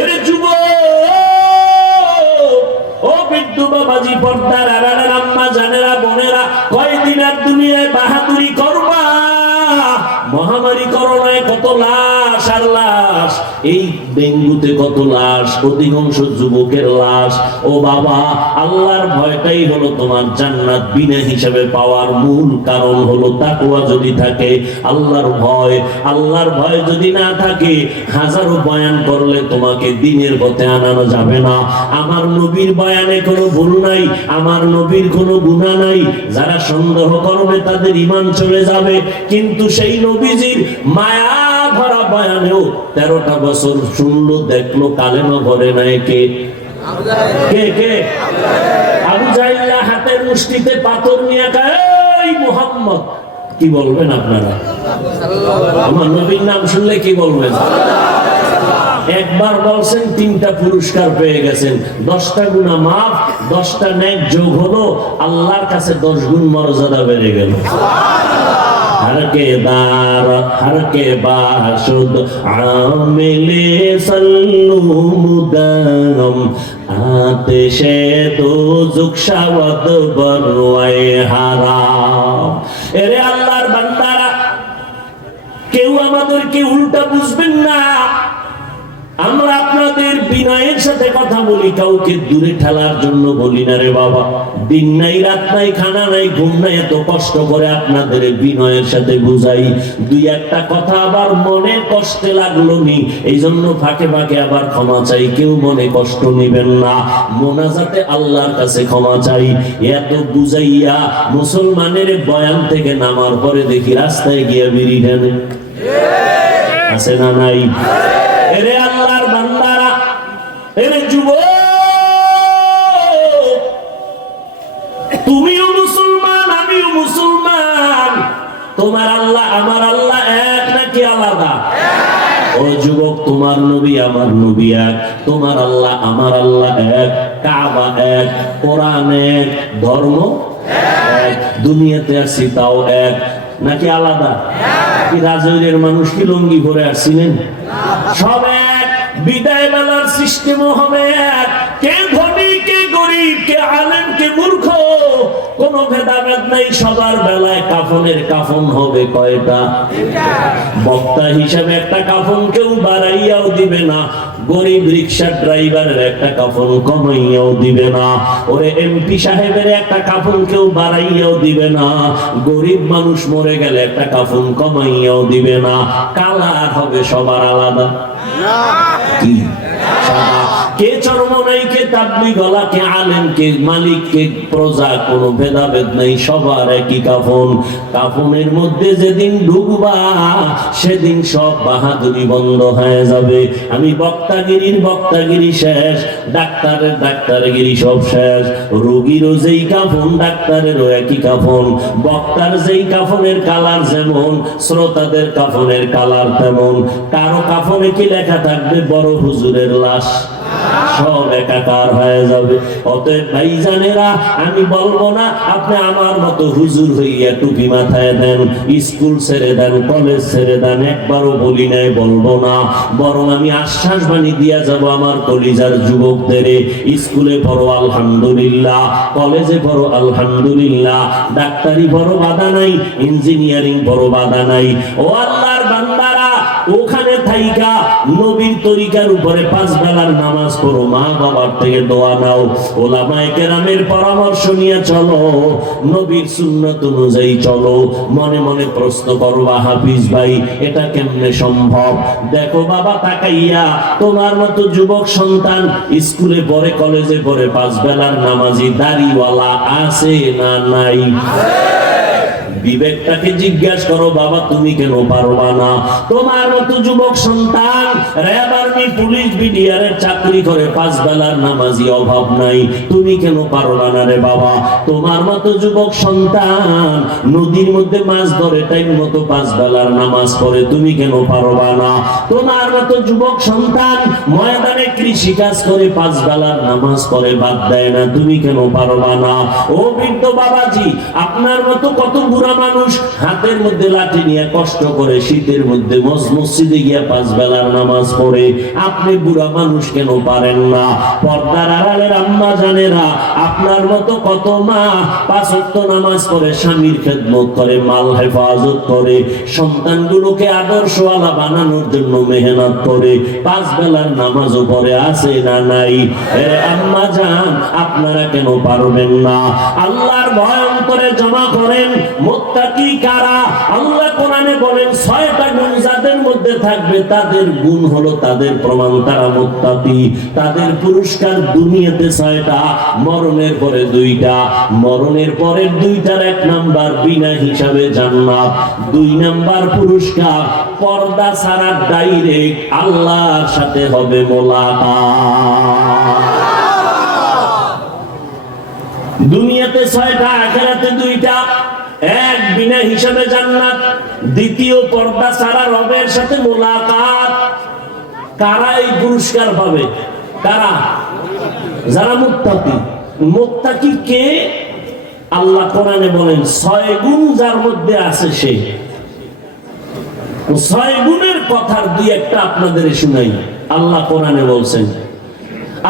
এরে যুবক, ও বৃদ্ধ বাবাজি, পর্দার আড়ালের আম্মা জানেরা, বোনেরা, কয়দিন আর দুনিয়ায় বাহাদুরি করবা? মহামারী করোনায় কত লাশ আর লাশ, এই ডেঙ্গুতে কত লাশ, অধিকাংশ যুবকের লাশ। ও বাবা, আল্লাহর ভয়টাই হলো তোমার জান্নাত বিনা হিসাবে পাওয়ার মূল কারণ হলো তাকওয়া যদি থাকে, আল্লাহর ভয়। আল্লাহর ভয় যদি না থাকে, হাজারো বয়ান করলে তোমাকে দ্বীনের পথে আনানো যাবে না। আমার নবীর বয়ানে কোনো ভুল নাই, আমার নবীর কোনো গুনাহ নাই। যারা সন্দেহ করবে তাদের ঈমান চলে যাবে। কিন্তু সেই নবীজির মায়া ভরা বয়ানেও 13টা বছর শুনলো, দেখলো, কালেমা পড়ে নাই। কে কে কে? আবু জাহেল হাতের মুষ্টিতে পাথর নিয়ে কয়, এই মুহাম্মদ। কি বলবেন আপনারা? আমার নবীর নাম শুনলে কি বলবেন? একবার বলছেন, 3টা পুরস্কার পেয়ে গেছেন। 10টা গুনাহ মাফ, 10টা নেক যোগ হলো, আল্লাহর কাছে 10 গুণ মর্যাদা বেড়ে গেল। हर के दार हर के बाशुद आमिले सल्लू मुदम आतिशे दोज़ख शावद बरवाए हाराम। এরে আল্লাহর বান্দারা, কেউ আমাদেরকে উল্টা বুঝবেন না। আমরা আপনাদের বিনয়ের সাথে কথা বলি, কাউকে দূরে ঠেলার জন্য বলি না রে বাবা। দিন নাই, রাত নাই, খানা নাই, ঘুম নাই, এত কষ্ট করে আপনাদের বিনয়ের সাথে বুঝাই। 2-1টা কথা আবার মনে কষ্টে লাগলো নি, এই জন্য ফাঁকে ফাঁকে আবার ক্ষমা চাই। কেউ মনে কষ্ট নিবেন না, মোনাজাতে আল্লাহর কাছে ক্ষমা চাই। এত বুঝাইয়া মুসলমানের বয়ান থেকে নামার পরে দেখি রাস্তায় গিয়া বিড়ি ঢালে, আছে না নাই? এরে আল্লাহর বান্দারা, এরে যুবক, তুমিও মুসলমান, আমিও মুসলমান। তোমার আল্লাহ আমার আল্লাহ এক নাকি আলাদা? ও যুবক, তোমার নবী আমার নবী এক, তোমার আল্লাহ আমার আল্লাহ এক, কাবা এক, কোরআন এক, ধর্ম এক, দুনিয়াতে আসছি তাও এক, নাকি আলাদা? কি রাজৈরের মানুষ কি লুঙ্গি পরে আসছিলেন? সব এক। বিদায় বেলার সিস্টেমও হবে এক। কে ধনী, কে গরিব, কে আলেম, কে মূর্খ, কোনো ভেদাভেদ নাই। সবার বেলায় কাফনের কাফন হবে কয়টা? বক্তা হিসেবে একটা কাফন কেউ বাড়াইয়াও দিবে না, গরিব রিক্সা ড্রাইভারের একটা কাফন কমাইয়াও দিবে না, ওরে এমপি সাহেবের একটা কাফন কেউ বাড়াইয়াও দিবে না, গরিব মানুষ মরে গেলে একটা কাফন কমাইয়াও দিবে না। কালার হবে সবার আলাদা। কি? কে চরমনাই, কে তাবলীগ ওয়ালা, কে আলেম, কে মালিক, কে প্রজা, কোনো ভেদাভেদ নাই, সবার একই কাফন। কাফনের মধ্যে যেদিন ঢুকবা সেদিন সব বাহাদুরি বন্ধ হয়ে যাবে। আমি বক্তাগিরি শেষ, ডাক্তারের ডাক্তারগিরি সব শেষ। রোগীরও যেই কাফন, ডাক্তারেরও একই কাফন। বক্তার যেই কাফনের কালার যেমন, শ্রোতাদের কাফনের কালার তেমন। কারো কাফনে কি লেখা থাকবে? বড় হুজুরের লাশ। সব একাকার হয়ে যাবে। অতএব ভাইজানেরা, আমি বলবো না আপনি আমার মতো হুজুর হইয়া টুপি মাথায় দেন, স্কুল ছেড়ে দেন, কলেজ ছেড়ে দেন, একবারও বলি নাই, বলবো না। বরং আমি আশ্বাস বাণী দিয়া যাব আমার কলিজার যুবকদের, স্কুলে পড়ো আলহামদুলিল্লাহ, কলেজে পড়ো আলহামদুলিল্লাহ, ডাক্তারি বড় বাধা নাই, ইঞ্জিনিয়ারিং বড় বাধা নাই। ও আল্লাহর বান্দারা, ওখানে থাইকা নবীর তরিকার উপরে 5 বেলার নামাজ পড়ো, মা বাবার থেকে দোয়া নাও, ওলামায়ে কেরামের পরামর্শ নিয়ে চলো, নবীর সুন্নাত অনুযায়ী চলো। মনে মনে প্রশ্ন করবা, হাফিজ ভাই এটা কেমনে সম্ভব? দেখো বাবা তাকাইয়া, তোমার মতো যুবক সন্তান স্কুলে পড়ে, কলেজে পড়ে, 5 বেলার নামাজি দাড়িওয়ালা আছে না নাই? বিবেকটাকে জিজ্ঞাসা করো, বাবা তুমি কেন পারবা না? তোমার মতো যুবক সন্তান র্যাব, আর্মি, পুলিশ, বিডিআরের চাকরি করে, 5 বেলার নামাজি অভাব নাই, তুমি কেন পারবা না রে বাবা? তোমার মতো যুবক সন্তান নদীর মধ্যে মাছ ধরে টাইম মতো 5 বেলার নামাজ পড়ে, তুমি কেন পারবা না? তোমার মতো যুবক সন্তান ময়দানে কৃষিকাজ করে 5 বেলার নামাজ পড়ে বাদ দেয় না, তুমি কেন পারবা না? ও বৃদ্ধ বাবাজি, আপনার মতো কত বুড়া মানুষ হাতের মধ্যে লাঠি নিয়ে কষ্ট করে শীতের মধ্যে মসজিদে গিয়া 5 বেলার নামাজ পড়ে, আপনি বুড়া মানুষ কেন পারেন না? পর্দার আড়ালের আম্মা জানেরা, আপনার মতো কত মা 5 ওয়াক্ত নামাজ পড়ে, স্বামীর খেদমত করে, মাল হেফাজত করে, সন্তানগুলোকে আদর্শওয়ালা বানানোর জন্য মেহনত করে, 5 বেলার নামাজও পড়ে, আছে না নাই? আম্মা জান, আপনারা কেন পারবেন না? আল্লাহর ভয় অন্তরে জমা করেন। মুত্তাকি কারা? আল্লাহ কোরআনে বলেন 6টা গুণ যাদের মধ্যে থাকবে তাদের গুণ হলো, তাদের প্রমাণ তারা মুত্তাকি। তাদের পুরস্কার দুনিয়াতে 6টা, মরণের পরে 2টা। মরণের পরের 2টার 1 নাম্বার বিনা হিসাবে জান্নাত, 2 নাম্বার পুরস্কার পর্দা ছাড়া ডাইরেক্ট আল্লাহর সাথে হবে মোলাকাত। দুনিয়াতে 6টা, আখিরাতে 2টা। 1 বিনা হিসাবে জান্নাত, 2 পর্দা ছাড়া রবের সাথে মোলাকাত। কারা এই পুরস্কার পাবে? কারা? যারা মুত্তাকি। মুত্তাকি কে? আল্লাহ কোরআনে বলেন 6 গুণ যার মধ্যে আছে সে। 6 গুণের কথার 2-1টা আপনাদের শুনাই। আল্লাহ কোরআনে বলছেন,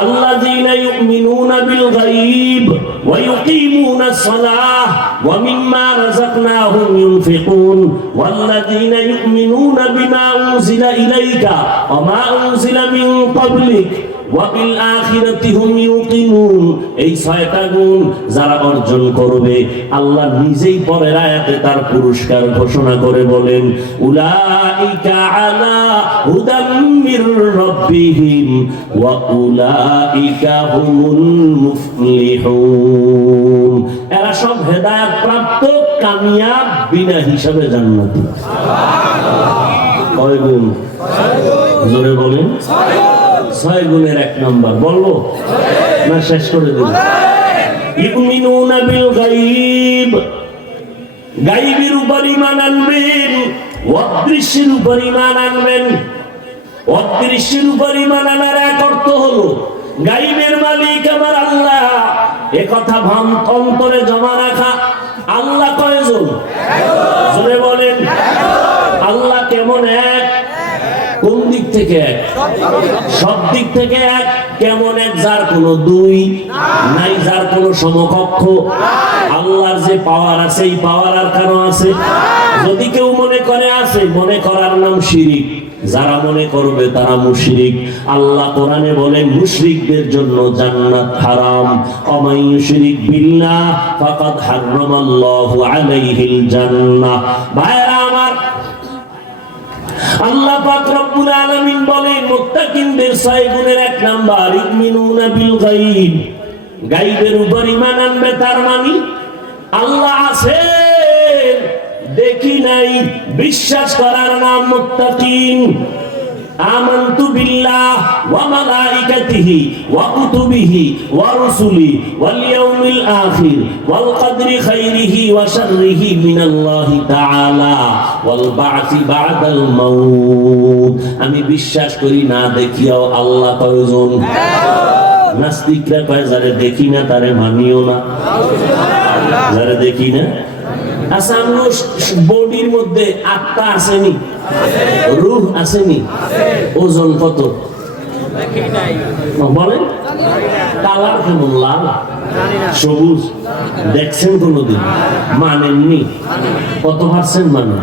الذين يؤمنون بالغيب ويقيمون الصلاة ومما رزقناهم ينفقون والذين يؤمنون بما أنزل إليك وما أنزل من قبلك وبالآخرة هم يوقنون। এই 6টা গুণ যারা অর্জন করবে, আল্লাহ নিজেই পরের আয়াতে তার পুরস্কার ঘোষণা করে বলেন, উলাইকা আলা হুদাম মির রাব্বিহিম ওয়া উলাইকা হুমুল মুফলিহুন। এরা সব হেদায়েত প্রাপ্ত, কামিয়াব, বিনা হিসাবে জান্নাতি। কয় গুণ? জোরে বলেন। 6 গুণের 1 নাম্বার বলবো না শেষ করে দেব? ইউমিনুনা বিল গায়ব, গায়বের উপর ঈমান আনবেন, অদৃশ্যের উপর ঈমান আনবেন। অদৃশ্যের উপর ঈমান আনার এক অর্থ হলো গায়বের মালিক আমার আল্লাহ, এ কথা অন্তরে জমা রাখা। আল্লাহ কয়জন? জোরে বলেন। আল্লাহ কেমন এক? কোন দিক থেকে এক? সব দিক থেকে এক। কেমন এক? যার কোনো 2 নাই, যার কোনো সমকক্ষ। আল্লাহর যে পাওয়ার আছে, এই পাওয়ার আর কারো আছে? যদি কেউ মনে করে আছে, মনে করার নাম শিরিক। যারা মনে করবে তারা মুশরিক। আল্লাহ কোরআনে বলেন মুশরিকদের জন্য জান্নাত হারাম। ওমাই ইউশরিক বিল্লাহ ফাকাদ হারামাল্লাহু আলাইহিল জান্নাহ। ভাইরা আমার, আল্লাহ পাক রব্বুল আলামিন বলেন মুত্তাকিনদের 6 গুণের 1 নাম্বার ইউমিনুনা বিল গায়ব, গায়বের উপর ঈমান আনবে। তার মানে আল্লাহ আছেন, দেখি নাই, বিশ্বাস করার নাম মুত্তাকিন। আমানতু বিল্লাহ ওয়া মালাইকাতিহি ওয়া কুতুবিহি ওয়া রুসুলি ওয়াল ইয়াউমিল আখির ওয়াল কদরি খাইরিহি ওয়া শাররিহি মিনাল্লাহি তাআলা ওয়াল বা'সি বা'দাল মাউত। আমি বিশ্বাস করি না দেখিয়াও আল্লাহ কয়জন? নাস্তিকরা কয় যারে দেখি না তারে মানিও না। যারে দেখি না, আচ্ছা আমরা বডির মধ্যে আত্মা আসেনি, রূহ আসেনি, ওজন কত বলেন? কালার কেমন? লাল, সবুজ? দেখছেন কোনদিন? মানেননি? কত পারছেন মানেন?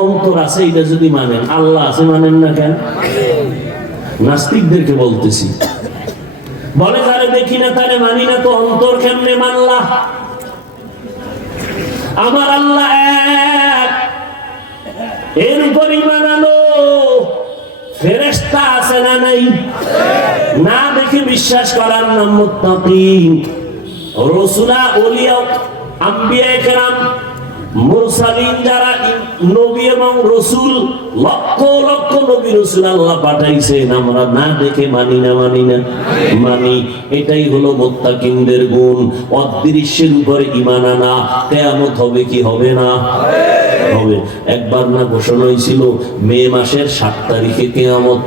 অন্তর আছে, এটা যদি মানেন, আল্লাহ আছে মানেন না কেন? নাস্তিকদেরকে বলতেছি, বলে যারে দেখি না তারে মানি না, তো অন্তর কেমনে মানলা? আমার আল্লাহ এক, এর উপর ঈমান আনো। ফেরেশতা আছে না নাই? না দেখে বিশ্বাস করার নাম মুত্তাকিন। রাসূলা, ওলিয়া, আম্বিয়া কেরাম, মুরসালিন যারা নবী এবং রাসূল, লক্ষ লক্ষ নবী রাসূল আল্লাহ পাঠাইছেন, আমরা না দেখে মানি না? মানি। এটাই হলো মুত্তাকিনদের গুণ। অদৃশ্যের উপরে ঈমান আনা। কিয়ামত হবে কি হবে না? হবে। একবার না ঘোষণা হয়েছিল মে মাসের 7 তারিখে কিয়ামত?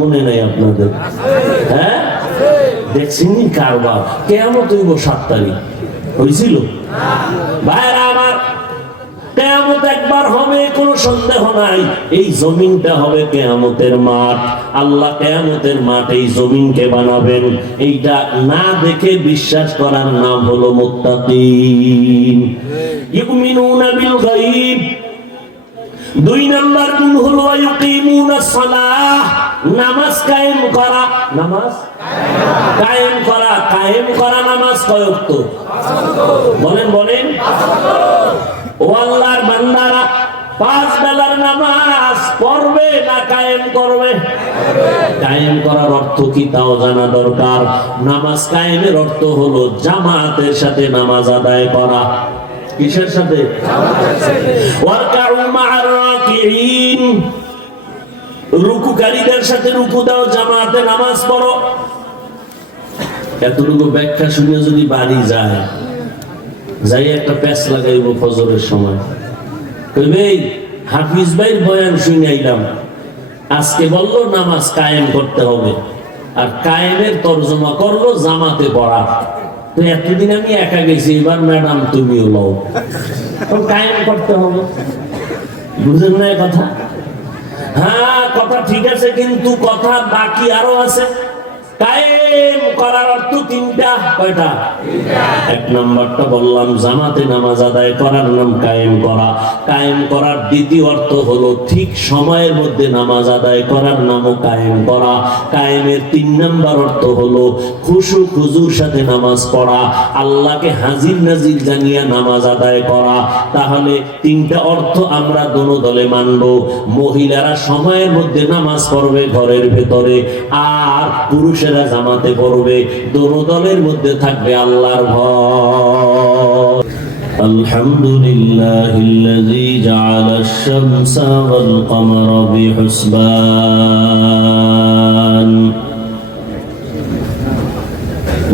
মনে নাই আপনাদের? হ্যাঁ, দেখছেন কারবার। কেয়ামত হইব 7 তারিখ, হয়েছিল? ভাইরা আমার, কেয়ামত একবার হবে, কোনো সন্দেহ নাই। এই জমিনটা হবে কেয়ামতের মাঠ। আল্লাহ কেয়ামতের মাঠ এই জমিনকে বানাবেন। এইটা না দেখে বিশ্বাস করার নাম হলো মুত্তাকিন। ইউমিনুনা বিল গায়ব। 2 নাম্বার গুণ হলো ইউকিমুনাস সালাহ, নামাজ কায়েম করা। নামাজ কায়েম করা। কায়েম করা নামাজ কয় ওয়াক্ত? বলেন বলেন। ও আল্লাহর বান্দারা, 5 বেলার নামাজ পড়বে না কায়েম করবে? কায়েম করার অর্থ কি তাও জানা দরকার। নামাজ কায়েমের অর্থ হলো জামাতের সাথে নামাজ আদায় করা। কিসের সাথে? ওয়ারকাউ মা'আর রাকিঈন। রুকুকারীদের সাথে রুকু দাও, জামাতে নামাজ পড়ো। এতটুকু ব্যাখ্যা শুনে যদি বাড়ি যায়, যাই একটা প্যাচ লাগাইব ফজরের সময়, কইবে হাফিজ ভাইয়ের বয়ান শুনে আইলাম, আজকে বললো নামাজ কায়েম করতে হবে, আর কায়েমের তরজমা করলো জামাতে পড়া। তো এতদিন আমি একা গেছি, এবার ম্যাডাম তুমিও লও, কায়েম করতে হবে। বুঝেন না কথা? হ্যাঁ, কথা ঠিক আছে, কিন্তু কথা বাকি আরো আছে। কায়েম করার অর্থ 3টা। কয়টা? 1 নাম্বারটা বললাম, জামাতে নামাজ আদায় করার নাম কায়েম করা। কায়েম করার দ্বিতীয় অর্থ হলো ঠিক সময়ের মধ্যে নামাজ আদায় করার নামও কায়েম করা। কায়েমের 3 নাম্বার অর্থ হলো খুশু খুজুর সাথে নামাজ পড়া, আল্লাহকে হাজির নাজির জানিয়ে নামাজ আদায় করা। তাহলে 3টা অর্থ আমরা দোনো দলে মানব। মহিলারা সময়ের মধ্যে নামাজ পড়বে ঘরের ভেতরে, আর পুরুষেরা জামাতে পড়বে। দোনো দলের মধ্যে থাকবে আল্লাহর ভয়। আলহামদুলিল্লাহিল্লাযী জাআলাশ শামসা ওয়াল কমারা বিহুসবান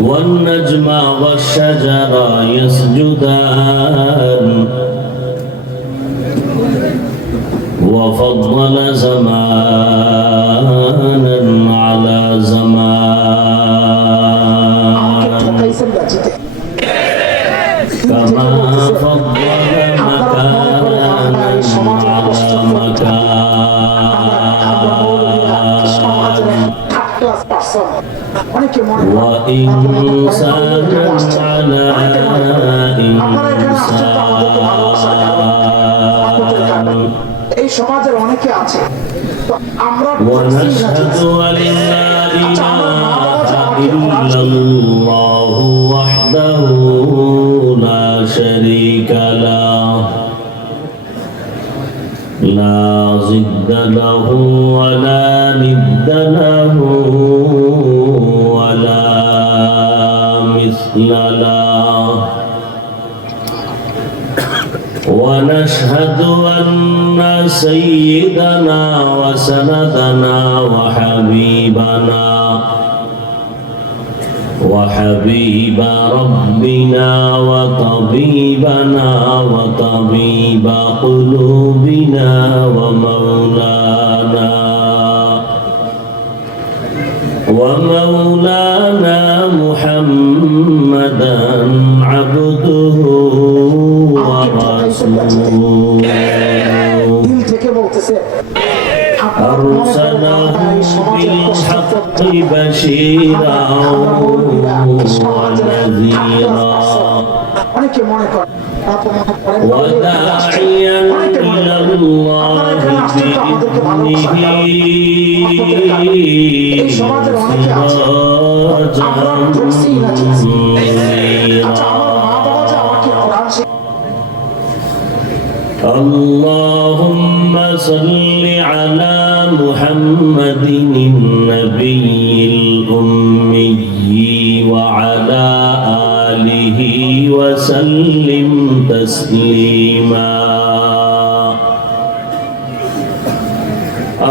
ওয়ান নাজমা ওয়াশ শাজারা ইয়াসজুদান وفضل زمانا على زمان كما فضل مكانا على مكان وإنسانا على إنسان এই সমাজের অনেকে আছে, তো আমরা ونشهد أن لا إله إلا الله وحده لا شريك له لا ضد له ولا ند له ولا مثل له ونشهد أن سيدنا وسندنا وحبيب ربنا وطبيبنا وطبيب قلوبنا ومولانا محمدا عبده أرسله بالحق بشيرا ونذيرا وداعيا إلى الله بإذنه سراجا منيرا. اللهم صل على محمد النبي الأمي وعلى آله وسلم تسليما.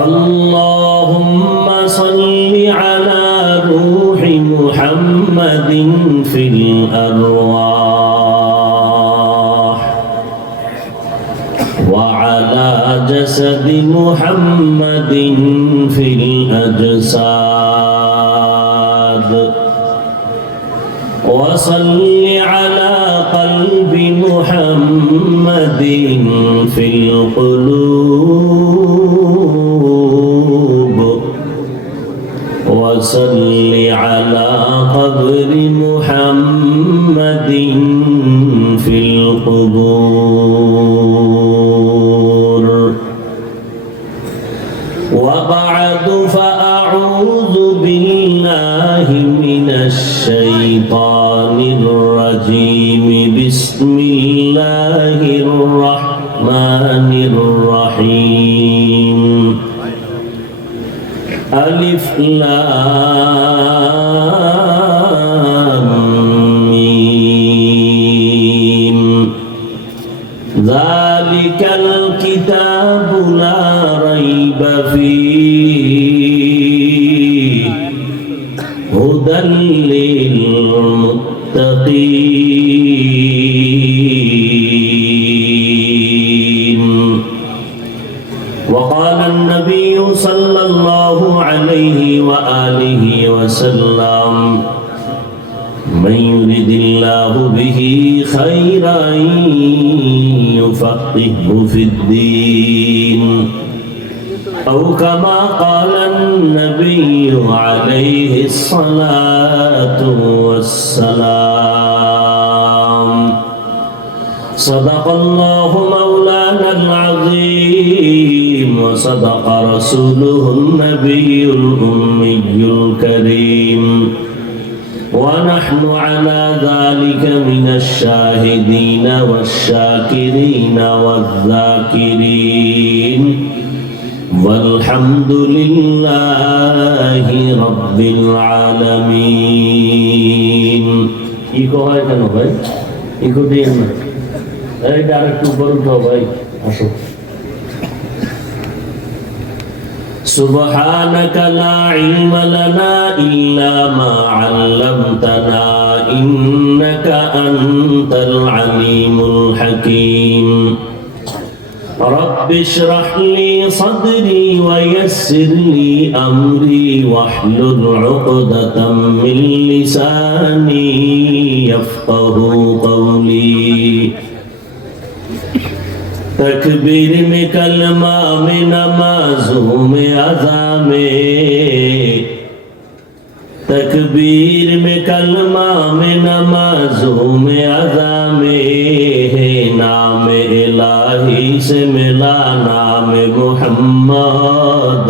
اللهم صل على روح محمد في الأرواح وعلى جسد محمد في الأجساد وصل على قلب محمد في القلوب وصل على قبر محمد في القبور وبعد فأعوذ بالله من الشيطان الرجيم بسم الله الرحمن الرحيم ألف لام ميم ذلك الكتاب لا ريب فيه هدى للمتقين وقال النبي صلى الله عليه وآله وسلم من يرد الله به خيرا يفقهه في الدين أو كما قال النبي عليه الصلاة والسلام صدق الله مولانا العظيم وصدق رسوله النبي الأمي الكريم ونحن على ذلك من الشاهدين والشاكرين والذاكرين والحمد لله رب العالمين ইকো হয় কেন ভাই ইকো দিয়ে না এই ডাইরেক্ট উপর উঠাও ভাই আসো سبحانك لا علم لنا إلا ما علمتنا إنك أنت العليم الحكيم رب اشرح لي صدري ويسر لي أمري واحلل عقدة من لساني يفقه قولي تکبیر میں کلمہ میں نمازوں میں اذا میں تکبیر میں کلمہ میں نمازوں میں اذا میں ہے نام الہی سے ملا نام محمد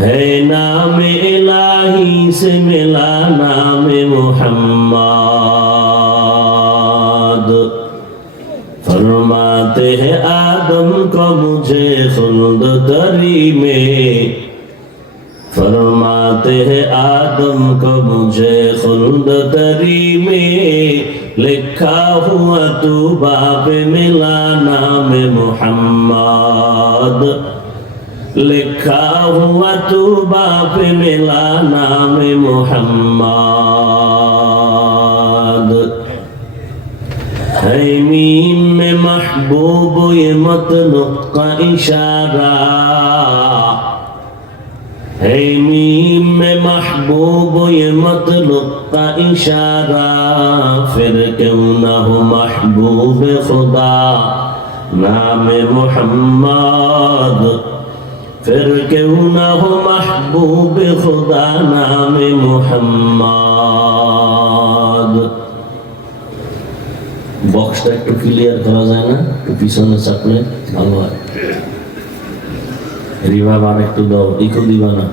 ہے نام الہی سے ملا نام محمد فرماتے ہیں آدم کو مجھے خلد تری میں فرماتے ہیں آدم کو مجھے خلد تری میں لکھا ہوا تو باپ ملا نام محمد لکھا ہوا تو باپ ملا نام محمد ہے میم میں محبوب یہ مطلق کا اشارہ ہے میم میں محبوب یہ مطلق کا اشارہ پھر کیوں نہ ہو محبوب خدا نام محمد پھر کیوں نہ ہو محبوب خدا نام محمد বক্সটা একটু ক্লিয়ার করা যায় না একটু পিছনে চাপলে ভালো হয় রিভাব আর একটু দাও ইকো দিবা না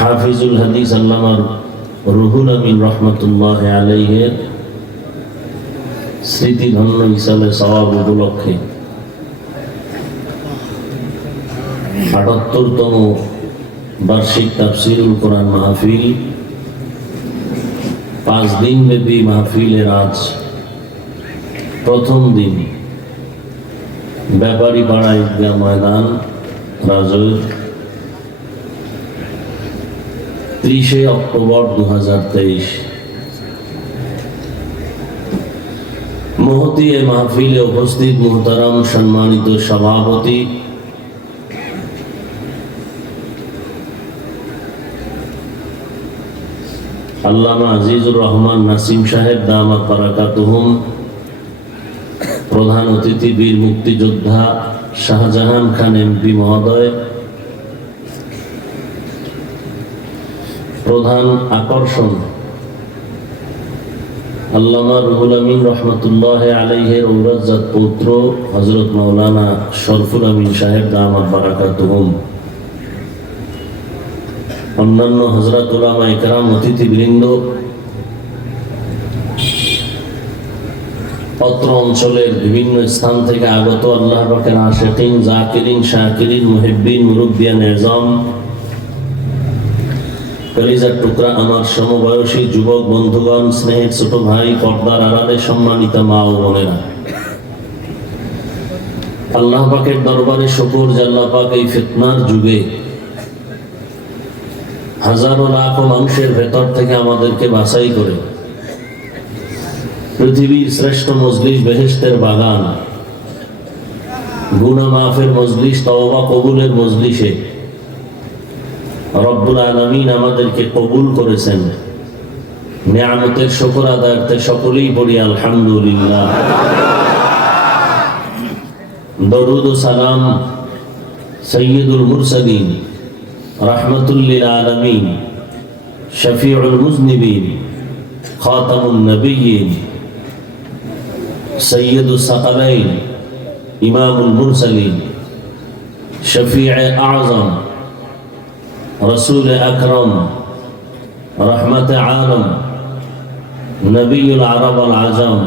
হাফিজুল হাদিস আল্লামা রুহুল আমিন রহমতুল্লাহ আলাইহির স্মৃতিধন্য হিসাবে সওয়াব উপলক্ষে ৭৮তম বার্ষিক তাফসীরুল কোরআন মাহফিল 5 দিন ব্যাপী মাহফিলের আজ প্রথম দিন ব্যাপারী পাড়া ঈদগাহ ময়দান রাজৈর 30 অক্টোবর 2023 মহতি এ মাহফিলে উপস্থিত মুহতারাম সম্মানিত সভাপতি, আল্লামা আজিজুর রহমান নাসিম সাহেব দামাত বারাকাতুহুম, প্রধান অতিথি বীর মুক্তিযোদ্ধা শাহজাহান খান এমপি মহোদয়, প্রধান আকর্ষণ আল্লামা রুহুল আমিন রহমতুল্লাহ আলাইহির ঔরজাত পুত্র হযরত মাওলানা শরফুল আমিন সাহেব দামাত বারাকাতুহুম, অন্যান্য হযরত উলামা ইকরাম, অতিথিবৃন্দ, অত্র অঞ্চলের বিভিন্ন স্থান থেকে আগত আল্লাহ পাকের আশিকিন, জাকিরিন, শাকিরিন, মুহিব্বিন, মুরব্বিয়ান এজাম, কলিজার টুকরা আমার সমবয়সী যুবক বন্ধুগণ, স্নেহের ছোট ভাই, পর্দার আড়ালে সম্মানিত মা ও বোনেরা, আল্লাহ পাকের দরবারে শুকর যে আল্লাহ পাক এই ফিতনার যুগে হাজারো লাখ মানুষের ভেতর থেকে আমাদেরকে বাছাই করে পৃথিবীর শ্রেষ্ঠ মজলিস, বেহেশতের বাগান, গুনাহ মাফের মজলিস, তওবা কবুলের মজলিসে রব্বুল আলামিন আমাদেরকে কবুল করেছেন। নিয়ামতের শুকর আদায়ার্থে সকলেই পড়ি আলহামদুলিল্লাহ। দরুদ ও সালাম সাইয়্যিদুল মুরসালিন, রাহমাতুল লিল আলামিন, শফিউল মুজনিবিন, খাতামুন নবিয়্যিন, সাইয়্যিদুস সাকালাইন, ইমামুল মুরসালিন, শফিয়ে আযম, রসুল আকরম, রহমত আলম, নবীউল আরব আল আজম,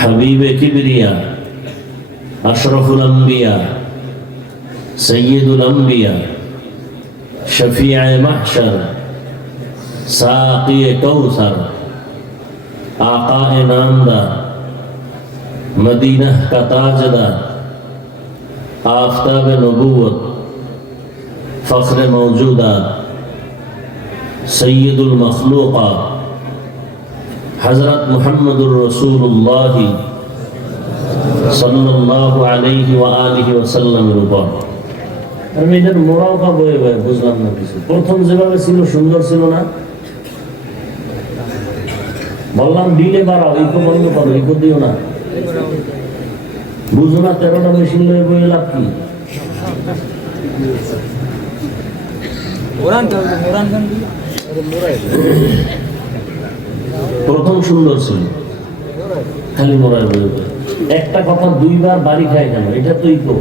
হাবিবে কিবরিয়া, আশরফুল আম্বিয়া, সৈয়দুল আম্বিয়া, শফিয়ে মাহশর, সাকিয়ে কৌসর, আকায়ে নামদার, মদীনা का ताजदार, आफताब नबूवत, फख्र मौजूदात, सैयदुल मखलूक़ात, हज़रत मुहम्मदुर रसूलुल्लाह सल्लल्लाहु अलैहि व आलिहि वसल्लम উপর। আমি এটার মোড়াও খাবো এবার, বুঝলাম না কিছু। প্রথম যেভাবে ছিল সুন্দর ছিল না? বললাম দিলে বাড়াও, ইকো বন্ধ করো, ইকো দিও না। বুঝো না 13টা মেশিন লয়ে বই লাভ কি? প্রথম সুন্দর ছিল, খালি মোড়ায় বলবে। একটা কথা দুইবার বাড়ি খায় কেন? এটা তো ইকো।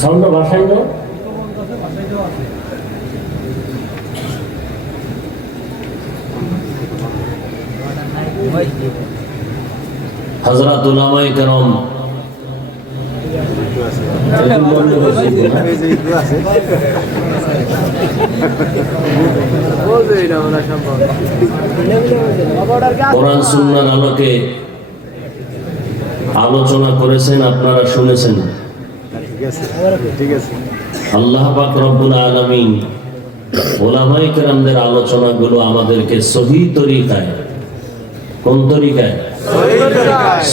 সাউন্ড বাসায় দাও। হযরত উলামায়ে কেরাম কোরআন সুন্নাহর আলোকে আলোচনা করেছেন, আপনারা শুনেছেন। আল্লাহ পাক রব্বুল আলামিন উলামায়ে কেরামদের আলোচনাগুলো আমাদেরকে সহি তরিকায়, কোন তরিকায়?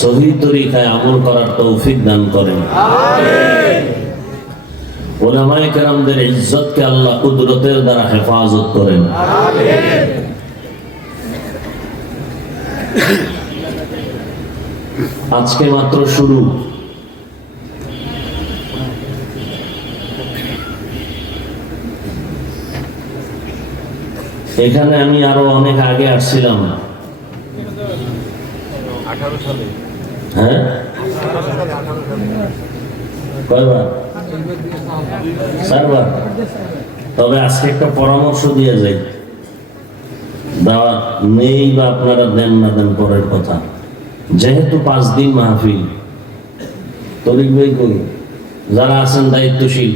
সহি তরিকায় আমল করার তৌফিক দান করেন। উলামায়ে কেরামদের ইজ্জতকে আল্লাহ কুদরতের দ্বারা হেফাজত করেন। আজকে মাত্র শুরু। এখানে আমি আরো অনেক আগে আসছিলাম। হ্যাঁ, কয়বার? 4 বার। তবে আজকে একটা পরামর্শ দিয়ে যাই, দাওয়াত নেই বা আপনারা দেন না দেন পরের কথা। যেহেতু 5 দিন মাহফিল, তরিক ভাই করি, যারা আছেন দায়িত্বশীল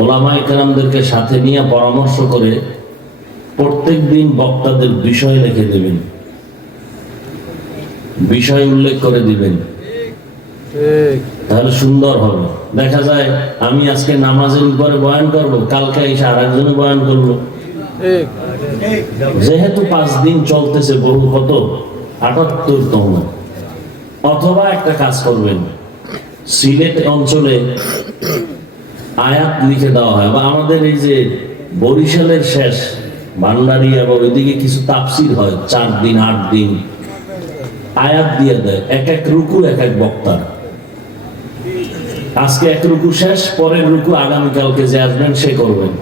ওলামায়ে কেরামদেরকে সাথে নিয়ে পরামর্শ করে প্রত্যেক দিন বক্তাদের বিষয় লিখে দেবেন, বিষয় উল্লেখ করে দিবেন, তাহলে সুন্দর হবে। দেখা যায় আমি আজকে নামাজের উপরে বয়ান করব, কালকে এসে আরেকজনে বয়ান করলো। যেহেতু 5 দিন চলতেছে, বহু কত 78তম। অথবা একটা কাজ করবেন, সিলেট অঞ্চলে আয়াত লিখে দেওয়া হয়, বা আমাদের এই যে বরিশালের শেষ ভান্ডারিয়া বা ওইদিকে কিছু তাফসির হয় 4 দিন 8 দিন, আয়াত দিয়ে দেয়, এক এক রুকু এক এক বক্তা। আজকে এক রুকু শেষ, পরের রুকু আগামীকালকে যে আসবেন সে করবেন,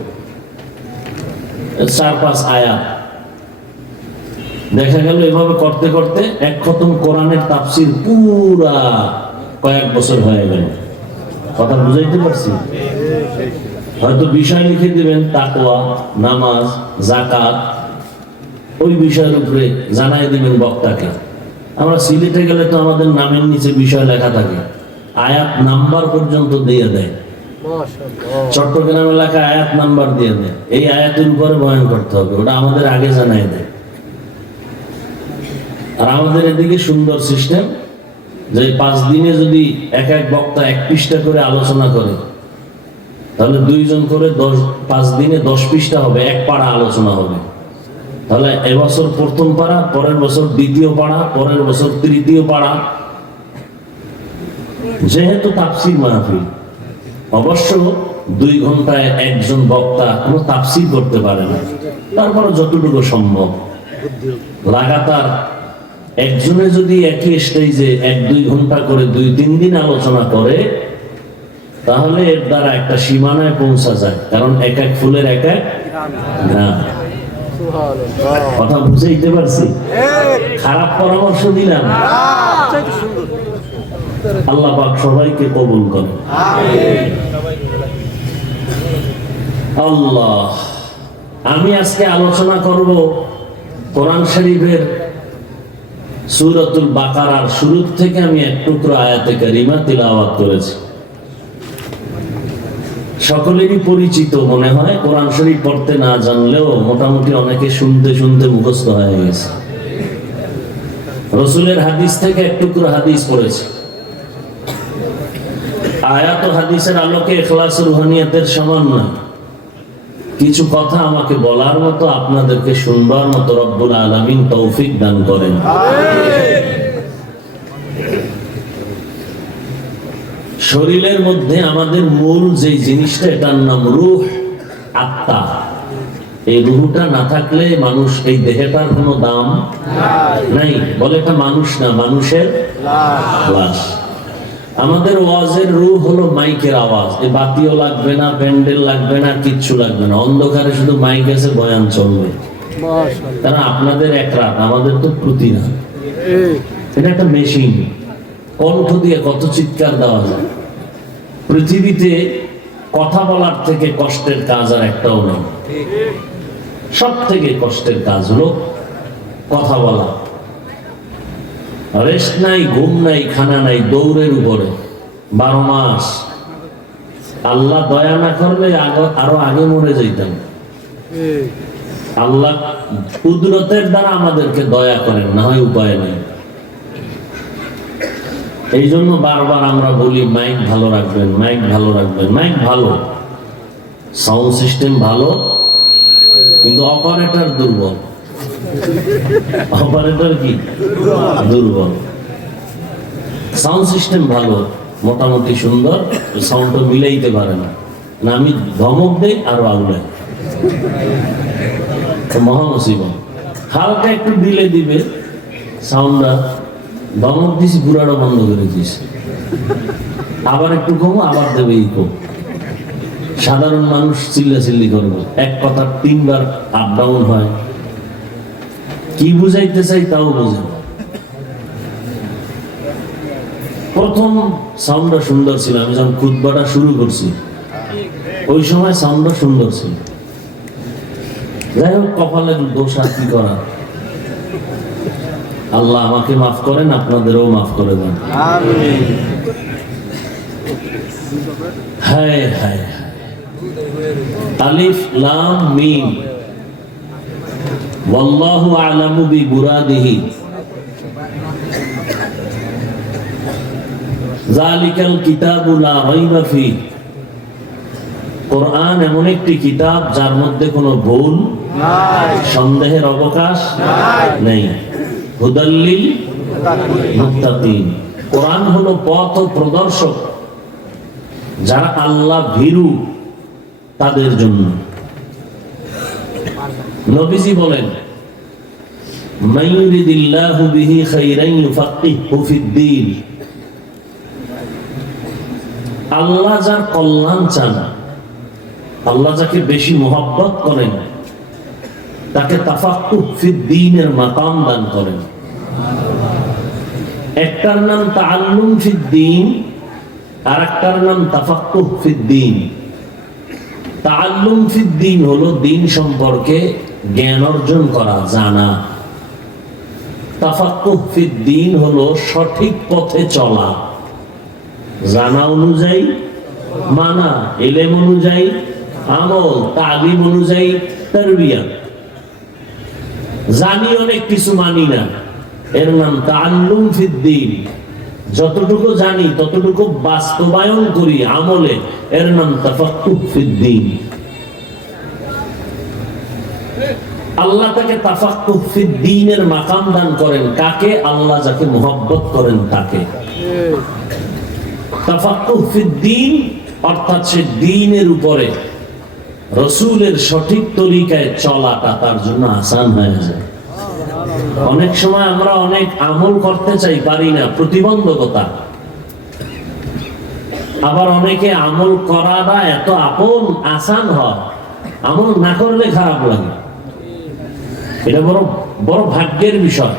4-5 আয়াত। দেখা গেল এভাবে করতে করতে এক খতম কোরআনের তাফসির পুরা কয়েক বছর হয়ে গেল। কথা বুঝাইতে পারছি? হয়তো বিষয় লিখে দিবেন তাকওয়া, নামাজ, যাকাত, ওই বিষয়ের উপরে জানাই দিবেন বক্তাকে। আমরা সিলেটে গেলে তো আমাদের নামের নিচে বিষয় লেখা থাকে, আয়াত নাম্বার পর্যন্ত দিয়ে দেয়। চট্টগ্রাম এলাকায় আয়াত নাম্বার দিয়ে দেয়, এই আয়াতের উপরে বয়ান করতে হবে, ওটা আমাদের আগে জানাই দেয়। আর আমাদের এদিকে সুন্দর সিস্টেম, যে 5 দিনে যদি এক এক বক্তা 1 পৃষ্ঠা করে আলোচনা করে, তাহলে 2 জন করে 5 দিনে 10 পৃষ্ঠা হবে, 1 পাড়া আলোচনা হবে। তাহলে এবছর প্রথম পাড়া, পরের বছর দ্বিতীয় পাড়া, পরের বছর তৃতীয় পাড়া। যেহেতু তাফসীর মাহফিল, অবশ্য 2 ঘন্টায় একজন বক্তা কোনো তাফসীর করতে পারে না, তারপরে যতটুকু সম্ভব লাগাতার একজনে যদি একই স্টেজে 1-2 ঘন্টা করে 2-3 দিন আলোচনা করে, তাহলে এর দ্বারা একটা সীমানায় পৌঁছা যায়। কারণ এক এক ফুলের এক এক নাম। কথা বুঝাইতে পারছি? খারাপ পরামর্শ দিলাম? আল্লাহ পাক সবাইকে কবুল করে। আল্লাহ, আমি আজকে আলোচনা করব কোরআন শরীফের সূরাতুল বাকারার শুরু থেকে আমি এক টুকরো আয়াতে কারিমা তিলাওয়াত করেছি। সকলেরই পরিচিত মনে হয়, কোরআন শরীফ পড়তে না জানলেও মোটামুটি অনেকে শুনতে শুনতে মুখস্থ হয়ে গেছে। রাসূলের হাদিস থেকে এক টুকরো হাদিস পড়েছি। আয়াত ও হাদিসের আলোকে ইখলাস রুহানিয়াতের সমান না, কিছু কথা আমাকে বলার মতো, আপনাদেরকে শুনবার মতো রব্বুল আলামিন তৌফিক দান করেন। শরীরের মধ্যে আমাদের মূল যে জিনিসটা, এটার নাম রূহ, আত্মা। এই রূহটা না থাকলে মানুষ, এই দেহটার কোনো দাম নাই। বলে এটা মানুষ না, মানুষের লাশ। আমাদের ওয়াজের রূহ হলো মাইকের আওয়াজ। এই বাতিও লাগবে না, প্যান্ডেল লাগবে না, কিচ্ছু লাগবে না, অন্ধকারে শুধু মাইক আছে, বয়ান চলবে। কারণ আপনাদের এক রাত, আমাদের তো প্রতি রাত। এটা একটা মেশিন, কণ্ঠ দিয়ে কত চিৎকার দেওয়া যায়। পৃথিবীতে কথা বলার থেকে কষ্টের কাজ আর একটাও নেই। সব থেকে কষ্টের কাজ হলো কথা বলা। রেস্ট নাই, ঘুম নাই, খানা নাই, দৌড়ের উপরে 12 মাস। আল্লাহ দয়া না করলে আরো আগে মরে যেতাম। আল্লাহ কুদরতের দ্বারা আমাদেরকে দয়া করেন, না হয় উপায় নেই। এই জন্য বারবার আমরা বলি মাইক ভালো রাখবেন, মাইক ভালো রাখবেন। মাইক ভালো, সাউন্ড সিস্টেম ভালো, কিন্তু অপারেটর দুর্বল। অপারেটর কি দুর্বল। সাউন্ড সিস্টেম ভালো, মোটামুটি সুন্দর, সাউন্ডটা মিলাইতে পারে না। না আমি ধমক দেই আরো আগুলাই, মহা মুসিবত। হালকা একটু দিলে দিবে সাউন্ডটা, ধমক দিছি পুরাটা বন্ধ করে দিস, আবার একটু কমো, আবার দেবে ইকো। সাধারণ মানুষ চিল্লাচিল্লি করবে, এক কথা 3 বার আপ ডাউন হয়। কি বুঝাইতে চাই তাও বুঝে। প্রথম সাউন্ডটা সুন্দর ছিল, আমি যখন খুতবাটা শুরু করছি ওই সময় সাউন্ডটা সুন্দর ছিল। যাই হোক, কপালের দোষ আর কি করা। আল্লাহ আমাকে মাফ করেন, আপনাদেরও মাফ করে দেন। হায় হায়, আলিফ লাম মিম, ওয়াল্লাহু আ'লামু বিমুরাদিহি, যালিকাল কিতাবু লা রাইবা ফীহ। কোরআন এমন একটি কিতাব যার মধ্যে কোনো ভুল নাই, সন্দেহের অবকাশ নেই। হুদাল্লিল মুত্তাকিন। কোরআন হলো পথ প্রদর্শক যারা আল্লাহ ভীরু তাদের জন্য। নবীজি বলেন, মাইয়ুরিদিল্লাহু বিহি খাইরান ইউফাক্কিহু ফিদ্দীন। আল্লাহ যার কল্যাণ চান, আল্লাহ যাকে বেশি মহব্বত করেন, তাকে তাফাক্কুহ ফিদ্দীনের মাকাম দান করেন। একটার নাম তাআল্লুম ফিদ্দীন, আর একটার নাম তাফাক্কুহ ফিদ্দীন। তাআল্লুম ফিদ্দীন হলো দিন সম্পর্কে জ্ঞান অর্জন করা, জানা। তাফাক্কুহ ফিদ্দীন হলো সঠিক পথে চলা, জানা অনুযায়ী মানা, ইলম অনুযায়ী আমল, তালিম অনুযায়ী তারবিয়া। জানি অনেক কিছু, মানি না, এর নাম তাআল্লুম ফিদ্দীন। যতটুকু জানি ততটুকু বাস্তবায়ন করি আমলে, এর নাম তাফাক্কুহ ফিদ্দীন। আল্লাহ তাকে তাফাক্কুহ ফিদ্দীনের মাকাম দান করেন কাকে? আল্লাহ যাকে মুহাব্বত করেন তাকে। তাফাক্কুহ ফিদ্দীন অর্থাৎ সে দ্বীনের উপরে রাসূলের সঠিক তরিকায় চলাটা তার জন্য আসান হয়ে যায়। অনেক সময় আমরা অনেক আমল করতে চাই, পারি না, প্রতিবন্ধকতা। আবার অনেকে আমল করাটা এত আপন আসান হয়, আমল না করলে খারাপ লাগে। এটা বড় বড় ভাগ্যের বিষয়,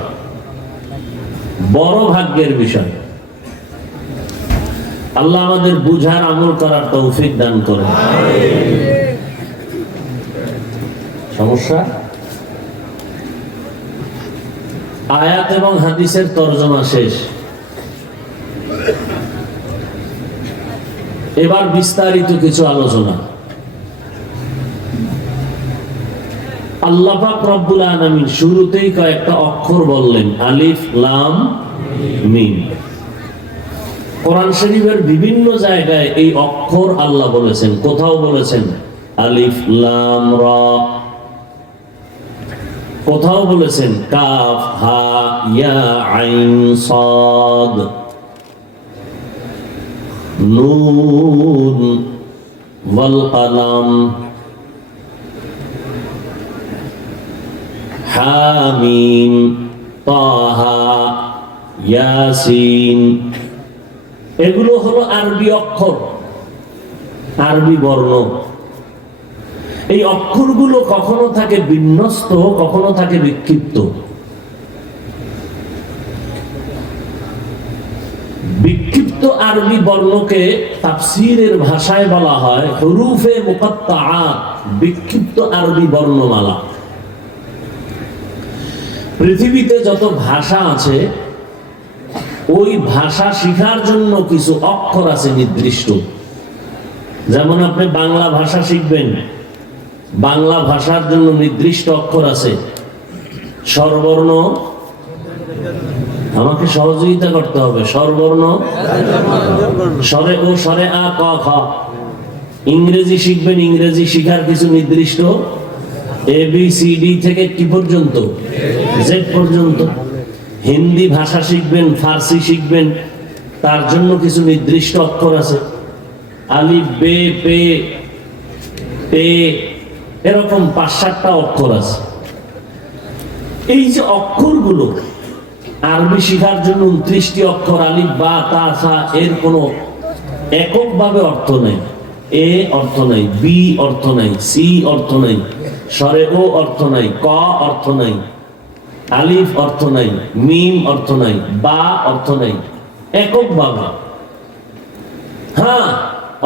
বড় ভাগ্যের বিষয়। আল্লাহ আমাদের বুঝার আমল করার তৌফিক দান করে। সমস্যা? আয়াত এবং হাদিসের তরজমা শেষ। এবার বিস্তারিত কিছু আলোচনা। আল্লাহ পাক রব্বুল আলামিন শুরুতেই কয়েকটা অক্ষর বললেন, আলিফ লাম মিম। কোরআন শরীফের বিভিন্ন জায়গায় এই অক্ষর আল্লাহ বলেছেন। কোথাও বলেছেন আলিফ লাম রা, কোথাও বলেছেন কাফ হা ইয়া আইন সাদ, নুন ওয়াল কলম, হামিম তাহা ইয়াসিন। এগুলো হলো আরবি অক্ষর, আরবি বর্ণ। এই অক্ষরগুলো কখনো থাকে বিন্যস্ত, কখনো থাকে বিক্ষিপ্ত। বিক্ষিপ্ত আরবি বর্ণকে তাফসীরের ভাষায় বলা হয় হুরুফে মুকাত্তাআত, বিক্ষিপ্ত আরবি বর্ণমালা। পৃথিবীতে যত ভাষা আছে, ওই ভাষা শিখার জন্য কিছু অক্ষর আছে নির্দিষ্ট। যেমন আপনি বাংলা ভাষা শিখবেন, বাংলা ভাষার জন্য নির্দিষ্ট অক্ষর আছে। স্বরবর্ণ, আমাকে সহযোগিতা করতে হবে। স্বরবর্ণ, স্বরে ও স্বরে আ ক খ। ইংরেজি শিখবেন, ইংরেজি শিখার কিছু নির্দিষ্ট ABCD থেকে কি পর্যন্ত? Z পর্যন্ত। হিন্দি ভাষা শিখবেন, ফার্সি শিখবেন, তার জন্য কিছু নির্দিষ্ট অক্ষর আছে। আলিফ বে পে পে, এরকম 5-7টা অক্ষর আছে। এই যে অক্ষরগুলো, আরবি শিখার জন্য 29টি অক্ষর, আলিফ বা তা সা, এর কোনো এককভাবে অর্থ নেই। এ অর্থ নাই, বি অর্থ নাই, সি অর্থ নাই, স্বরে ও অর্থ নাই, ক অর্থ নাই, আলিফ অর্থ নাই, মিম অর্থ নাই, বা অর্থ নাই, এককভাবে। হ্যাঁ,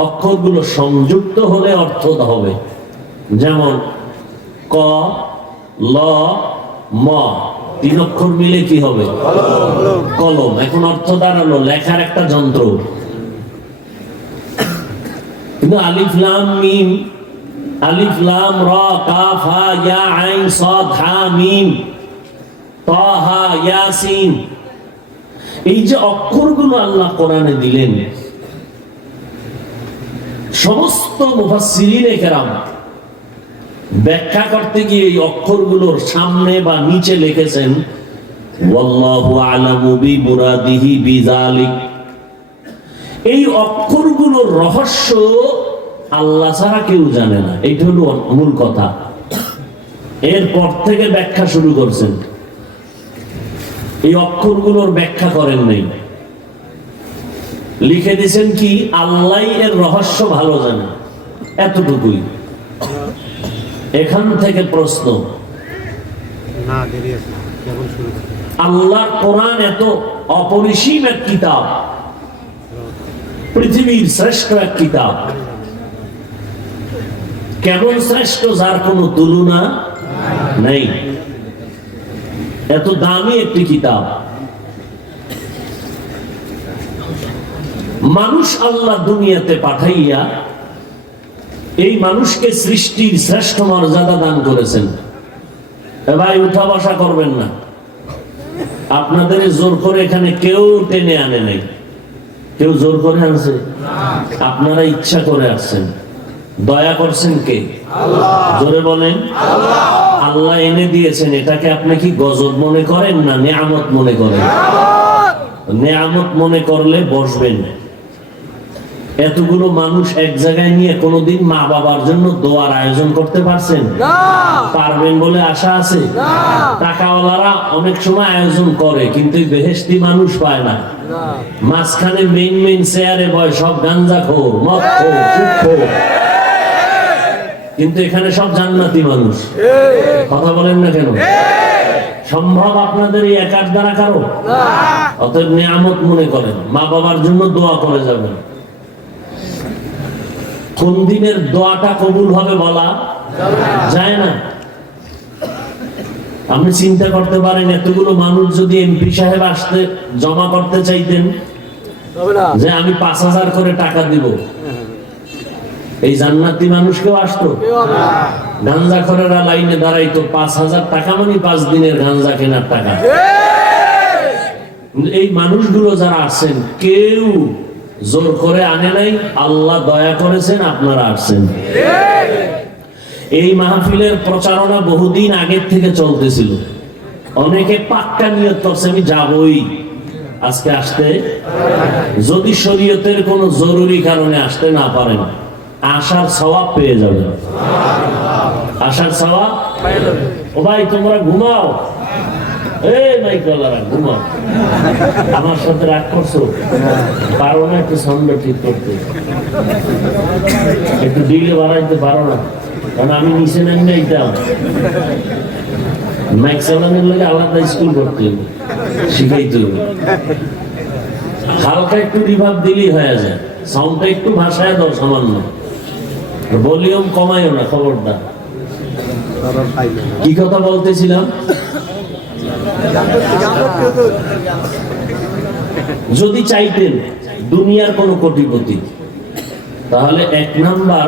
অক্ষরগুলো সংযুক্ত হলে অর্থ হবে। যেমন ক ল ম, 3 অক্ষর মিলে কি হবে? কলম। এখন অর্থ দাঁড়ালো লেখার একটা যন্ত্র। কিন্তু আলিফ লাম মিম, আলিফ লাম রা কাফ হা ইয়া আইন সাদ হা মিম তাহা ইয়াসিন, এই যে অক্ষরগুলো আল্লাহ কোরআনে দিলেন, সমস্ত মুফাসসিরিনে কেরাম ব্যাখ্যা করতে গিয়ে এই অক্ষরগুলোর সামনে বা নিচে লিখেছেন ওয়াল্লাহু আ'লামু বিমুরাদিহি বিযালিক। এই অক্ষরগুলোর রহস্য আল্লাহ ছাড়া কেউ জানে না, এটা হলো মূল কথা। এরপর থেকে ব্যাখ্যা শুরু করছেন, এই অক্ষরগুলোর ব্যাখ্যা করেন নাই, লিখে দিয়েছেন কি আল্লাহ এর রহস্য ভালো জানে, এতটুকুই। এখান থেকে প্রশ্ন, আল্লাহর কোরআন এত অপরিসীম এক কিতাব, পৃথিবীর শ্রেষ্ঠ এক কিতাব, কেমন শ্রেষ্ঠ যার কোনো তুলনা নেই, এত দামি একটি কিতাব। মানুষ আল্লাহ দুনিয়াতে পাঠাইয়া এই মানুষকে সৃষ্টির শ্রেষ্ঠ মর্যাদা দান করেছেন। ভাই উঠা বসা করবেন না, আপনাদের জোর করে এখানে কেউ টেনে আনে নাই, কেউ জোর করে আনছে, আপনারা ইচ্ছা করে আসছেন। দয়া করছেন কে? জোরে বলেন। আল্লাহ এনে দিয়েছেন, এটাকে আপনি কি গজব মনে করেন না নেয়ামত মনে করেন? নেয়ামত মনে করলে বসবেন। এতগুলো মানুষ এক জায়গায় নিয়ে কোনোদিন মা বাবার জন্য দোয়ার আয়োজন করতে পারছেন? পারবেন বলে আশা আছে? টাকাওয়ালারা অনেক সময় আয়োজন করে, কিন্তু বেহেশতি মানুষ পায় না। মাঝখানে মেইন চেয়ারে বয় সব গাঞ্জাখোর, মদখোর, সুদখোর, কিন্তু এখানে সব জান্নাতি মানুষ। কথা বলেন না কেন? সম্ভব আপনাদের এই একার দ্বারা কারো? অতএব নিয়ামত মনে করেন, মা বাবার জন্য দোয়া করে যাবেন। কোন দিনের দোয়াটা কবুল হবে বলা যায় না। আপনি চিন্তা করতে পারেন, এতগুলো মানুষ যদি এমপি সাহেব আসতে জমা করতে চাইতেন যে আমি 5,000 করে টাকা দিব, এই জান্নাতি মানুষ কেউ আসতো? গাঞ্জাখোরেরা লাইনে দাঁড়াইতো, 5,000 টাকা মানে 5 দিনের গাঞ্জা কেনার টাকা। এই মানুষগুলো যারা আসছেন কেউ জোর করে আনে নাই, আল্লাহ দয়া করেছেন, আপনারা আসছেন। এই মাহফিলের প্রচারণা বহুদিন আগের থেকে চলতেছিল, অনেকে পাক্কা নিয়ত করছে আমি যাবই, আজকে আসতে, যদি শরীয়তের কোনো জরুরি কারণে আসতে না পারেন, আসার সওয়াব পেয়ে যাবেন। আসার সওয়াব। ও ভাই তোমরা ঘুমাও, ঘুমাও, আমার সাথে রাগ করছো, পারো না একটু ছন্দ ঠিক করতে, একটু ডিলে বাড়াইতে পারো না? কারণ আমি নিচে নামি এইতাম, মাইক চালানোর লাগে আলাদা স্কুল করতে হবে, শিখাইতে হবে। হালকা একটু রিভাব দিলেই হয়ে যায়, সাউন্ডটা একটু ভাষায় দাও সামান্য, ভলিউম কমাইও না, খবরদার। কি কথা বলতেছিলাম? যদি চাইতেন দুনিয়ার কোন কোটিপতি, তাহলে 1 নাম্বার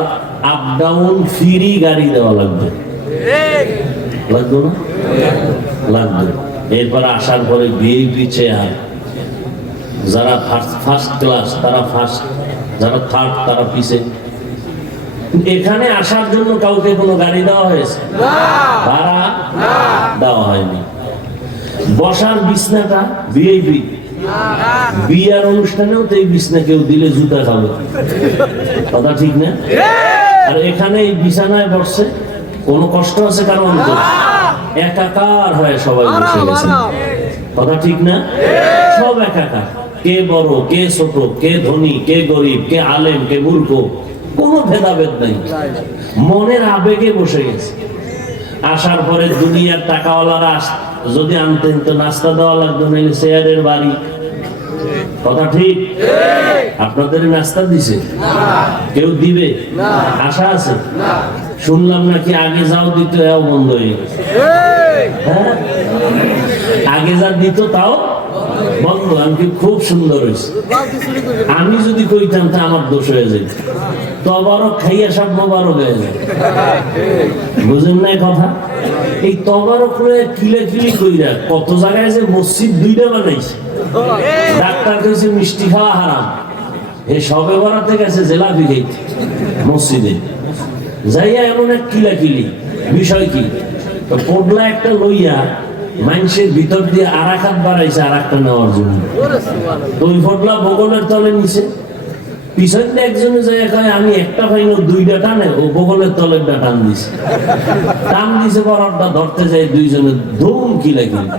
আপ ডাউন ফ্রি গাড়ি দেওয়া লাগবে, লাগবে না? লাগবে। এরপর আসার পরে ভিআইপি চেয়ার, যারা ফার্স্ট ক্লাস তারা ফার্স্ট, যারা থার্ড তারা পিছে। এখানে আসার জন্য কাউকে কোনো গাড়ি দেওয়া হয়েছে? ভাড়া দেওয়া হয়নি। বসার বিছনাটা ভিআইপি, বিয়ার অনুষ্ঠানেও তো এই বিছনা কেউ দিলে জুতা খাবে, কথা ঠিক না? আর এখানে এই বিছানায় বসছে, কোনো কষ্ট আছে কারো অন্তর? একাকার হয়ে সবাই বসে গেছে, কথা ঠিক না? সব একাকার, কে বড় কে ছোট, কে ধনী কে গরিব, কে আলেম কে মূর্খ, কোনো ভেদাভেদ নাই, মনের আবেগে বসে গেছে। আসার পরে দুনিয়ার টাকাওয়ালারা যদি আনতেন তো নাস্তা দেওয়া লাগতো, নাইলে শেয়ারের বাড়ি, কথা ঠিক? আপনাদের নাস্তা দিছে? কেউ দিবে? আশা আছে? শুনলাম নাকি আগে যাও দিত, এও বন্ধ হয়ে গেছে। হ্যাঁ, আগে যা দিত তাও বন্ধ। আমি খুব সুন্দর হয়েছে, আমি যদি কইতাম তা আমার দোষ হয়ে যেত। তবারক খাইয়া সব মোবারক হয়ে যায়, বুঝেন না কথা? এই তবারক কিলে কিলি কইরা কত জায়গায় যে মসজিদ 2টা বানাইছে। ডাক্তার কইছে মিষ্টি খাওয়া হারাম, এই সবে বরাতে গেছে জেলাপি খাইতে মসজিদে যাইয়া, এমন এক কিলাকিলি। বিষয় কি? পড়লা একটা লইয়া মানুষের ভিতর দিয়ে আর এক হাত বাড়াইছে আর একটা নেওয়ার জন্য। তো ওই ফটলা বগলের তলে নিছে, পিছন দিয়ে একজনে যায় কয় আমি একটা পাইনি, দুইটা টানে, ও বগলের তলের টান দিছে, টান দিছে বরফটা ধরতে যায়, দুইজনে ধুম কিলাকিলি,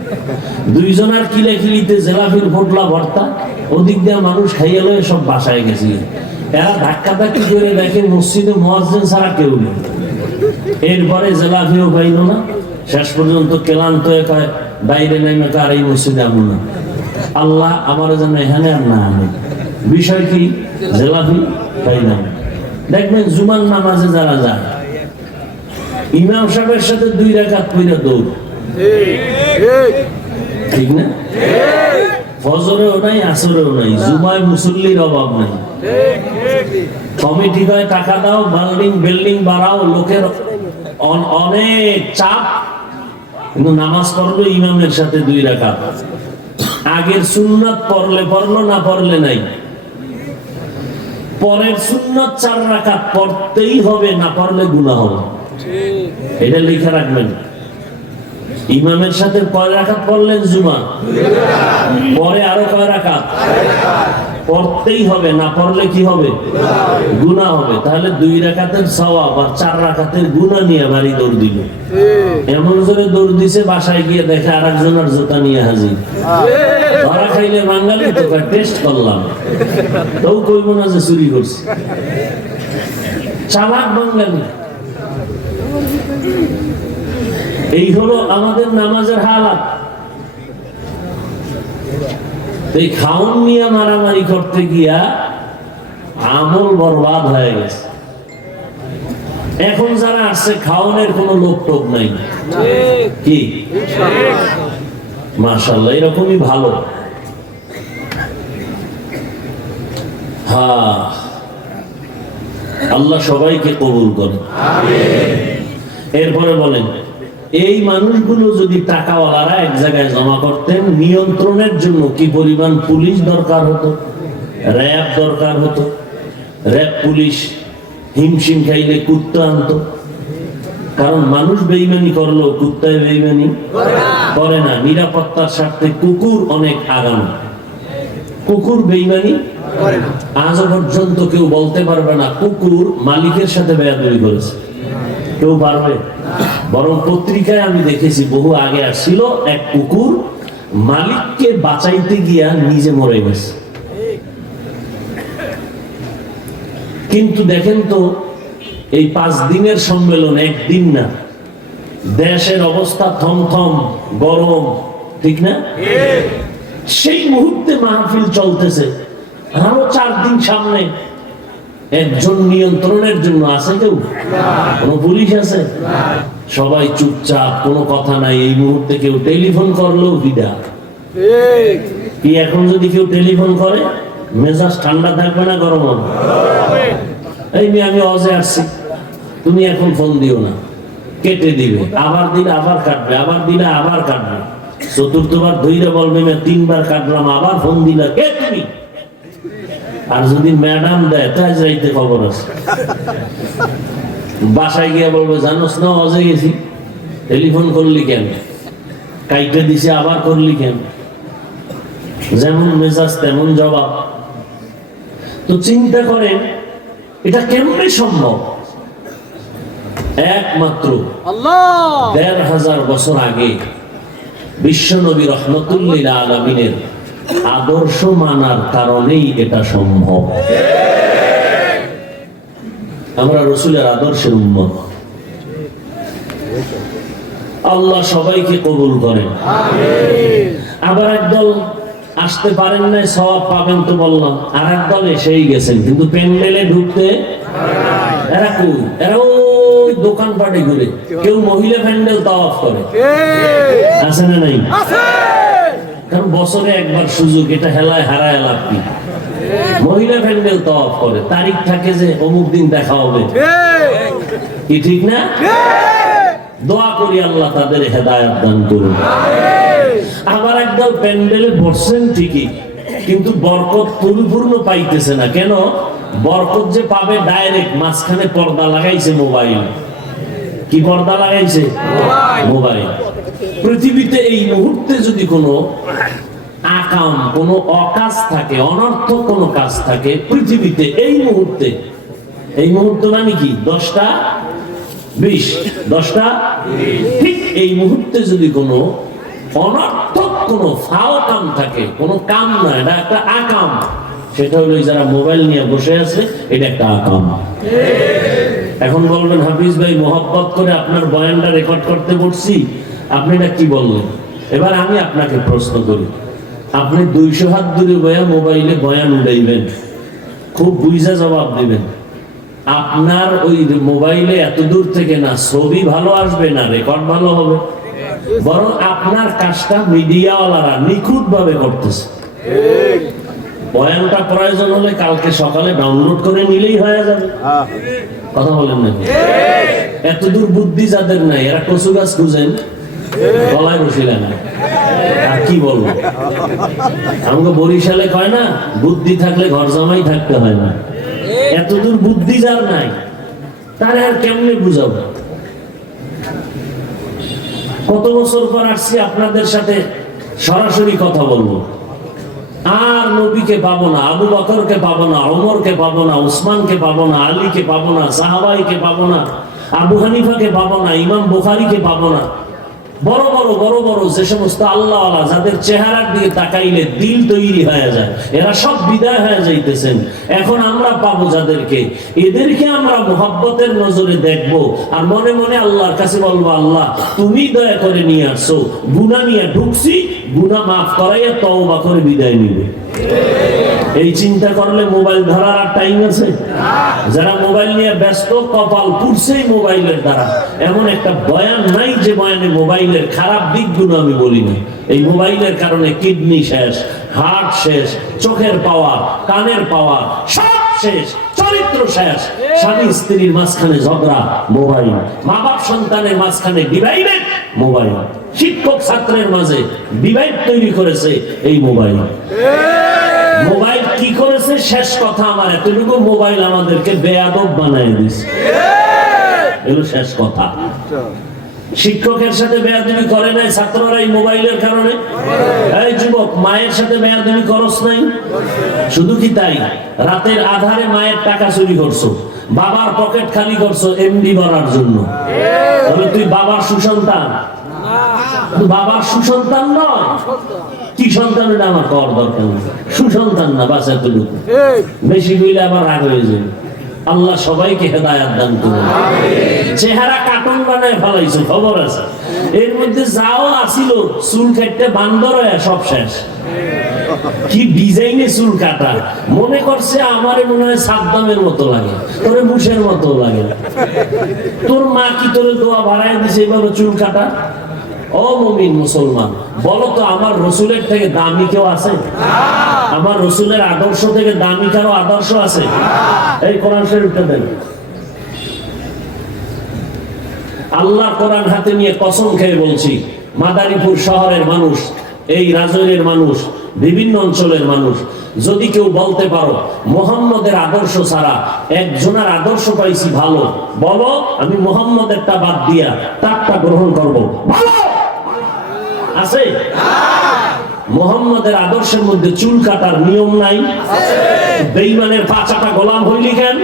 দুইজনের কিলাকিলিতে জেলাফির ফটলা ভর্তা, ওদিক দিয়ে মানুষ খাইয়ে লয়ে সব বাসায় গেছিল। এরা ধাক্কা ধাক্কি করে দেখে মসজিদে মুয়াজ্জিন ছাড়া কেউ নেই। এরপরে জেলাফিও পাইল না, শেষ পর্যন্ত ক্লান্ত হয়ে কয় বাইরে নেমে কার এই মসজিদে আমু না, আল্লাহ আমার যেন এখানে আর না আনে। বিষয় কি? জেলাফি পাইলাম। দেখবেন জুমার নামাজে যারা যায় ইমাম সাহেবের সাথে 2 রাকাত পড়ে দৌড়, ঠিক না? ফজরেও নাই, আসরেও নাই, জুমায় মুসল্লির অভাব নাই। কমিটি কয় টাকা দাও, বিল্ডিং বাড়াও, লোকের অনেক চাপ, কিন্তু নামাজ পড়লো ইমামের সাথে 2 রাকাত। আগের সুন্নাত পড়লে পড়লো, না পড়লে নাই। পরের সুন্নাত 4 রাকাত পড়তেই হবে, না পড়লে গুনাহ হবে। এটা লিখে রাখবেন। ইমামের সাথে কয় রাকাত পড়লেন জুমা, পরে আরো কয় রাকাত পড়তেই হবে, না পড়লে কি হবে? গুনাহ হবে। তাহলে 2 রাকাতের সওয়াব আর 4 রাকাতের গুনাহ নিয়ে বাড়ি দৌড় দিল। এমন জোরে দৌড় দিছে, বাসায় গিয়ে দেখে আরেকজনের জুতা নিয়ে হাজির। ধরা খাইলে বাঙালি তো টেস্ট করলাম, তো কইব না যে চুরি করছে। চালাক বাঙালি। এই হলো আমাদের নামাজের হালাত। এই খাওন নিয়ে মারামারি করতে গিয়া আমল বরবাদ হয়ে গেছে। এখন যারা আসছে খাওনের কোনো লোক টোক নাই, কি? মাশাআল্লাহ, এরকমই ভালো। হ্যাঁ, আল্লাহ সবাইকে কবুল করে। এরপরে বলেন, এই মানুষগুলো যদি টাকাওয়ালারা এক জায়গায় জমা করতেন, নিয়ন্ত্রণের জন্য কি পরিমাণ পুলিশ দরকার হতো, র্যাব দরকার হতো। র্যাব পুলিশ হিমশিম খাইলে কুত্তা আনতো, কারণ মানুষ বেইমানি করলেও কুত্তায় বেইমানি করে না। নিরাপত্তার স্বার্থে কুকুর অনেক আগাম, কুকুর বেইমানি আজও পর্যন্ত কেউ বলতে পারবে না কুকুর মালিকের সাথে বেয়াদবি করেছে, কেউ পারবে? বরং পত্রিকায় আমি দেখেছি, বহু আগে আসছিল, এক কুকুর মালিককে বাঁচাইতে গিয়া নিজে মরে গেছে। কিন্তু দেখেন তো, এই 5 দিনের সম্মেলন, একদিন না, দেশের অবস্থা থমথম গরম, ঠিক না? সেই মুহূর্তে মাহফিল চলতেছে, আরো 4 দিন সামনে। একজন নিয়ন্ত্রণের জন্য আছে কেউ? কোন পুলিশ আছে? সবাই চুপচাপ, কোনো কথা নাই। এই মুহূর্তে কেউ টেলিফোন করলেও বিদা। কি এখন যদি কেউ টেলিফোন করে, মেজাজ ঠান্ডা থাকবে না গরম হবে? এই মেয়ে আমি অজে আসছি, তুমি এখন ফোন দিও না, কেটে দিবে। আবার দিলে আবার কাটবে, আবার দিলে আবার কাটবে। চতুর্থবার ধৈর্য বলবে, 3 বার কাটলাম, আবার ফোন দিলে কে তুমি? আর যদি ম্যাডাম দেয়, তাই যাইতে খবর আছে। বাসায় গিয়ে বলবো, জানোস না অজে গেছি, টেলিফোন করলি কেন? কাইটে দিছে, আবার করলি কেন? যেমন মেজাজ তেমন জবাব। তো চিন্তা করেন, এটা কেমনে সম্ভব? একমাত্র 1500 বছর আগে বিশ্ব নবী রহমতুল্লিল আলামিনের আদর্শ মানার কারণেই এটা সম্ভব। আমরা রাসূলের আদর্শের উম্মত। আল্লাহ সবাইকে কবুল করেন। আবার একদল আসতে পারেন না, সওয়াব পাবেন তো বললাম। আর একদল এসেই গেছেন, কিন্তু প্যান্ডেলে ঢুকতে এরা কই? এরা ওই দোকানপাটে ঘুরে। কেউ মহিলা প্যান্ডেল তাওয়াফ করে, আছে না নাই? কারণ বছরে একবার সুযোগ, এটা হেলায় হারায় লাভ কি? মহিলা প্যান্ডেল তাওয়াফ করে, তারিখ থাকে যে অমুক দিন দেখা হবে, কি ঠিক না? দোয়া করি আল্লাহ তাদের হেদায়েত দান করুন। আবার একদল প্যান্ডেলে বসছেন ঠিকই, কিন্তু বরকত পরিপূর্ণ পাইতেছে না। কেন? বরকত যে পাবে ডাইরেক্ট, মাঝখানে পর্দা লাগাইছে মোবাইল। কি পর্দা লাগাইছে? মোবাইল। পৃথিবীতে এই মুহূর্তে যদি কোনো আকাম, কোনো অকাজ থাকে, অনর্থক কোনো কাজ থাকে পৃথিবীতে এই মুহূর্তে, এই মুহূর্তে মানে কি 10টা 20, 10টা ঠিক এই মুহূর্তে যদি কোনো অনর্থক কোনো ফাও কাম থাকে, কোনো কাম না, এটা একটা আকাম, সেটা হলো যারা মোবাইল নিয়ে বসে আছে, এটা একটা আকাম। এখন বলবেন হাফিজ ভাই মোহাব্বত করে আপনার বয়ানটা রেকর্ড করতে বলছি, আপনি এটা কি বললেন? এবার আমি আপনাকে প্রশ্ন করি, আপনি 200 হাত দূরে বয়া মোবাইলে বয়ান উড়াইবেন, খুব বুঝা জবাব দিবেন, আপনার ওই মোবাইলে এত দূর থেকে না ছবি ভালো আসবে না রেকর্ড ভালো হবে, বরং আপনার কাজটা মিডিয়াওয়ালারা নিখুঁত ভাবে করতেছে। বয়ানটা প্রয়োজন হলে কালকে সকালে ডাউনলোড করে নিলেই হয়ে যাবে। কথা বলেন না? এত দূর বুদ্ধি যাদের নাই, এরা কচু গাছ খুঁজেন, গলায় বসিলেন না। আর কি বলবো, আমাকে বরিশালে কয় না, বুদ্ধি থাকলে ঘর জামাই থাকতে হয় না। এত দূর বুদ্ধি যার নাই, তারে আর কেমনে বুঝাবো? কত বছর পর আসছি আপনাদের সাথে সরাসরি কথা বলবো, আর নবীকে পাবো না, আবু বকরকে পাবো না, ওমরকে পাবো না, উসমানকে পাবো না, আলীকে পাবো না, সাহাবাইকে পাবো না, আবু হানিফাকে পাবো না, ইমাম বুখারীকে পাবো না। বড় বড় বড় বড় যে সমস্ত আল্লাহওয়ালা, যাদের চেহারার দিকে তাকাইলে দিল তৈরি হয়ে যায়, এরা সব বিদায় হয়ে যাইতেছেন। এখন আমরা পাবো যাদেরকে, এদেরকে আমরা মোহাব্বতের নজরে দেখবো, আর মনে মনে আল্লাহর কাছে বলবো, আল্লাহ তুমি দয়া করে নিয়ে আসছো, গুনাহ নিয়ে ঢুকছি, গুনাহ মাফ করাইয়া তওবা করে বিদায় নিবে। এই চিন্তা করলে মোবাইল ধরার আর টাইম আছে? যারা মোবাইল নিয়ে ব্যস্ত, কপাল পুড়ছেই মোবাইলের দ্বারা। এমন একটা বয়ান নাই যে বয়ানে মোবাইলের খারাপ দিকগুলো আমি বলি না। এই মোবাইলের কারণে কিডনি শেষ, হার্ট শেষ, চোখের পাওয়ার, কানের পাওয়ার সব শেষ, চরিত্র শেষ, স্বামী স্ত্রীর মাঝখানে ঝগড়া মোবাইল, মা বাপ সন্তানের মাঝখানে ডিভাইডেড মোবাইল, শিক্ষক ছাত্রের মাঝে ডিভাইড তৈরি করেছে এই মোবাইল। মোবাইল কি করেছে? শেষ কথা আমার এতটুকু, মোবাইল আমাদেরকে বেয়াদব বানায় দিয়েছে, এগুলো শেষ কথা। শিক্ষকের সাথে বেয়াদবি করে নাই ছাত্ররা এই মোবাইলের কারণে? এই যুবক, মায়ের সাথে বেয়াদবি করস নাই? শুধু কি তাই, রাতের আধারে মায়ের টাকা চুরি করছো, বাবার পকেট খালি করছো এমডি ভরার জন্য, তাহলে তুই বাবার সুসন্তান? বাবার সুসন্তান নয়, কি সন্তান এটা আমার কর দরকার নেই, সুসন্তান না, বাস এতটুকু। বেশি কইলে আবার রাগ হয়ে যাবে। আল্লাহ সবাইকে হেদায়েত দান করুন। চেহারা কার্টুন বানায় ফেলাইছে, খবর আছে, এর মধ্যে যাও আসিল চুল কাটতে বান্দর হয়ে সব শেষ। কি ডিজাইনে চুল কাটা, মনে করছে আমারে মনে হয় সাদ্দামের মতো লাগে, তোরে মুশের মতো লাগে। তোর মা কি তোরে দোয়া বাড়ায় দিছে এইভাবে চুল কাটা? ও মুমিন মুসলমান, বলো তো আমার রসুলের থেকে দামি কেউ আছে? আমার রসুলের আদর্শ থেকে দামি কারো আদর্শ আছে? এই কোরআন শরীফটা দেন। আল্লাহ কোরআন হাতে নিয়ে কসম খেয়ে বলছি, মাদারীপুর শহরের মানুষ, এই রাজৈরের মানুষ, বিভিন্ন অঞ্চলের মানুষ, যদি কেউ বলতে পারো মুহাম্মদের আদর্শ ছাড়া একজনের আদর্শ পাইছি ভালো, বলো, আমি মুহাম্মদেরটা বাদ দিয়া তারটা গ্রহণ করব। ভালো আছে? মুহাম্মদের আদর্শের মধ্যে চুল কাটার নিয়ম নাই, বেঈমানের পাঁচাটা গোলাম হইলি কেন?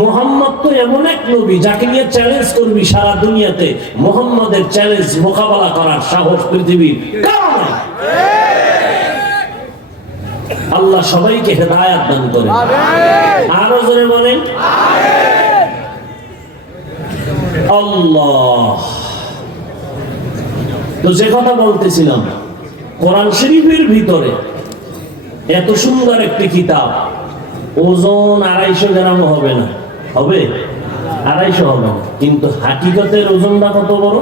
মুহাম্মদ তো এমন এক নবী যাকে নিয়ে চ্যালেঞ্জ করবি সারা দুনিয়াতে, মুহাম্মদের চ্যালেঞ্জ মোকাবেলা করার সাহস পৃথিবীর কারো নাই। আল্লাহ সবাইকে হেদায়েত দান করেন। আরো জোরে বলেন আল্লাহ। তো যে কথা বলতেছিলাম, কোরআন শরীফের ভিতরে এত সুন্দর একটি কিতাব, ওজন 250 গ্রাম হবে না, হবে 250 হবে না, কিন্তু হাকিকতের ওজনটা কত বড়?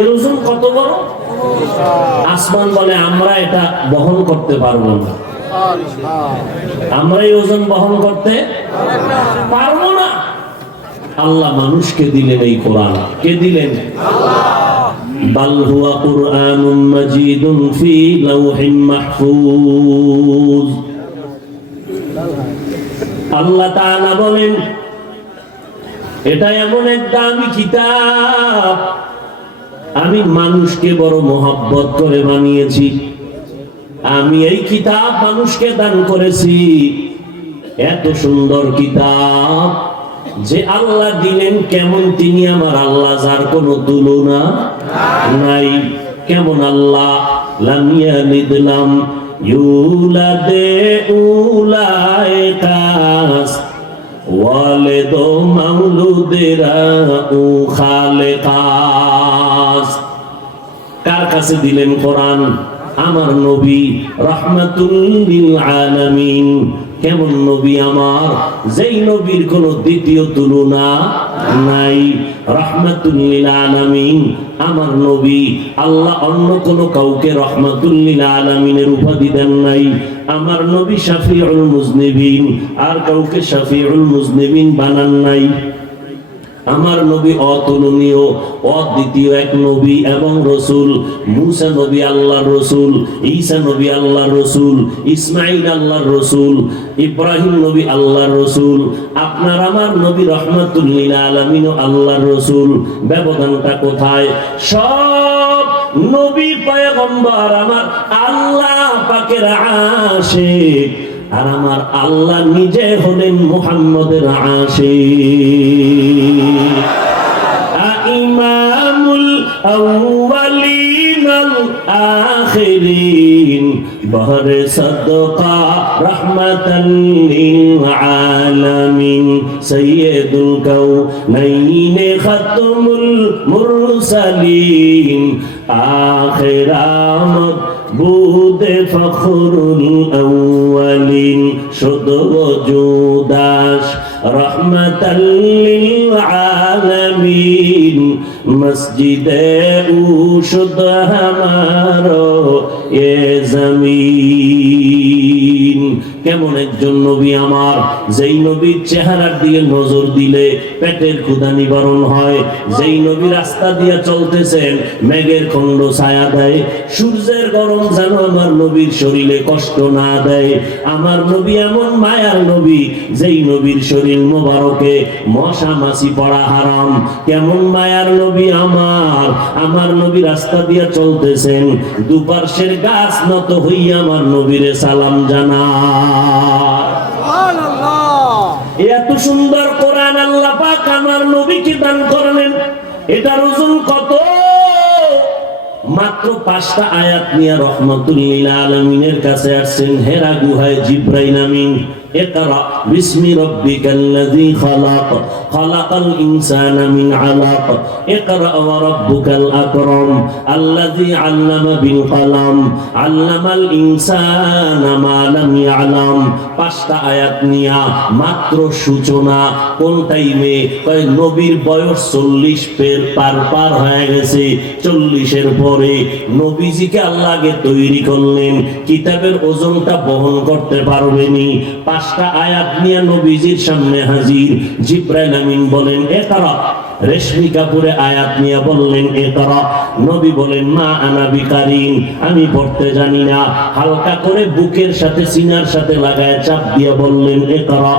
এর ওজন কত বড়? আসমান বলে আমরা এটা বহন করতে পারবো না, আমরা এই ওজন বহন করতে পারবো না। আল্লাহ মানুষকে দিলেন এই কোরআন। কে দিলেন? বাল হুয়া কুরআনুম মাজিদুন ফি লাওহিম মাহফুজ। আল্লাহ তাআলা বলেন এটা এমন এক দামি কিতাব, আমি মানুষকে বড় মোহাব্বত করে বানিয়েছি। আমি এই কিতাব মানুষকে দান করেছি। এত সুন্দর কিতাব যে আল্লাহ দিলেন কেমন, তিনি আমার আল্লাহ, যার কোনো তুলনা নাই। কেমন আল্লাহ, লাম ইয়ালিদ লাম ইউলাদ উলাইকাস ওয়ালিদ মাউলুদেরা ও খালেকাস। কার কাছে দিলেন কোরআন? আমার নবী রাহমাতুল লিল আলামিন। কেমন নবী আমার, যেই নবীর কোনো দ্বিতীয় তুলনা নাই। রাহমাতুল লিল আলামিন আমার নবী। আল্লাহ অন্য কোনো কাউকে রাহমাতুল লিল আলামিনের উপাধি দেন নাই। আমার নবী শাফিউল মুজনিবিন, আর কাউকে শাফিউল মুজনিবিন বানান নাই। আমার নবী অতুলনীয়, অদ্বিতীয় এক নবী এবং রসুল। মুসা নবী আল্লাহর রসুল, ঈসা নবী আল্লাহর রসুল, ইসমাঈল আল্লাহর রসুল, ইব্রাহিম নবী আল্লাহর রসুল। আপনার আমার নবী রাহমাতুল লিল আলামিন ও আল্লাহর রসুল। ব্যবধানটা কোথায়? সব নবী পয়গম্বর আমার আল্লাহ পাকের আশিক, আর আমার আল্লাহ নিজে হলেন মুহাম্মদের আশিক। ইমামুল আউয়ালিন আল আখিরিন বহরে সাদকা রাহমাতাল লিল আলামিন সাইয়্যিদুল কাউনাইন খাতমুল মুরসালিন আখিরামত বুদে ফখরুল আউয়ালিন শুদ্ধ ওজুদাস রাহমাতাল লিল আলামিন মসজিদে উশুদ হামারো এ জমিন। কেমন একজন নবী আমার, যেই নবীর চেহারার দিকে নজর দিলে পেটের ক্ষুধা নিবারণ হয়। যেই নবী রাস্তা দিয়ে চলতেছেন মেঘের খণ্ড ছায়া দেয়, সূর্যের গরম যেন আমার নবীর শরীরে কষ্ট না দেয়। আমার নবী এমন মায়ার নবী, যেই নবীর শরীর মোবারকে মশা মাছি পড়া হারাম। কেমন মায়ার নবী আমার, আমার নবী রাস্তা দিয়ে চলতেছেন, দুপার্শ্বের গাছ নত হইয়া আমার নবীরে সালাম জানায়। এত সুন্দর কোরআন আল্লাহ পাক আমার নবীকে দান করলেন। এটার ওজন কত? মাত্র 5টা আয়াত নিয়ে রাহমাতুল লিল আলামিনের কাছে আসছেন হেরা গুহায় জিবরাইল আমিন। ইকরা বিসমি রাব্বিকাল্লাযী খালাক খালাকাল ইনসানা মিন আলাক ইকরা ওয়া রাব্বুকাল আকরাম আল্লাযী আল্লামা বিল কলম আল্লামাল ইনসানা মা লাম ইয়ালাম। 5টা আয়াত নিয়া মাত্র সূচনা। কোন টাইমে? কয় নবীর বয়স 40 পার হয়ে গেছে। 40-এর পরে নবীজিকে আল্লাহ আগে তৈরি করলেন, কিতাবের ওজনটা বহন করতে পারবেনি। 5টা আয়াত নিয়ে নবীজির সামনে হাজির। জিবরাইল আমিন বলেন ইকরা। রেশমি কাপুরে আয়াত নিয়ে বললেন ইকরা। নবী বলেন মা আনা বিকারিন, আমি পড়তে জানি না। হালকা করে বুকের সাথে সিনার সাথে লাগায় চাপ দিয়ে বললেন ইকরা।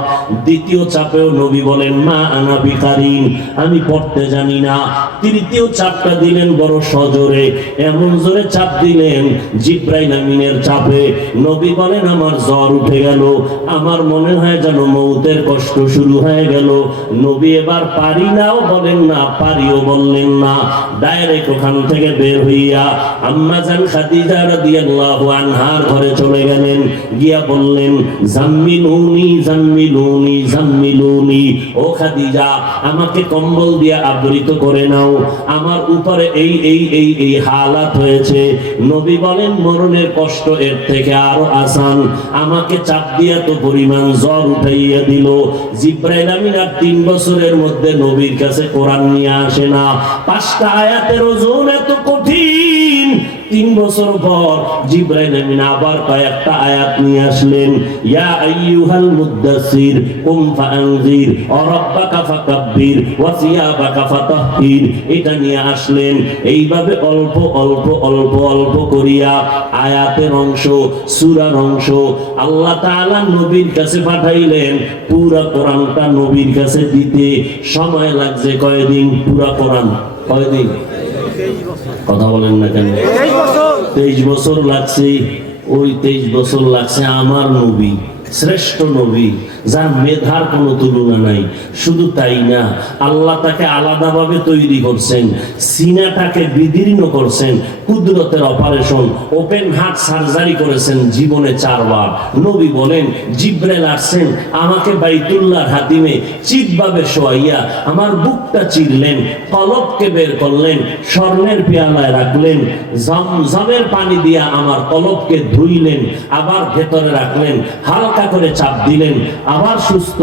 দ্বিতীয় চাপেও নবী বলেন মা আনা বিকারিন, আমি পড়তে জানি না। তৃতীয় চাপটা দিলেন বড় সজোরে, এমন জোরে চাপ দিলেন জিবরাইল আমিনের চাপে। নবী বলেন আমার জ্বর উঠে গেল, আমার মনে হয় যেন মৌতের কষ্ট শুরু হয়ে গেল। নবী এবার পারি নাও বলেন না, পারিও বললেন না। ডাইরেক্ট ওখান থেকে বের হইয়া আম্মা জান খাদিজা রাদিয়াল্লাহু আনহার ঘরে চলে গেলেন। গিয়া বললেন জাম্মিলুনি জাম্মিলুনি জাম্মিলুনি, ও খাদিজা আমাকে কম্বল দিয়ে আবৃত করে নাও, আমার উপরে এই এই এই এই হালাত হয়েছে। নবী বলেন মরণের কষ্ট এর থেকে আরো আসান। আমাকে চাপ দিয়া তো পরিমাণ জ্বর উঠাইয়া দিল। জিবরাইল আমিন আর 3 বছরের মধ্যে নবীর কাছে কোরআন নিয়ে আসে না। 5টা আয়াতের ওজন এত কঠিন, 3 বছর পর জিবরাইল আমিন আবার কয়েকটা আয়াত নিয়ে আসলেন। ইয়া আইয়ুহাল মুদ্দাসসির কুম ফাআনজির ওয়া রাব্বাকা ফাকাব্বির ওয়া সিয়াবাকা ফাতাহহির, এটা নিয়ে আসলেন। এইভাবে অল্প অল্প অল্প অল্প করিয়া আয়াতের অংশ, সূরার অংশ আল্লাহ তাআলা নবীর কাছে পাঠাইলেন। পুরা কোরআনটা নবীর কাছে দিতে সময় লাগছে কয়দিন? পুরা কোরআন কয়দিন? কথা বলেন না কেন? 23 বছর লাগছে। ওই 23 বছর লাগছে আমার নবী, শ্রেষ্ঠ নবী, যার মেধার কোনো তুলনা নাই। শুধু তাই না, আল্লাহ তাকে আলাদাভাবে তৈরি করছেন, সিনাটাকে বিদীর্ণ করছেন, কুদরতের অপারেশন, ওপেন হার্ট সার্জারি করেছেন জীবনে 4 বার। নবী বলেন, জিবরাইল আসছেন, আমাকে বাইতুল্লাহর হাতিমে চিৎভাবে শোয়াইয়া আমার বুকটা চিরলেন, কলবকে বের করলেন, স্বর্ণের পেয়ালায় রাখলেন, জমজমের পানি দিয়া আমার কলবকে ধুইলেন, আবার ভেতরে রাখলেন, হালকা করে চাপ দিলেন, আবার সুস্থ।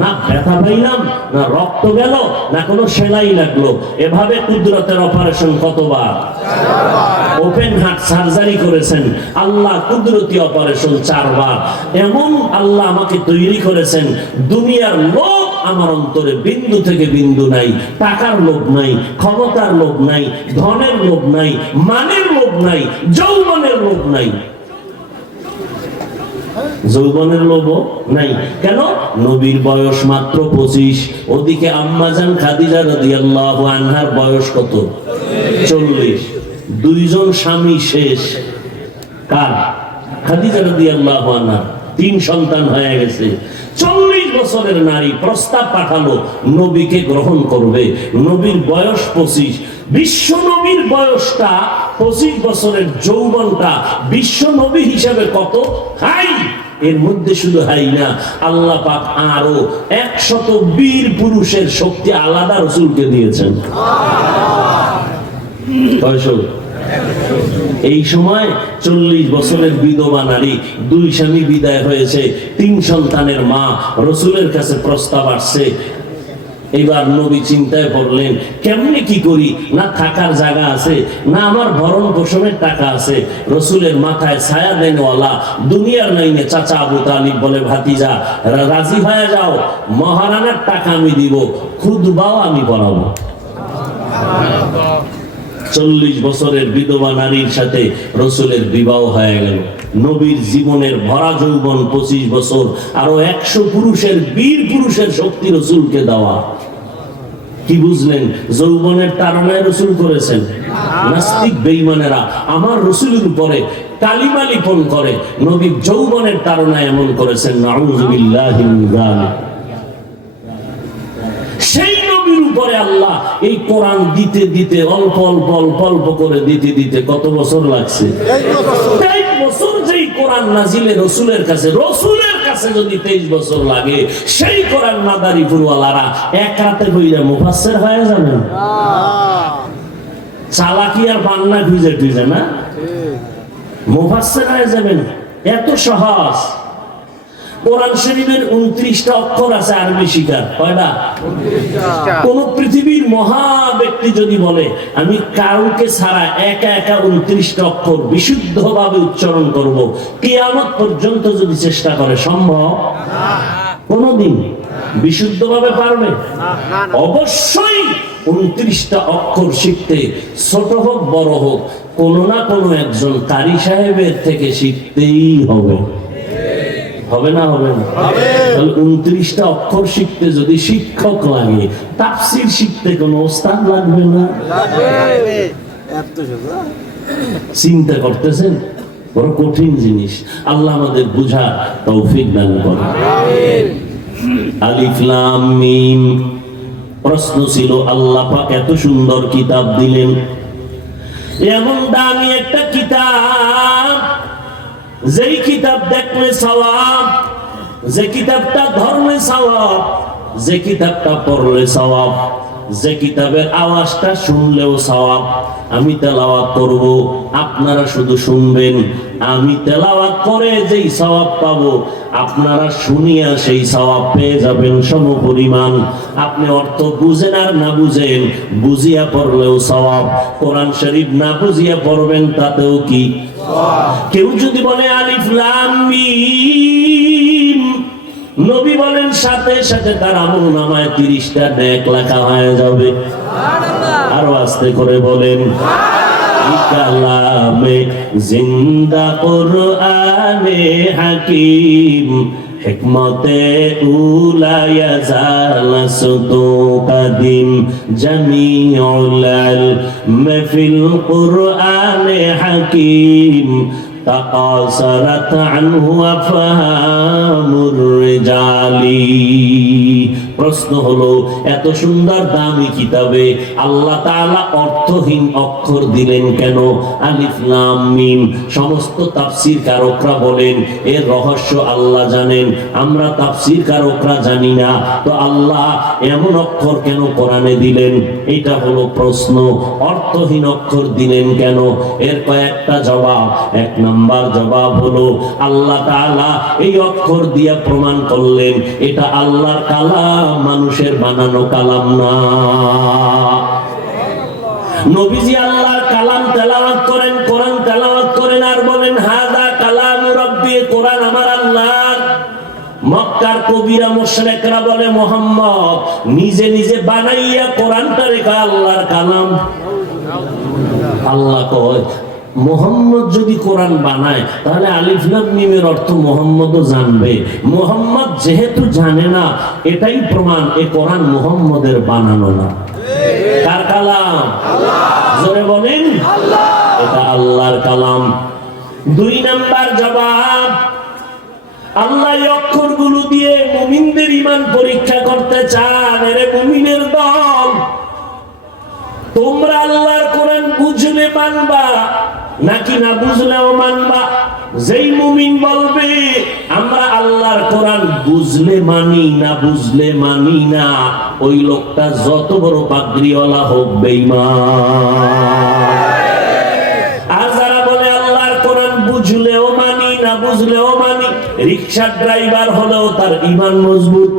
না ব্যথা পাইলাম, না রক্ত গেল, না কোনো সেলাই লাগলো। এভাবে কুদরতের অপারেশন কতবার? 4 বার। ওপেন হার্ট সার্জারি করেছেন আল্লাহ, কুদরতি অপারেশন 4 বার। এমন আল্লাহ আমাকে তৈরি করেছেন, দুনিয়ার লোভ আমার অন্তরে বিন্দু থেকে বিন্দু নাই। টাকার লোভ নাই, ক্ষমতার লোভ নাই, ধনের লোভ নাই, মানের লোভ নাই, যৌবনের লোভ নাই। যৌবনের লোভ নাই কেন? নবীর বয়স মাত্র 25। ওদিকে আম্মাজান খাদিজা রাদিয়াল্লাহু আনহার বয়স কত? 40। 2 জন স্বামী শেষ। কার? খাদিজা রাদিয়াল্লাহু আনহা। 3 সন্তান হয়ে গেছে। 40 বছরের নারী প্রস্তাব পাঠালো নবীকে গ্রহণ করবে। নবীর বয়স 25। বিশ্ব নবীর বয়সটা 25 বছরের, যৌবনটা বিশ্ব নবী হিসাবে কত হাই। এর মধ্যে শুধু হাই না, আল্লাহ পাক আরো 100 বীর পুরুষের শক্তি আলাদা রাসূলকে দিয়েছেন। কয়শো? এই সময় 40 বছরের বিধবা নারী, 2 স্বামী বিদায় হয়েছে, 3 সন্তানের মা, রাসূলের কাছে প্রস্তাব আসছে। এবার নবী চিন্তায় পড়লেন, কেমনে কি করি? না থাকার জায়গা আছে, না আমার ভরণ পোষণের টাকা আছে। রাসূলের মাথায় ছায়া দেনওয়ালা দুনিয়ার নাইনে চাচা আবু তালিব বলে, ভাতিজা রাজি হয়ে যাও, মহারানার টাকা আমি দিব, খুতবাও আমি পড়াবো। 40 বছরের বিধবা নারীর সাথে রাসূলের বিবাহ হয়ে গেল। নবীর জীবনের ভরা যৌবন 25 বছর, আরো 100 পুরুষের, বীর পুরুষের শক্তি রাসূলকে দেওয়া। কি বুঝলেন? যৌবনের তাড়নায় রাসূল করেছেন। নাস্তিক বেঈমানেরা আমার রাসূলের উপরে কালিমা লিপন করে, নবী যৌবনের তাড়নায় এমন করেছেন। নাউযু বিল্লাহি মিন যালিক। সেই নবীর উপরে আল্লাহ এই কোরআন দিতে দিতে অল্প অল্প অল্প অল্প করে দিতে দিতে কত বছর লাগছে? 23 বছর। যেই কোরআন নাজিলে রাসূলের কাছে, রাসূলের কাছে যদি 23 বছর লাগে, সেই কোরআন মাদারি ফুরওয়ালারা এক রাতে বইরা মুফাসসির হয়ে যাবেন। চালাকি আর বান্না খুঁজে খুঁজে না মুফাসসির হয়ে যাবেন, এত সহজ। কোরআন শরীফের 29টা অক্ষর আছে আরবি শিখার। কয়টা? 29টা। কোন পৃথিবীর মহা ব্যক্তি যদি বলে আমি কাউকে ছাড়া একা একা 29টা অক্ষর বিশুদ্ধভাবে উচ্চারণ করব, কিয়ামত পর্যন্ত যদি চেষ্টা করে, সম্ভব? কোনদিন বিশুদ্ধভাবে পারবে? অবশ্যই 29টা অক্ষর শিখতে ছোট হোক বড় হোক, কোন না কোনো একজন কারি সাহেবের থেকে শিখতেই হবে। হবে না? হবে না? তাহলে 29টা অক্ষর শিখতে যদি শিক্ষক লাগে, তাফসীর শিখতে কোনো ওস্তাদ লাগবে না? চিন্তা করতেছেন? বড় কঠিন জিনিস। আল্লাহ আমাদের বুঝার তৌফিক দান করেন। আলিফ লাম মিম। প্রশ্ন ছিল, আল্লাহ পাক এত সুন্দর কিতাব দিলেন, এমন দামি একটা কিতাব, যেই কিতাব দেখলে সওয়াব, যে কিতাবটা ধরলে সওয়াব, যে কিতাবটা পড়লে সওয়াব, যে কিতাবের আওয়াজটা শুনলেও সওয়াব। আমি তেলাওয়াত করব, আপনারা শুধু শুনবেন। আমি তেলাওয়াত করে যেই সওয়াব পাবো, আপনারা শুনিয়া সেই সওয়াব পেয়ে যাবেন সমপরিমাণ। আপনি অর্থ বুঝেন আর না বুঝেন, বুঝিয়া পড়লেও সওয়াব। কোরআন শরীফ না বুঝিয়া পড়বেন, তাতেও কি? কেউ যদি বলে আলিফ লাম মিম, নবী বলেন সাথে সাথে তার আমলনামায় 30টা নেক লেখা হয়ে যাবে। আরো আস্তে করে বলেন, কালামে জিন্দা কুরআনে হাকিম, হিকমতে উলা ইয়াজাল সুতু কাদিম, জামিউল ইলম ফিল কুরআনে হাকিম, তাকাসারাত আনহু আফহামুর রিজালি। প্রশ্ন হলো, এত সুন্দর দামি কিতাবে আল্লাহ তাআলা অর্থহীন অক্ষর দিলেন কেন? আলিফ লাম মিম। সমস্ত তাফসীর কারকরা বলেন এর রহস্য আল্লাহ জানেন, আমরা তাফসীর কারকরা জানি না। তো আল্লাহ এমন অক্ষর কেন কোরআনে দিলেন? এটা হলো প্রশ্ন। অর্থহীন অক্ষর দিলেন কেন? এর কয়েকটা জবাব। এক নাম্বার জবাব হলো, আল্লাহ তাআলা এই অক্ষর দিয়া প্রমাণ করলেন এটা আল্লাহর কালাম, মানুষের বানানো কালাম না। নবীজি আল্লাহর কালাম তেলাওয়াত করেন, কোরআন তেলাওয়াত করেন আর বলেন হাযা কালামু রাব্বি, কোরআন আমার আল্লাহর। মক্কার কবিরা মুশরিকরা বলে মুহাম্মদ নিজে নিজে বানাইয়া কোরআনটা রেখা আল্লাহর কালাম। আল্লাহ কয় মুহাম্মদ যদি কোরআন বানায় তাহলে আলিফ লাম মিমের অর্থ মুহাম্মদও জানবে। মুহাম্মদ যেহেতু জানে না, এটাই প্রমাণ এ কোরআন মুহাম্মদের বানানো না। কার কালাম? জোরে বলেন, এটা আল্লাহর কালাম। দুই নাম্বার জবাব, আল্লাহ এই অক্ষরগুলো দিয়ে মুমিনদের ঈমান পরীক্ষা করতে চান। এরে মুমিনের দল, তোমরা আল্লাহর কোরআন বুঝলে মানবা নাকি না বুঝলেও মানবা? যেই মুমিন বলবে আমরা আল্লাহর কোরআন বুঝলে মানি না বুঝলে মানি না, ওই লোকটা যত বড় পাগড়িওয়ালা হোক বেঈমান। আর যারা বলে আল্লাহর কোরআন বুঝলেও মানি না বুঝলেও মানি, রিকশা ড্রাইভার হলেও তার ঈমান মজবুত।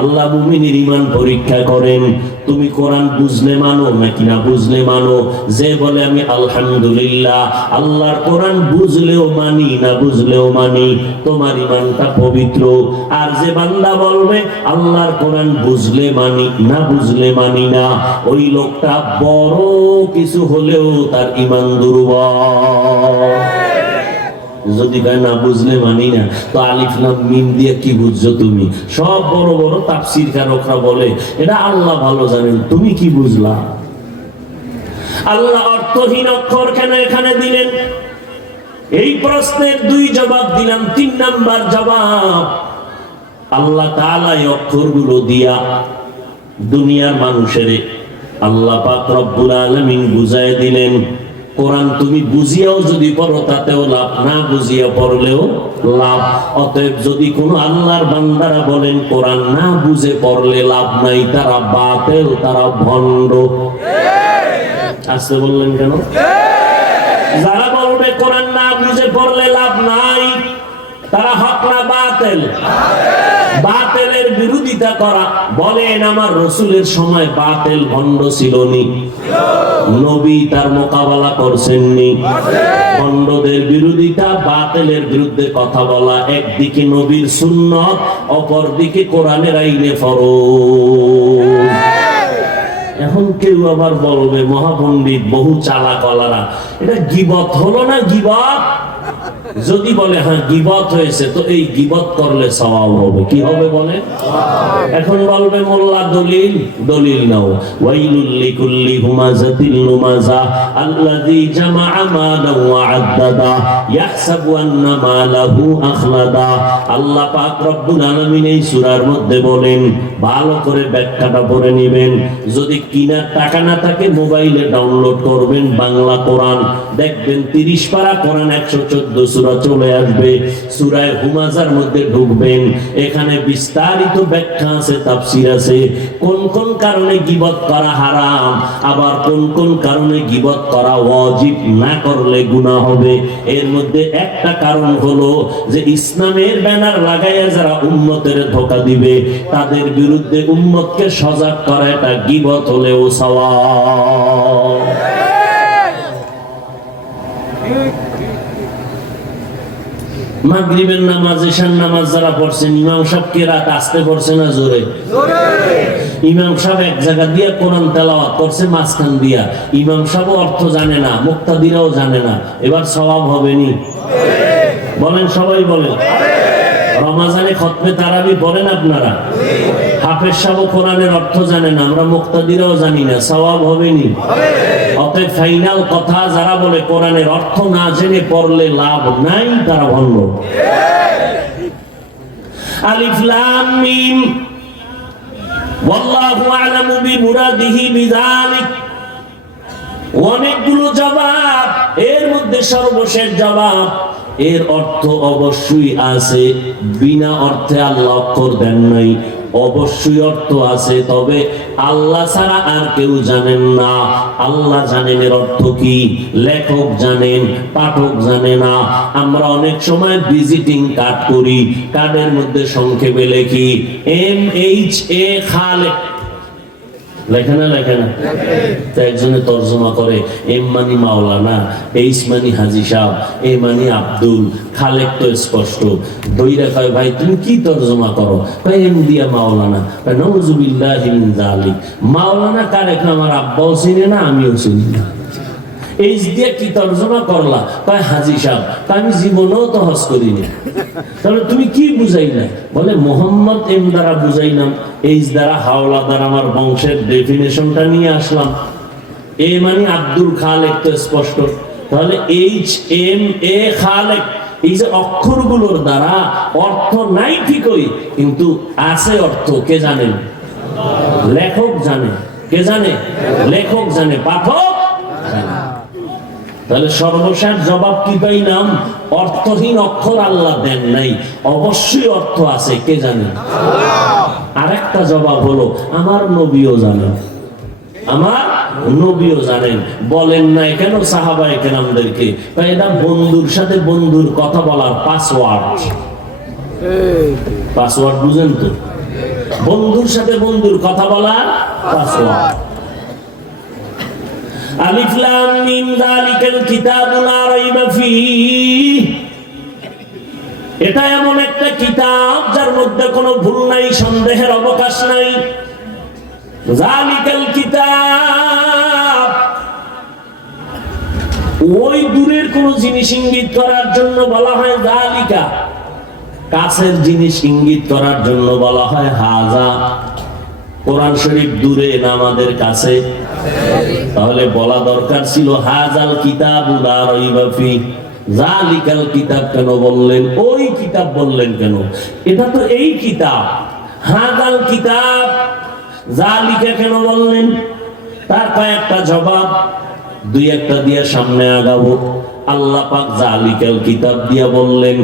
আল্লাহ মুমিনের ঈমান পরীক্ষা করেন, তুমি কোরআন বুঝলে মানো নাকি না বুঝলে মানো। যে বলে আমি আলহামদুলিল্লাহ আল্লাহর কোরআন বুঝলেও মানি না বুঝলেও মানি, তোমার ঈমানটা পবিত্র। আর যে বান্দা বলবে আল্লাহর কোরআন বুঝলে মানি না বুঝলে মানি না, ওই লোকটা বড় কিছু হলেও তার ঈমান দুর্বল। যদি না বুঝলে মানি না, তো আলিফ লাম মিম দিয়ে কি বুঝছো তুমি? সব বড় বড় তাফসীর কারকরা বলে এটা আল্লাহ ভালো জানেন, তুমি কি বুঝলা? আল্লাহ অর্থহীন অক্ষর কেন এখানে দিলেন? এই প্রশ্নের দুই জবাব দিলাম। তিন নাম্বার জবাব, আল্লাহ তাআলা এই অক্ষরগুলো দিয়া দুনিয়ার মানুষের আল্লাহ পাক রব্বুল আলামিন বুঝায় দিলেন কোরআন তুমি বুঝিয়াও যদি পড়ো তাতেও লাভ, না বুঝিয়া পড়লেও লাভ। অতএব যদি কোনো আল্লাহর বান্দারা বলেন কোরআন না বুঝে পড়লে লাভ নাই, তারা বাতিল, তারা ভণ্ড। আসতে বললেন কেন? যারা বলবে কোরআন না বুঝে পড়লে লাভ নাই, তারা হক না বাতিল? বাতিলের বিরোধিতা করা। বলেন আমার রাসূলের সময় বাতিল ভণ্ড ছিল নি? নবী তার মোকাবেলা করছেননি? ভণ্ডদের বিরোধিতা, বাতিলের বিরুদ্ধে কথা বলা, একদিকে নবীর সুন্নাত, অপর দিকে কোরআনের আইনে ফরজ। এখন কেউ আবার বলবে মহাপণ্ডিত বহু চালাকলারা, এটা গীবত হলো না? গীবত যদি বলে হ্যাঁ গীবত হয়েছে, তো এই গীবত করলে সওয়াব হবে। কি হবে বলে? এখন বলবে মোল্লা দলিল, দলিল নাও। ওয়াইলুল লিকুল্লি হুমাযাতিল লুমাযা আল্লাযী জামাআ মালান ওয়া আদ্দাদা ইয়াহসাবু আন্না মালাহু আখলাদা। আল্লাহ পাক রব্বুল আলামিন এই সূরার মধ্যে বলেন, ভালো করে ব্যাখ্যাটা পড়ে নেবেন। যদি কিনার টাকা না থাকে মোবাইলে ডাউনলোড করবেন বাংলা কোরআন, দেখবেন 30 পারা কোরআন 114 সূরা সূরা চলে আসবে, সূরা হুমাযার মধ্যে ঢুকবেন, এখানে বিস্তারিত ব্যাখ্যা আছে, তাফসীর আছে, কোন কোন কারণে গীবত করা হারাম, আবার কোন কোন কারণে গীবত করা ওয়াজিব, না করলে গুনাহ হবে। এর মধ্যে একটা কারণ হলো যে ইসলামের ব্যানার লাগাইয়া যারা উম্মতের ধোঁকা দিবে তাদের বিরুদ্ধে উম্মতকে সজাগ করা, এটা গীবত হলেও সওয়াব। মাগরিবের নামাজ, ঈশার নামাজ যারা পড়ছেন, ইমাম সাহেব কিরাত আসতে পড়ছে না জোরে? ইমাম সাহেব এক জায়গা দিয়ে কোরআন তেলাওয়াত করছে মাঝখান দিয়া, ইমাম সাহেব অর্থ জানে না, মুক্তাদিরাও জানে না, এবার সওয়াব হবে নি? বলেন, সবাই বলেন। রমাজানে খতমে তারাবি পড়েন আপনারা? হাফেজ সাহেব কোরআনের অর্থ জানে না, আমরা মুক্তাদিরাও জানি না, সওয়াব হবে নি? অতএব ফাইনাল কথা, যারা বলে কোরআনের অর্থ না জেনে পড়লে লাভ নাই, তারা ভণ্ড। আলিফ লাম মিম ওয়াল্লাহু আ'লামু বিমুরাদিহি বিযালিক। অনেকগুলো জবাব, এর মধ্যে সর্বশেষ জবাব, এর অর্থ অবশ্যই আছে, বিনা অর্থে আল্লাহ অক্ষর দেন নাই, অবশ্যই অর্থ আছে, তবে আল্লাহ ছাড়া আর কেউ জানেন না। আল্লাহ জানেন এর অর্থ কি, লেখক জানেন, পাঠক জানে না। আমরা অনেক সময় ভিজিটিং কার্ড করি, কার্ডের মধ্যে সংক্ষেপে লিখি MHA খালেক, লেখে না? লেখে না? তো একজনে তর্জমা করে, এম মানি মাওলানা, এইচ মানি হাজি সাহেব, এ মানি আব্দুল, খালেক তো স্পষ্ট। দইরা কয়, ভাই তুমি কি তর্জমা করো? কয় এম দিয়া মাওলানা। কয় নাউযুবিল্লাহি মিন যালিক। মাওলানা কারে? আমার আব্বাও চিনে না, আমিও চিনি না। এইচ দিয়ে কি তর্জমা করলা? কয় হাজি সাহেব। আমি জীবনেও তো হজ করিনি। তাহলে তুমি কি বুঝাইলা? বলে মোহাম্মদ এম দ্বারা বুঝাইলাম, এইচ দ্বারা হাওলাদার, আমার বংশের ডেফিনেশনটা নিয়ে আসলাম। এ মানে আব্দুল খালেক তো স্পষ্ট, তাহলে HMA খালেক, এই যে অক্ষরগুলোর দ্বারা অর্থ নাই ঠিকই, কিন্তু আছে অর্থ, কে জানেন? লেখক জানে। কে জানে? লেখক জানে, পাঠক জানে। তাহলে সর্বশেষ জবাব কি পাইলাম? অর্থহীন অক্ষর আল্লাহ দেন নাই, অবশ্যই অর্থ আছে, কে জানে? আরেকটা জবাব হলো, আমার নবীও জানেন, আমার নবীও জানেন। বলেন নাই কেন সাহাবায়ে কেরামদেরকে? এটা বন্ধুর সাথে বন্ধুর কথা বলার পাসওয়ার্ড। পাসওয়ার্ড বুঝেন তো? বন্ধুর সাথে বন্ধুর কথা বলার পাসওয়ার্ড। আলিফ লাম মিম যালিকাল কিতাবু লা রাইবা ফীহ। এটা এমন একটা কিতাব যার মধ্যে কোনো ভুল নাই, সন্দেহের অবকাশ নাই। যালিকাল কিতাব, ওই দূরের কোন জিনিস ইঙ্গিত করার জন্য বলা হয় যালিকা, কাছের জিনিস ইঙ্গিত করার জন্য বলা হয় হাজা। কোরআন শরীফ দূরে না আমাদের কাছে? তাহলে বলা দরকার ছিল হাজাল কিতাবু লা রাইবা ফীহ। যালিকাল কিতাব কেন বললেন? ওই কিতাব বললেন কেন? এটা তো এই কিতাব। হাজাল কিতাব, যালিকা কেন বললেন? তার কয়েকটা জবাব, দুই একটা দিয়ে সামনে আগাবো। আল্লাহ পাক যালিকাল কিতাব দিয়া বললেন,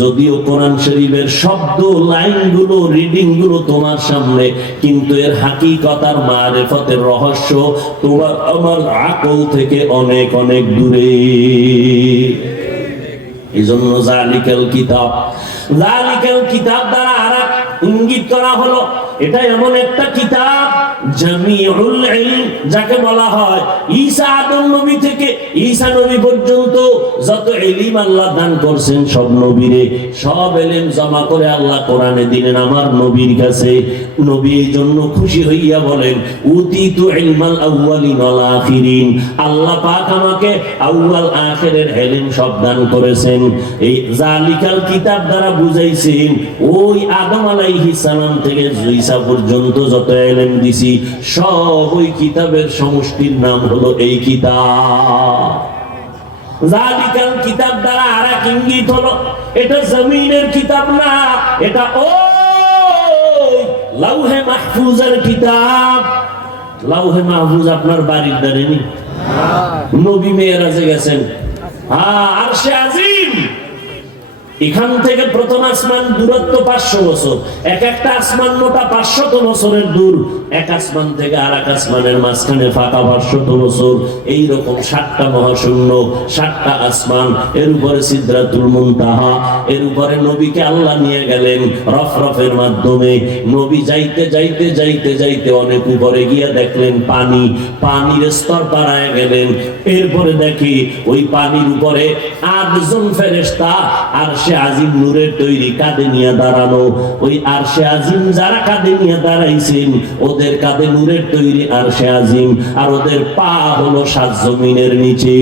যদিও কোরআন শরীফের শব্দ, লাইনগুলো, রিডিং গুলো তোমার সামনে, কিন্তু এর হাকিকত আর মারিফতের রহস্য তোমার আমার আকল থেকে অনেক অনেক দূরে। এজন্য যালিকাল কিতাব, যালিকাল কিতাব দ্বারা আরেক ইঙ্গিত করা হলো, এটা এমন একটা কিতাব জামিউল ইলম, যাকে বলা হয় ঈসা আদম নবী থেকে ঈসা নবী পর্যন্ত যত ইলম আল্লাহ দান করছেন সব নবীরে, সব ইলম জমা করে আল্লাহ কোরআনে দিলেন আমার নবীর কাছে। নবী এই জন্য খুশি হইয়া বলেন, উতিতু ইলমাল আউয়ালিন ওয়াল আখিরিন। আল্লাহ পাক আমাকে আউয়াল আখিরের ইলম সব দান করেছেন। এই যালিকাল কিতাব দ্বারা বুঝাইছেন ওই আদম আলাইহিস সালাম থেকে ঈসা পর্যন্ত যত ইলম দিছি সব ওই কিতাবের সমষ্টির নাম হলো এই কিতাব। যালিকাল কিতাব দ্বারা আরেক ইঙ্গিত হলো, এটা জমিনের কিতাব না, এটা ওই লাউহে মাহফুজের কিতাব। লাউহে মাহফুজ আপনার বাড়ির দ্বারে নি? নবী মেরাজে গেছেন, আরশে আজিম এখান থেকে প্রথম আসমান দূরত্ব 500 বছর, এক একটা আসমান মোটা 500 বছরের দূর, এক আসমান থেকে আর এক আসমানের মাঝখানে ফাঁকা 500 বছর। এইরকম 7টা মহাশূন্য, 7টা আসমান, এর উপরে সিদরাতুল মুনতাহা, এর উপরে নবীকে আল্লাহ নিয়ে গেলেন রফরফের মাধ্যমে। নবী যাইতে যাইতে যাইতে যাইতে অনেক উপরে গিয়ে দেখলেন পানি, পানির স্তর পাড়ায় গেলেন। এরপরে দেখি ওই পানির উপরে 8 জন ফেরেশতা আরশে আজিম নূরের তৈরি কাঁধে নিয়ে দাঁড়ানো। ওই আরশে আজিম যারা কাঁধে নিয়ে দাঁড়াইছেন ওদের কাঁধে নূরের তৈরি আরশে আজিম, আর ওদের পা হলো 7 জমিনের নিচে।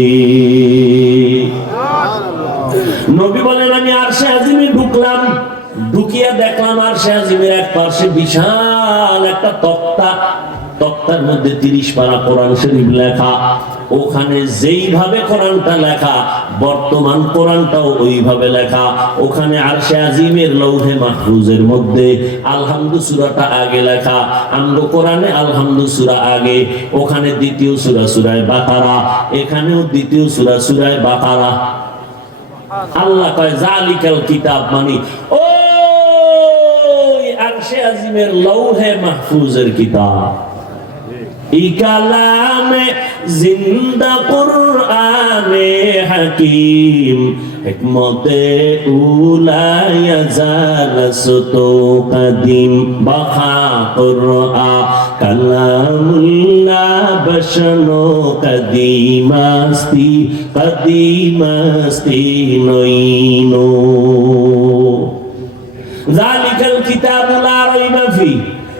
নবী বলেন আমি আরশে আজিমে ঢুকলাম, ঢুকিয়া দেখলাম আরশে আজিমের এক পাশে বিশাল একটা তক্তা, তক্তার মধ্যে 30 পারা কোরআন শরীফ লেখা। ওখানে যেইভাবে কোরআনটা লেখা বর্তমান কোরআনটাও ওইভাবে লেখা। ওখানে আরশে আজিমের লৌহে মাহফুজের মধ্যে আলহামদু সূরাটা আগে লেখা, আমগো কোরআনে আলহামদু সূরা আগে। ওখানে দ্বিতীয় সূরা সূরায়ে বাকারা, এখানেও দ্বিতীয় সূরা সূরায়ে বাকারা। আল্লাহ কয় জালিকাল কিতাব, মানে ওই আরশে আজিমের লৌহে মাহফুজের কিতাব। ইকালামে জিন্দা কুরআনে হাকিম, হিকমতে উলায়া জালাসতো কাদিম, বাখা কুরআ কালামুল্লাহ বশনো কদিমাস্তি, কদিমাস্তি নইনো। জালিকাল কিতাবু লা রাইবা ফি,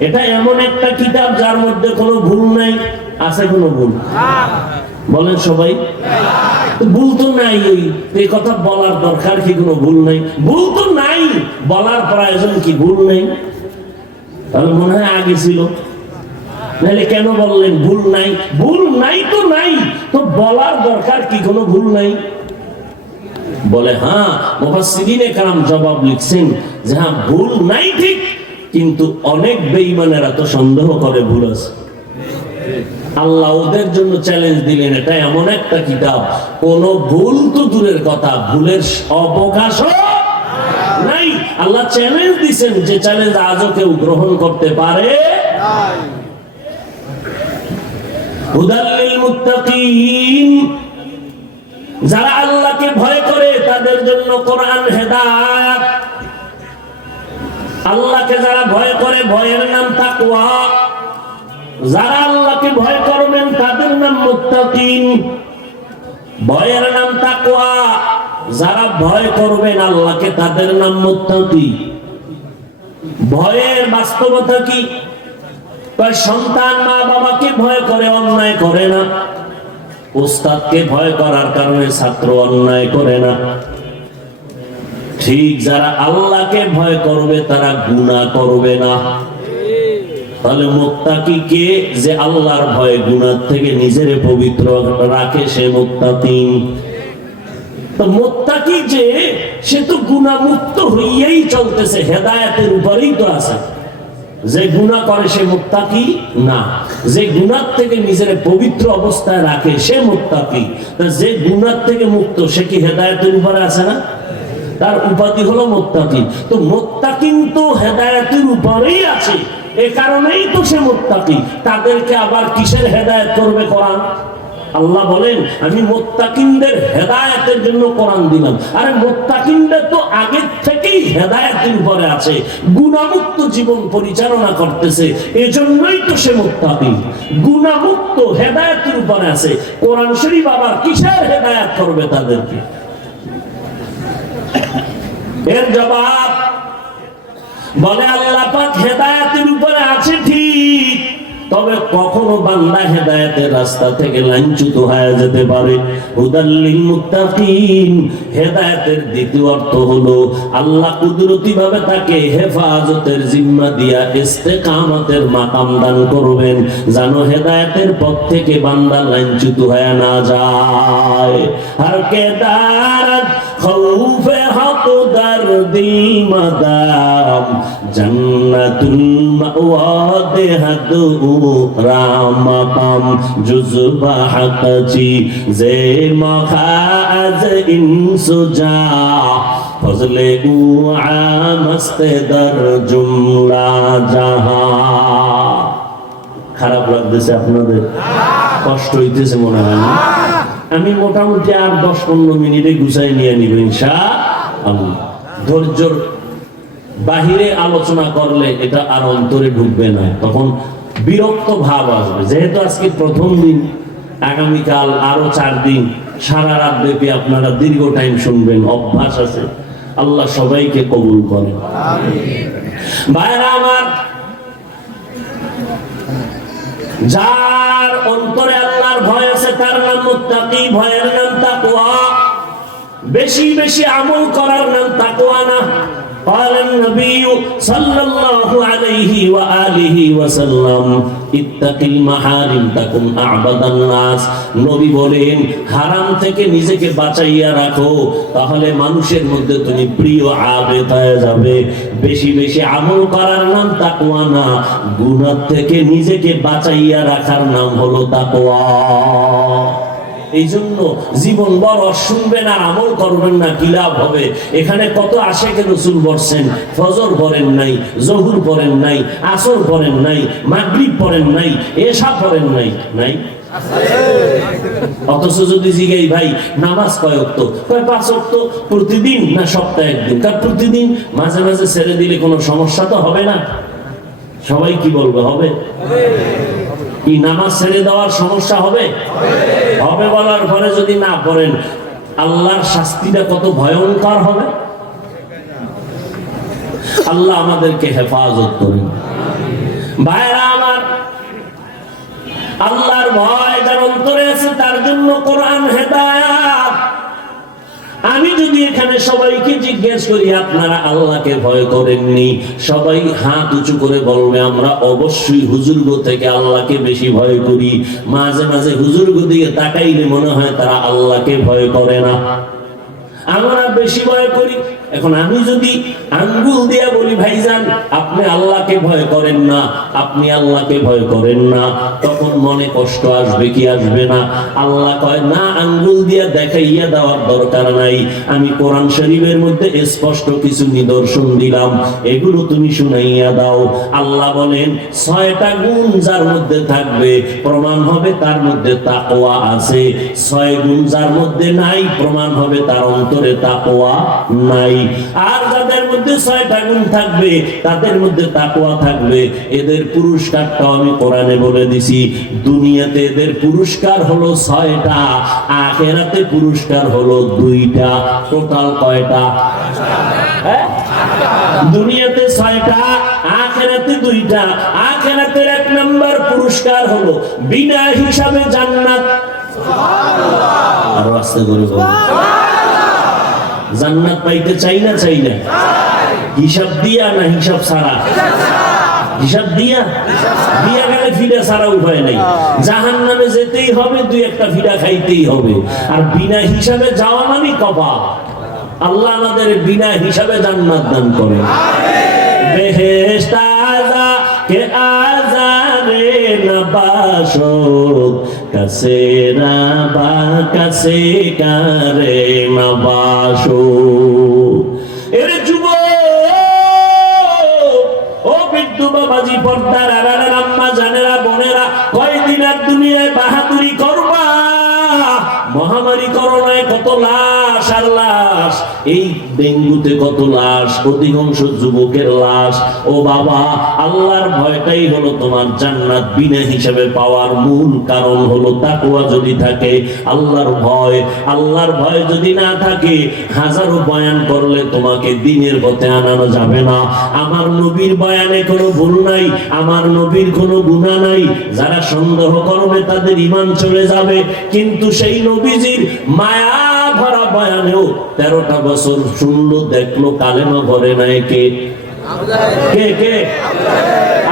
এটা এমন একটা কিতাব যার মধ্যে কোনো ভুল নাই। আছে কোনো ভুল? বলেন সবাই। ভুল তো নাই, এই কথা বলার দরকার কি? কোনো ভুল নাই, ভুল তো নাই, বলার প্রয়োজন কি? ভুল নাই, তাহলে মনে হয় আগে ছিল, নাহলে কেন বললেন ভুল নাই? ভুল নাই তো নাই, তো বলার দরকার কি? কোনো ভুল নাই। বলে হ্যাঁ, মুফাসসিরিনে কেরাম জবাব লিখছেন যে হ্যাঁ ভুল নাই ঠিক, কিন্তু অনেক বেঈমানেরা তো সন্দেহ করে ভুল আছে। আল্লাহ ওদের জন্য চ্যালেঞ্জ দিলেন, এটা এমন একটা কিতাব কোন ভুল তো দূরের কথা, ভুলের অবকাশ নাই। আল্লাহ চ্যালেঞ্জ দিয়েছেন, যে চ্যালেঞ্জ আজও কেউ গ্রহণ করতে পারে নাই। হুদাল লিল মুত্তাকিন, যারা আল্লাহকে ভয় করে তাদের জন্য কোরআন হেদায়েত। আল্লাহকে যারা ভয় করে, ভয়ের নাম তাকওয়া। যারা আল্লাহকে ভয় করবেন তাদের নাম মুত্তাকিন, ভয়ের নাম তাকওয়া। যারা ভয় করবেন আল্লাহকে তাদের নাম মুত্তাকি। ভয়ের বাস্তবতা কি? সন্তান মা বাবাকে ভয় করে, অন্যায় করে না। উস্তাদকে ভয় করার কারণে ছাত্র অন্যায় করে না। ঠিক যারা আল্লাহকে ভয় করবে তারা গুনাহ করবে না। তাহলে মুত্তাকি কে? যে আল্লাহর ভয় গুনাহ থেকে নিজের পবিত্র রাখে, সে মুত্তাকি। তো মুত্তাকি যে, সে তো গুনাহ মুক্ত হইয়াই চলতেছে, হেদায়েতের উপরেই তো আছে। যে গুনাহ করে সে মুত্তাকি না, যে গুনাহ থেকে নিজের পবিত্র অবস্থায় রাখে সে মুত্তাকি। যে গুনাহ থেকে মুক্ত সে কি হেদায়েতের উপরে আছে না? তার উপাধি হলো মুত্তাকি। তো মুত্তাকিন তো হেদায়েতের উপরেই আছে, এ কারণেই তো সে মুত্তাকি। তাদেরকে আবার কিসের হেদায়েত করবে কোরআন? আল্লাহ বলেন আমি মুত্তাকিনদের হেদায়েতের জন্য কোরআন দিলাম। আরে মুত্তাকিনদের তো আগে থেকেই হেদায়েতের উপরে আছে, গুনাহমুক্ত জীবন পরিচালনা করতেছে, এজন্যই তো সে মুত্তাকি। গুনাহমুক্ত হেদায়েতের উপরে আছে, কোরআন শরীফ আবার কিসের হেদায়েত করবে তাদেরকে? এর জবাব বলে আল্লাহ পাক হেদায়েতের উপরে আছে ঠিক, তবে কখনো বান্দা হেদায়েতের রাস্তা থেকে লাঞ্ছিত হয়ে যেতে পারে। হুদাল লিল মুত্তাকিন, হেদায়েতের দ্বিতীয় অর্থ হলো আল্লাহ কুদরতি ভাবে তাকে হেফাজতের জিম্মা দিয়া ইস্তেকামতের মাকাম দান করবেন, যেন হেদায়েতের পথ থেকে বান্দা লাঞ্ছিত হয়ে না যায়। আর কে দারাত খৌফে হক দরদি মাদাম, জান্নাতুল মাওয়া দেহাদু রামাকাম, জুজবা হাকাচি জে মখা আজ ইনসুজা ফজলে উ আমস্তে দর জুমলা জাহা। খারাপ লাগতেছে আপনাদের? কষ্ট হইতেছে মনে হয় না? আমি মোটামুটি আর 10-15 মিনিটে গুছাই নিয়ে নিব ইনশাআল্লাহ। ধৈর্যর বাহিরে আলোচনা করলে এটা আর অন্তরে ঢুকবে না, তখন বিরক্ত ভাব আসবে। যেহেতু আজকে প্রথম দিন, আগামীকাল আরো 4 দিন সারা রাত ব্যাপী আপনারা দীর্ঘ টাইম শুনবেন, অভ্যাস আছে। আল্লাহ সবাইকে কবুল করেন। ভাইরা আমার, যার অন্তরে আল্লাহর ভয় আছে তার নাম মুত্তাকি, ভয়ের নাম তাকওয়া। বেশি বেশি আমল করার নাম তাকওয়া না। قال النبي صلى الله عليه وآله وسلم اتق المحارم تكن أعبد الناس। নবী বলেন, হারাম থেকে নিজেকে বাঁচাইয়া রাখো, তাহলে মানুষের মধ্যে তুমি প্রিয় আবেদ হয়ে যাবে। বেশি বেশি আমল করার নাম তাকওয়া না, গুনাহ থেকে নিজেকে বাঁচাইয়া রাখার নাম হলো তাকওয়া। এই জন্য জীবন বড় শুনবেন আর আমল করবেন না, কি লাভ হবে? এখানে কত আশিকে রাসূল বলছেন, ফজর পড়েন নাই, জোহর পড়েন নাই, আসর পড়েন নাই, মাগরিব পড়েন নাই, এশা পড়েন নাই, নাই অথচ যদি জিগাই ভাই নামাজ কয় ওয়াক্ত, কয় 5 ওয়াক্ত প্রতিদিন না সপ্তাহে একদিন। কার প্রতিদিন? মাঝে মাঝে ছেড়ে দিলে কোনো সমস্যা তো হবে না। সবাই কি বলবে? হবে। কি নামাজ ছেড়ে দেওয়ার সমস্যা হবে? হবে বলার পরে যদি না পড়েন, আল্লাহর শাস্তিটা কত ভয়ঙ্কর হবে। আল্লাহ আমাদেরকে হেফাজত করেন। ভাইরা আমার, আল্লাহর ভয় যার অন্তরে আছে তার জন্য কোরআন হেদায়েত। আমি যদি এখানে সবাইকে জিজ্ঞেস করি আপনারা আল্লাহকে ভয় করেননি, সবাই হাত উঁচু করে বলবে আমরা অবশ্যই হুজুরগো থেকে আল্লাহকে বেশি ভয় করি। মাঝে মাঝে হুজুরগো দিকে তাকাইলে মনে হয় তারা আল্লাহকে ভয় করে না, আমরা বেশি ভয় করি। এখন আমি যদি আঙ্গুল দিয়া বলি ভাইজান আপনি আল্লাহকে ভয় করেন না, আপনি আল্লাহকে ভয় করেন না, তখন মনে কষ্ট আসবে কি আসবে না? আল্লাহ কয় না, আঙ্গুল দিয়া দেখাইয়া দেওয়ার দরকার নাই, আমি কোরআন শরীফের মধ্যে স্পষ্ট কিছু নিদর্শন দিলাম, এগুলো তুমি শুনাইয়া দাও। আল্লাহ বলেন 6টা গুণ যার মধ্যে থাকবে প্রমাণ হবে তার মধ্যে তাকওয়া আছে। 6 গুণ যার মধ্যে নাই প্রমাণ হবে তার অন্তরে তাকওয়া নাই। আর যাদের মধ্যে 6টা গুণ থাকবে তাদের মধ্যে তাকওয়া থাকবে, এদের পুরস্কারটাও আমি কোরআনে বলে দিছি। দুনিয়াতে এদের পুরস্কার হলো 6টা, আখিরাতে পুরস্কার হলো 2টা। টোটাল কয়টা? দুনিয়াতে 6টা, আখিরাতে 2টা। আখিরাতের 1 নম্বর পুরস্কার হলো বিনা হিসাবে জান্নাত। সুবহানাল্লাহ। আর আস্তে করে বলুন, জান্নাত পাইতে চাই না চাই না? হিসাব দিয়া না হিসাব ছাড়া? হিসাব দিয়া। দিয়া গেলে ফিরা ছাড়া উপায় নাই, জাহান্নামে যেতেই হবে, 2-1টা ফিরা খাইতেই হবে। আর বিনা হিসাবে যাওয়া মানে কপাল। আল্লাহ আমাদের বিনা হিসাবে জান্নাত দান করেন। বেহেশত আযা কে আযারে নবাশত কাছে রাবা কাছে কারে নবাশো। এর যুবক, ও বৃদ্ধ বাবাজি, পর্দার আড়ালের আম্মা জানেরা, বোনেরা, কয়দিন আর দুনিয়ায় বাহাদুরি করবা? মহামারী করোনায় কত লাশ আর লাশ, এই ডেঙ্গুতে কত লাশ, অধিকাংশ যুবকের লাশ। ও বাবা, আল্লাহর ভয়টাই হলো তোমার জান্নাত বিনা হিসাবে পাওয়ার মূল কারণ হলো তাকওয়া যদি থাকে। আল্লাহর ভয়, আল্লাহর ভয় যদি না থাকে, হাজারো বয়ান করলে তোমাকে দ্বীনের পথে আনানো যাবে না। আমার নবীর বয়ানে কোনো ভুল নাই, আমার নবীর কোনো গুনাহ নাই। যারা সন্দেহ করবে তাদের ঈমান চলে যাবে। কিন্তু সেই নবীজির মায়া ভরা বয়ানেও 13টা বছর শুনলো, দেখলো, কালেমা পড়ে নাই। কে কে কে?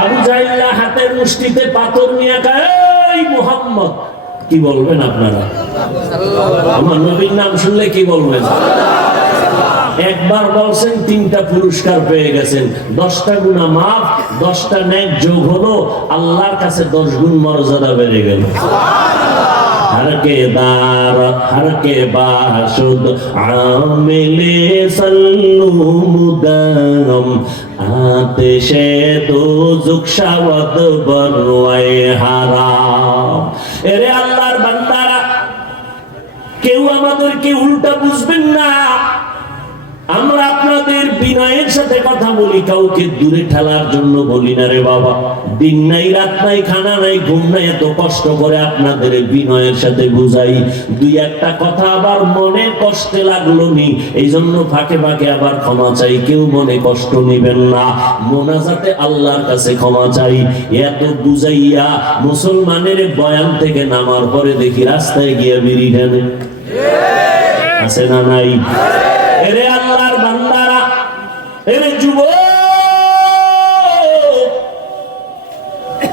আবু জাহেল হাতের মুষ্টিতে পাথর নিয়ে কয়, এই মুহাম্মদ। কি বলবেন আপনারা? আমার নবীর নাম শুনলে কি বলবেন? একবার বলছেন 3টা পুরস্কার পেয়ে গেছেন, 10টা গুনাহ মাফ, 10টা নেক যোগ হলো, আল্লাহর কাছে 10 গুণ মর্যাদা বেড়ে গেল। हर के दार हर के बाशुद आमिले सल्लू मुदम आतिशे दोज़ख शावद बरवाए हाराम। এরে আল্লাহর বান্দারা, কেউ আমাদেরকে উল্টা বুঝবেন না। আমরা আপনাদের বিনয়ের সাথে কথা বলি, কাউকে দূরে ঠেলার জন্য বলি না রে বাবা। দিন নাই রাত নাই খানা নাই ঘুম নাই, এত কষ্ট করে আপনাদের বিনয়ের সাথে বুঝাই। দুই একটা কথা আবার মনে কষ্টে লাগলো নি, এই জন্য ফাঁকে ফাঁকে আবার ক্ষমা চাই। কেউ মনে কষ্ট নিবেন না, মোনাজাতে আল্লাহর কাছে ক্ষমা চাই। এত বুঝাইয়া মুসলমানের বয়ান থেকে নামার পরে দেখি রাস্তায় গিয়ে বিড়ি ঢেলে আছে না নাই? এরে আল্লাহর বান্দারা, এরে যুবক,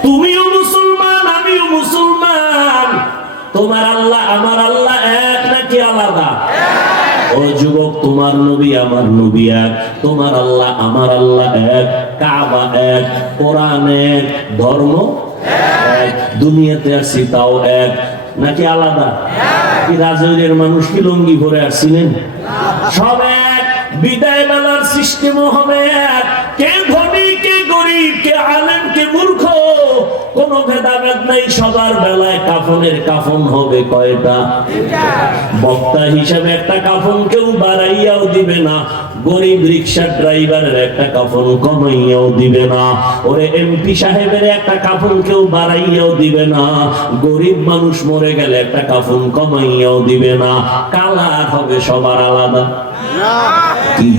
তুমিও মুসলমান আমিও মুসলমান। তোমার আল্লাহ আমার আল্লাহ এক নাকি আলাদা? ও যুবক, তোমার নবী আমার নবী এক, তোমার আল্লাহ আমার আল্লাহ এক, কাবা এক, কোরআন এক, ধর্ম এক, দুনিয়াতে আসছি তাও এক নাকি আলাদা? কি রাজৈরের মানুষ কি লঙ্গি পরে আসছিলেন? সব এক। বিদায় বেলার সিস্টেমও হবে এক। কে ধনী কে গরিব, কে আলেম কে মূর্খ, কোন ভেদাভেদ নেই। সবার বেলায় কাফনের কাফন হবে কয়টা? বক্তা হিসেবে একটা কাফন কেউ বাড়াইয়াও দিবে না, গরিব রিক্সা ড্রাইভারের একটা কাফন কমাইয়াও দিবে না, ওরে এমপি সাহেবের একটা কাফন কেউ বাড়াইয়াও দিবে না, গরিব মানুষ মরে গেলে একটা কাফন কমাইয়াও দিবে না। কালার হবে সবার আলাদা। কি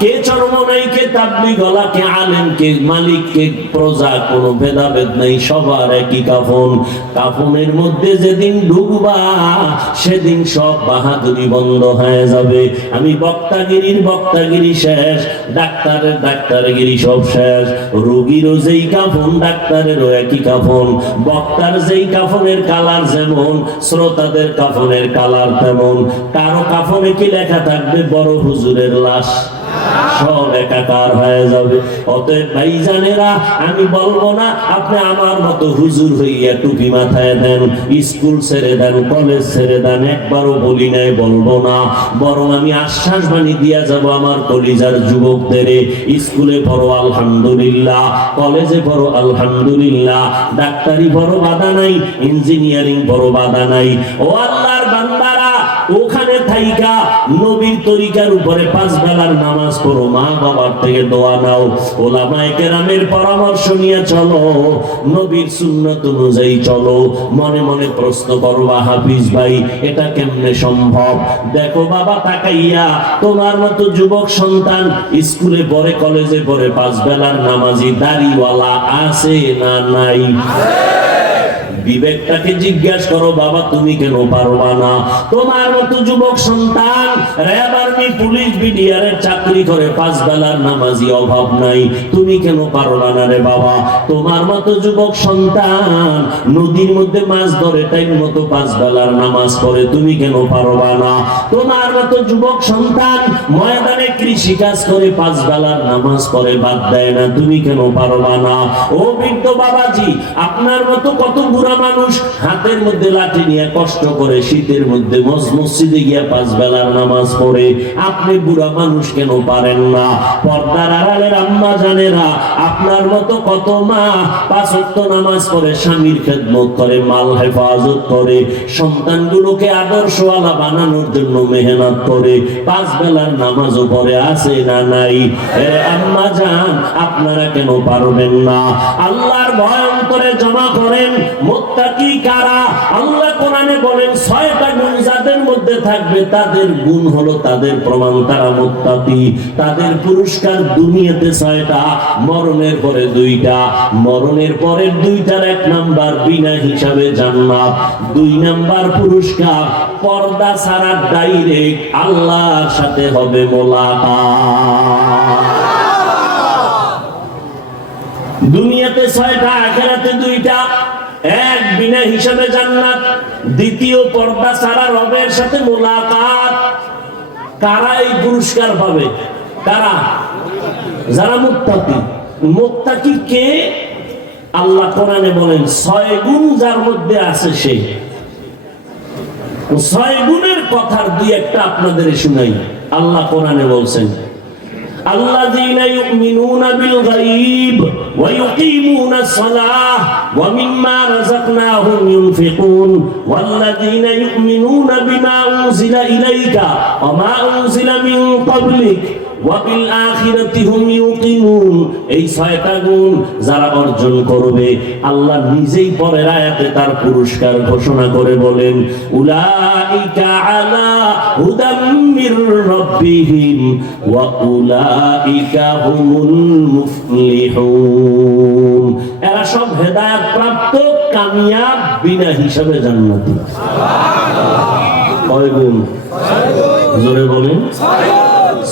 কে চরমনাই, কে তাবলি গলা, কে আলেম, কে মালিক, কে প্রজা, কোনো ভেদাভেদ নাই, সবার একই কাফন। কাফনের মধ্যে যেদিন ঢুকবা সেদিন সব বাহাদুরি বন্ধ হয়ে যাবে। আমি বক্তাগিরি শেষ, ডাক্তারের ডাক্তারগিরি সব শেষ। রোগীরও যেই কাফন ডাক্তারেরও একই কাফন। বক্তার যেই কাফনের কালার যেমন, শ্রোতাদের কাফনের কালার তেমন। কারো কাফনে কি লেখা থাকবে? বড় হুজুরের লাশ। সব একাকার হয়ে যাবে। অতএব ভাইজানেরা, আমি বলবো না আপনি আমার মতো হুজুর হইয়া টুপি মাথায় দেন, স্কুল ছেড়ে দেন, কলেজ ছেড়ে দেন, একবারও বলি নাই, বলবো না। বরং আমি আশ্বাস বাণী দিয়া যাব আমার কলিজার যুবকদের, স্কুলে পড়ো আলহামদুলিল্লাহ, কলেজে পড়ো আলহামদুলিল্লাহ, ডাক্তারি পড়ো বাধা নাই, ইঞ্জিনিয়ারিং পড়ো বাধা নাই। ও আল্লাহর বান্দারা, ওখানে থাইকা নবীর তরিকার উপরে 5 বেলার নামাজ পড়ো, মা বাবার থেকে দোয়া নাও, ওলামায়ে কেরামের পরামর্শ নিয়ে চলো, নবীর সুন্নাত অনুযায়ী চলো। মনে মনে প্রশ্ন করবা, হাফিজ ভাই এটা কেমনে সম্ভব? দেখো বাবা তাকাইয়া, তোমার মতো যুবক সন্তান স্কুলে পড়ে, কলেজে পড়ে, 5 বেলার নামাজি দাড়িওয়ালা আছে না নাই? বিবেকটাকে জিজ্ঞাসা করো, বাবা তুমি কেন পারবা না? তোমার মতো যুবক সন্তান র্যাব আর্মি পুলিশ বিডিআরের চাকরি করে, 5 বেলার নামাজি অভাব নাই, তুমি কেন পারবা না রে বাবা? তোমার মতো যুবক সন্তান নদীর মধ্যে মাছ ধরে টাইম মতো 5 বেলার নামাজ পড়ে, তুমি কেন পারবা না? তোমার মতো যুবক সন্তান ময়দানে কৃষি কাজ করে, 5 বেলার নামাজ পড়ে, বাদ দেয় না, তুমি কেন পারবা না? ও বৃদ্ধ বাবাজি, আপনার মতো কত বুড়া মানুষ হাতের মধ্যে লাঠি নিয়ে কষ্ট করে শীতের মধ্যে মসজিদে গিয়া 5 বেলার নামাজ পড়ে, আপনি বুড়া মানুষ কেন পারেন না? পর্দার আড়ালের আম্মা জানেরা, আপনার মতো কত মা 5 ওয়াক্ত নামাজ পড়ে, স্বামীর খেদমত করে, মাল হেফাজত করে, সন্তানগুলোকে আদর্শওয়ালা বানানোর জন্য মেহনত করে, 5 বেলার নামাজও পড়ে, আছে না নাই? আম্মা জান, আপনারা কেন পারবেন না? আল্লাহর ভয় অন্তরে জমা করেন। মুত্তাকি কারা? আল্লাহ কোরআনে বলেন 6টা গুণ যাদের মধ্যে থাকবে তাদের গুণ হলো, তাদের প্রমাণ তারা মুত্তাকি। তাদের পুরস্কার দুনিয়াতে 6টা, মরণের পরে 2টা। মরণের পরের 2টার 1 নাম্বার বিনা হিসাবে জান্নাত, 2 নাম্বার পুরস্কার পর্দা ছাড়া ডাইরেক্ট আল্লাহর সাথে হবে মোলাকাত। দুনিয়াতে 6টা, আখিরাতে 2টা। 1 বিনা হিসাবে জান্নাত, 2 পর্দা ছাড়া রবের সাথে মোলাকাত। কারা এই পুরস্কার পাবে? কারা? যারা মুত্তাকি। মুত্তাকি কে? আল্লাহ কোরআনে বলেন 6 গুণ যার মধ্যে আছে সে। ছয় গুণের কথার দুই একটা আপনাদের শুনাই। আল্লাহ কোরআনে বলছেন, الذين يؤمنون بالغيب ويقيمون الصلاة ومما رزقناهم ينفقون والذين يؤمنون بما أنزل إليك وما أنزل من قبلك وبالآخرة هم يوقنون। এই ছয়টা গুণ যারা অর্জন করবে আল্লাহ নিজেই পরের আয়াতে তার পুরস্কার ঘোষণা করে বলেন, উলাইকা আলা হুদাম মির রাব্বিহিম ওয়া উলাইকা হুমুল মুফলিহুন। এরা সব হেদায়েত প্রাপ্ত কামিয়াব বিনা হিসাবে জান্নাতি। কয় গুণ? জোরে বলেন।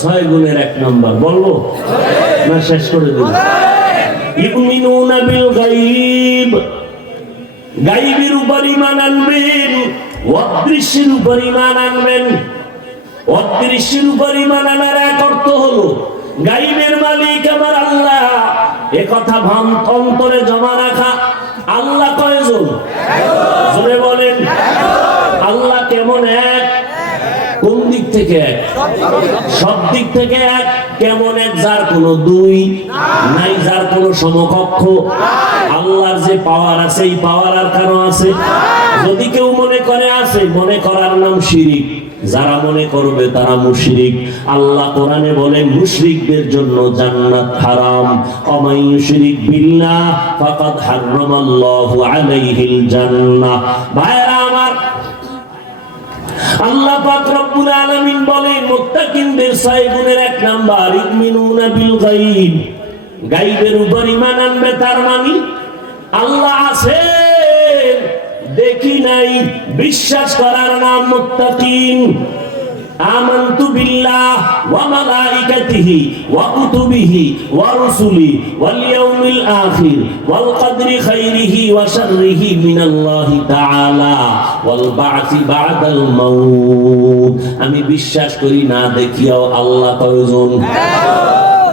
ছয় গুণের এক নাম্বার বলবো না শেষ করে দেব? ইউমিনুনা বিল গায়ব, গায়বের উপর ঈমান আনবেন, অদৃশ্যের উপর ঈমান আনবেন। অদৃশ্যের উপর ঈমান আনার এক অর্থ হলো গায়বের মালিক আমার আল্লাহ, এ কথা অন্তরে জমা রাখা। আল্লাহ কয়জন? জোরে বলেন। আল্লাহ কেমন এক? কোন দিক থেকে এক? সব দিক থেকে এক। কেমন এক? যার কোনো দুই নাই, যার কোনো সমকক্ষ। আল্লাহর যে পাওয়ার আছে, এই পাওয়ার আর কারো আছে? যদি কেউ মনে করে আছে, মনে করার নাম শিরিক। যারা মনে করবে তারা মুশরিক। আল্লাহ কোরআনে বলেন মুশরিকদের জন্য জান্নাত হারাম। ওমাই ইউশরিক বিল্লাহ ফাকাদ হারামাল্লাহু আলাইহিল জান্নাহ। ভাইরা আমার, আল্লাহ পাক রব্বুল আলামিন বলেন মুত্তাকিনদের ছয় গুণের এক নাম্বার ইউমিনুনা বিল গায়ব, গায়বের উপর ঈমান আনবে। তার মানে আল্লাহ আছেন, দেখি নাই, বিশ্বাস করার নাম মুত্তাকিন। আমানতু বিল্লাহ ওয়া মালাইকাতিহি ওয়া কুতুবিহি ওয়া রুসুলি ওয়াল ইয়াউমিল আখির ওয়াল কদরি খাইরিহি ওয়া শাররিহি মিনাল্লাহি তাআলা ওয়াল বা'সি বা'দাল মাউত। আমি বিশ্বাস করি না দেখিও আল্লাহ কয়জন?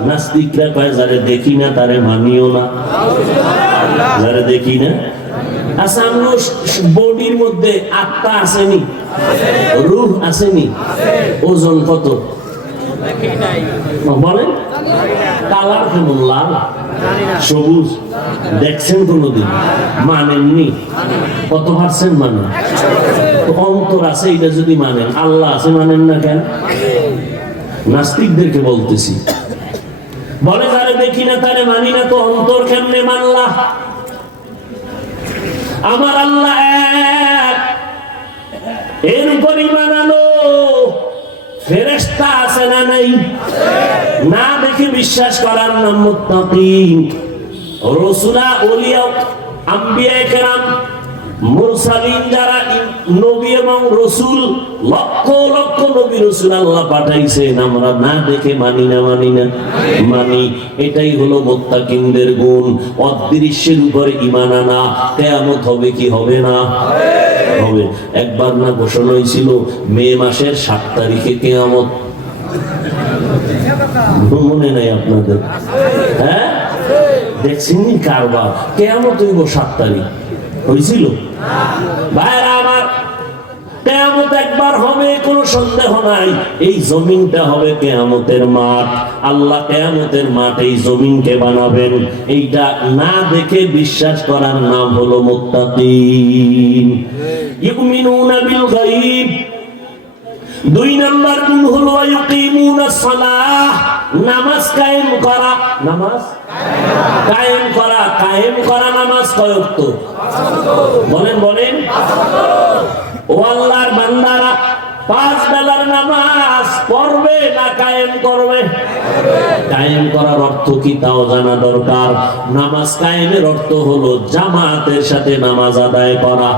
নাস্তিকরা কয় যারে দেখি না তারে মানিও না। যারে দেখি না, আচ্ছা আমরা বডির মধ্যে আত্মা আসেনি, রূহ আসেনি, ওজন কত বলেন? কালার কেমন? লাল, সবুজ? দেখছেন কোনদিন? মানেননি? কত পার্সেন্ট মানেন? অন্তর আছে, এটা যদি মানেন, আল্লাহ আছে মানেন না কেন? নাস্তিকদেরকে বলতেছি, বলে যারে দেখি না তারে মানি না, তো অন্তর কেমনে মানলা? আমার আল্লাহ এক, এর উপর ঈমান আনো। ফেরেশতা আছে না নাই? না দেখে বিশ্বাস করার নাম মুত্তাকিন। রাসূলা, ওলিয়া, আম্বিয়া কেরাম, মুরসালিন, যারা নবী এবং রাসূল, লক্ষ লক্ষ নবী রাসূল আল্লাহ পাঠাইছেন, আমরা না দেখে মানি না? মানি। এটাই হলো মুত্তাকিনদের গুণ। অদৃশ্যের উপর ঈমান আনা। কিয়ামত হবে কি হবে না? হবে। একবার না ঘোষণা হয়েছিল মে মাসের 7 তারিখে কিয়ামত? মনে নাই আপনাদের? হ্যাঁ, দেখছেন কারবার? কিয়ামত হইব 7 তারিখ, হয়েছিল? ভাইরা আমার, কিয়ামত একবার হবে, কোনো সন্দেহ নাই। এই জমিনটা হবে কিয়ামতের মাঠ। আল্লাহ কিয়ামতের মাঠ, এই জমিনকে বানাবেন। এইটা না দেখে বিশ্বাস করার নাম হলো মুত্তাকিন। ইউমিনুনা বিল গায়ব। দুই নাম্বার গুণ হলো ইউকিমুনাস সালাহ, নামাজ কায়েম করা। নামাজ কায়েম করা। কায়েম করা নামাজ কয় ওয়াক্ত? বলেন বলেন। ও আল্লাহর বান্দারা, 5 বেলার নামাজ পড়বে না কায়েম করবে? কায়েম করার অর্থ কি তাও জানা দরকার। নামাজ কায়েমের অর্থ হলো জামাতের সাথে নামাজ আদায় করা।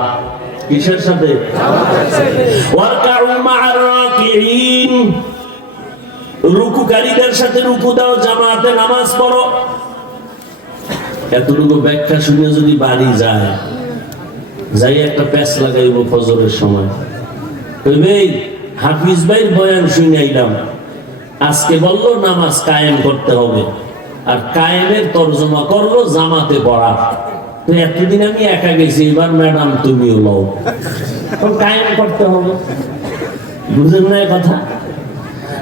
কিসের সাথে? ওয়ারকাউ মা'আর রাকিঈন, রুকুকারীদের সাথে রুকু দাও, জামাতে নামাজ পড়ো। এতটুকু ব্যাখ্যা শুনে যদি বাড়ি যায়, যাই একটা প্যাচ লাগাইব ফজরের সময়, এই হাফিজ ভাইয়ের বয়ান শুনে আইলাম, আজকে বললো নামাজ কায়েম করতে হবে, আর কায়েমের তর্জমা করলো জামাতে পড়া। তো এতদিন আমি একা গেছি, এবার ম্যাডাম তুমিও লও, এখন কায়েম করতে হবে। বুঝেন না এই কথা?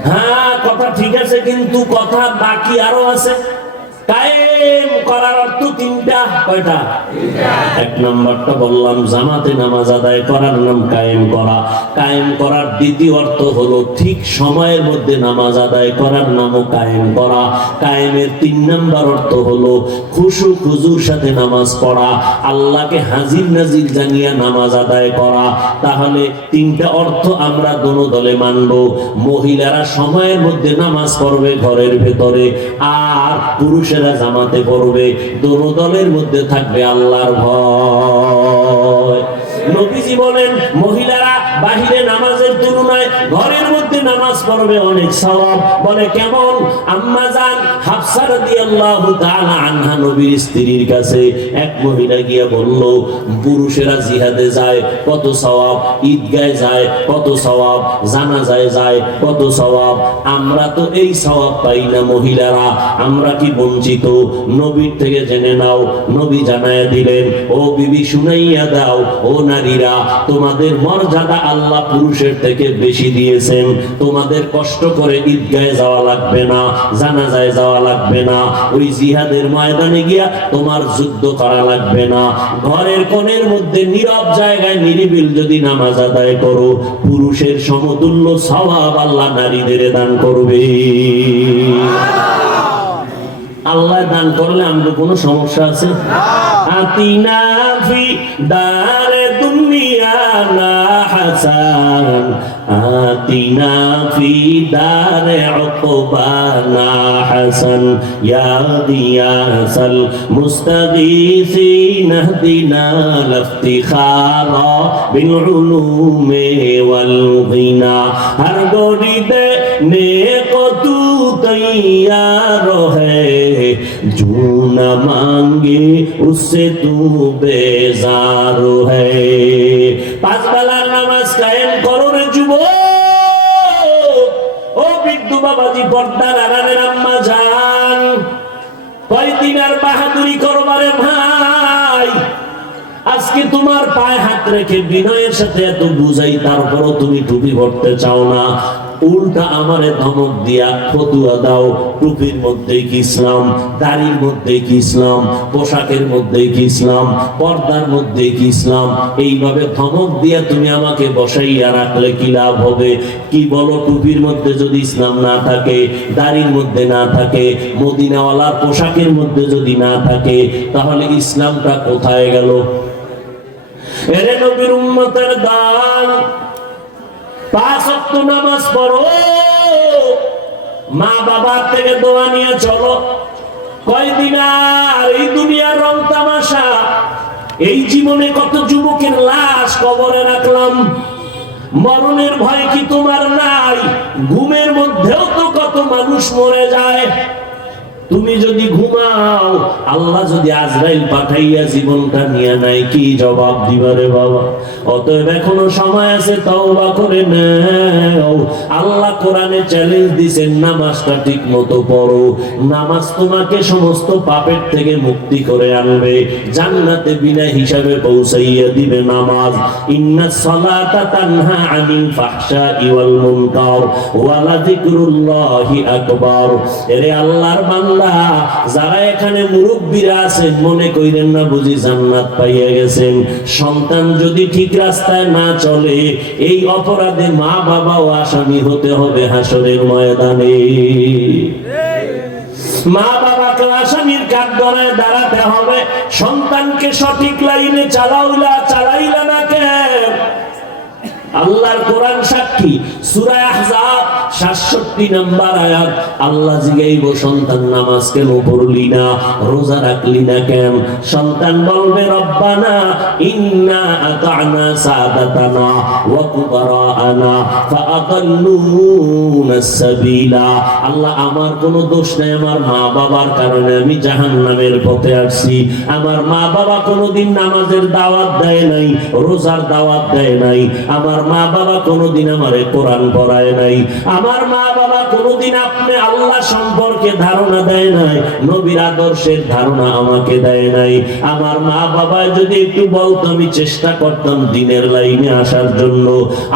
হ্যাঁ, কথা ঠিক আছে, কিন্তু কথা বাকি আরো আছে। কায়েম করার অর্থ তিনটা। কয়টা? এক নাম্বারটা বললাম, জামাতে নামাজ আদায় করার নাম কায়েম করা। কায়েম করার দ্বিতীয় অর্থ হলো ঠিক সময়ের মধ্যে নামাজ আদায় করার নামও কায়েম করা। কায়েমের তিন নাম্বার অর্থ হলো খুশু খুজুর সাথে নামাজ পড়া, আল্লাহকে হাজির নাজির জানিয়ে নামাজ আদায় করা। তাহলে তিনটা অর্থ আমরা দোনো দলে মানব। মহিলারা সময়ের মধ্যে নামাজ পড়বে ঘরের ভেতরে, আর পুরুষেরা জামাতে পড়বে। দোনো দলের মধ্যে থাকবে আল্লাহর ভয়। নবীজি বলেন, মহিলারা বাহিরে নামাজের তুলনায় ঘরের মধ্যে নামাজ পড়বে অনেক সওয়াব। বলে কেমন? আম্মা জান হাফসা রাদিয়াল্লাহু তাআলা আনহা নবীর স্ত্রীর কাছে এক মহিলা গিয়ে বলল, পুরুষেরা জিহাদে যায় কত সওয়াব, ঈদগায় যায় কত সওয়াব, জানাজায় যায় কত সওয়াব, আমরা তো এই সওয়াব পাই না। মহিলারা আমরা কি বঞ্চিত? নবীর থেকে জেনে নাও। নবী জানায়া দিলেন, ও বিবি শুনাইয়া দাও, ও নারীরা, তোমাদের মর্যাদা আল্লাহ পুরুষের থেকে বেশি দিয়েছেন। তোমাদের কষ্ট করে ঈদগাহে যাওয়া লাগবে না, জানাজায় যাওয়া লাগবে না, ওই জিহাদের ময়দানে গিয়া তোমার যুদ্ধ করা লাগবে না। ঘরের কোণের মধ্যে নীরব জায়গায় নিরিবিল যদি নামাজ আদায় করো, পুরুষের সমতুল্য সওয়াব আল্লাহ নারীদের দান করবে। আল্লাহ দান করলে আমাদের কোনো সমস্যা আছে? আতিনা ফি দারে দুনিয়া না হাসান, আতিনা ফি দারে উকবা না হাসান, ইয়া দিয়াসাল মুস্তাগীসিন ইহদিনা লাফতিখারা বিল উলুমি ওয়াল গিনা। হর গরিদে নেকো তু তৈয়ার है, जो न मांगे उससे तू बेजार है। পাঁচ বেলার নামাজ কায়েম করো রে যুবক। ও বিদ্যু বাবাজি, পর্দার আড়ালের আম্মা জান, কয়দিন আর বাহাদুরি করবারে ভাই? আজকে তোমার পায়ে হাত রেখে বিনয়ের সাথে এত বুঝাই, তারপরও তুমি টুপি পড়তে চাও না। উল্টা আমারে ধমক দিয়া ফতুয়া দাও, টুপির মধ্যে কি ইসলাম, দাড়ির মধ্যে কি ইসলাম, পোশাকের মধ্যে কি ইসলাম, পর্দার মধ্যে কি ইসলাম। এইভাবে ধমক দিয়া তুমি আমাকে বসাইয়া রাখলে কি লাভ হবে? কি বলো, টুপির মধ্যে যদি ইসলাম না থাকে, দাড়ির মধ্যে না থাকে, মদিনাওয়ালার পোশাকের মধ্যে যদি না থাকে, তাহলে ইসলামটা কোথায় গেল? এরে নবীর উম্মতের দান, পাঁচ ওয়াক্ত নামাজ পড়ো, মা বাবার থেকে দোয়া নিয়ে চলো। কয়দিন আর এই দুনিয়ার রং তামাশা, এই জীবনে কত যুবকের লাশ কবরে রাখলাম। মরণের ভয় কি তোমার নাই? ঘুমের মধ্যেও তো কত মানুষ মরে যায়। তুমি যদি ঘুমাও, আল্লাহ যদি আজরাইল পাঠাইয়া জীবনটা নিয়ে নাই, কি জবাব দিবারে বাবা? অতএব এখনো সময় আছে, তওবা করে নাও। আল্লাহ কোরআনে চ্যালেঞ্জ দিয়েছেন, নামাজটা ঠিক মতো পড়ো। নামাজ তোমাকে সমস্ত পাপের থেকে মুক্তি করে আনবে, জান্নাতে বিনা হিসাবে পৌঁছাইয়া দিবে নামাজ। ইন্নাস সালাতা তানহা আনিল ফাহশাই ওয়াল মুনকার ওয়া লাযিকরুল্লাহি আকবার। এরে আল্লাহর বান্দা, যারা এখানে মুরব্বীরা আছেন, মনে কইরেন না বুঝি জান্নাত পাইয়া গেছেন। সন্তান যদি ঠিক রাস্তায় না চলে, এই অপরাধে মা বাবাও আসামি হতে হবে হাসরের ময়দানে। মা বাবাকে আসামির কাঠগড়ায় দাঁড়াতে হবে। সন্তানকে সঠিক লাইনে চালাইলা না কেন? আল্লাহর কোরআন সাক্ষী, সূরা আহজাব ৬৭ নম্বর আয়াত। আল্লাহ জিগাইব, সন্তান নামাজ কেন পড়লি না, রোজা রাখলি না কেন? সন্তান বলবে, রব্বানা ইন্না আতা'না সাদাতানা ওয়া কুবারানা ফাআদাল্লুনা সাবিলা। আল্লাহ, আমার কোনো দোষ নাই, আমার মা বাবার কারণে আমি জাহান্নামের পথে আসছি। আমার মা বাবা কোনোদিন নামাজের দাওয়াত দেয় নাই, রোজার দাওয়াত দেয় নাই। আমার মা বাবা কোনোদিন আমারে কোরআন পড়ায় নাই। আমার মা বাবা বাবা কোনোদিন আপনি আল্লাহ সম্পর্কে ধারণা দেয় নাই, নবীর আদর্শের ধারণা আমাকে দেয় নাই। আমার মা বাবা যদি একটু বলতো, আমি চেষ্টা করতাম দিনের লাইনে আসার জন্য।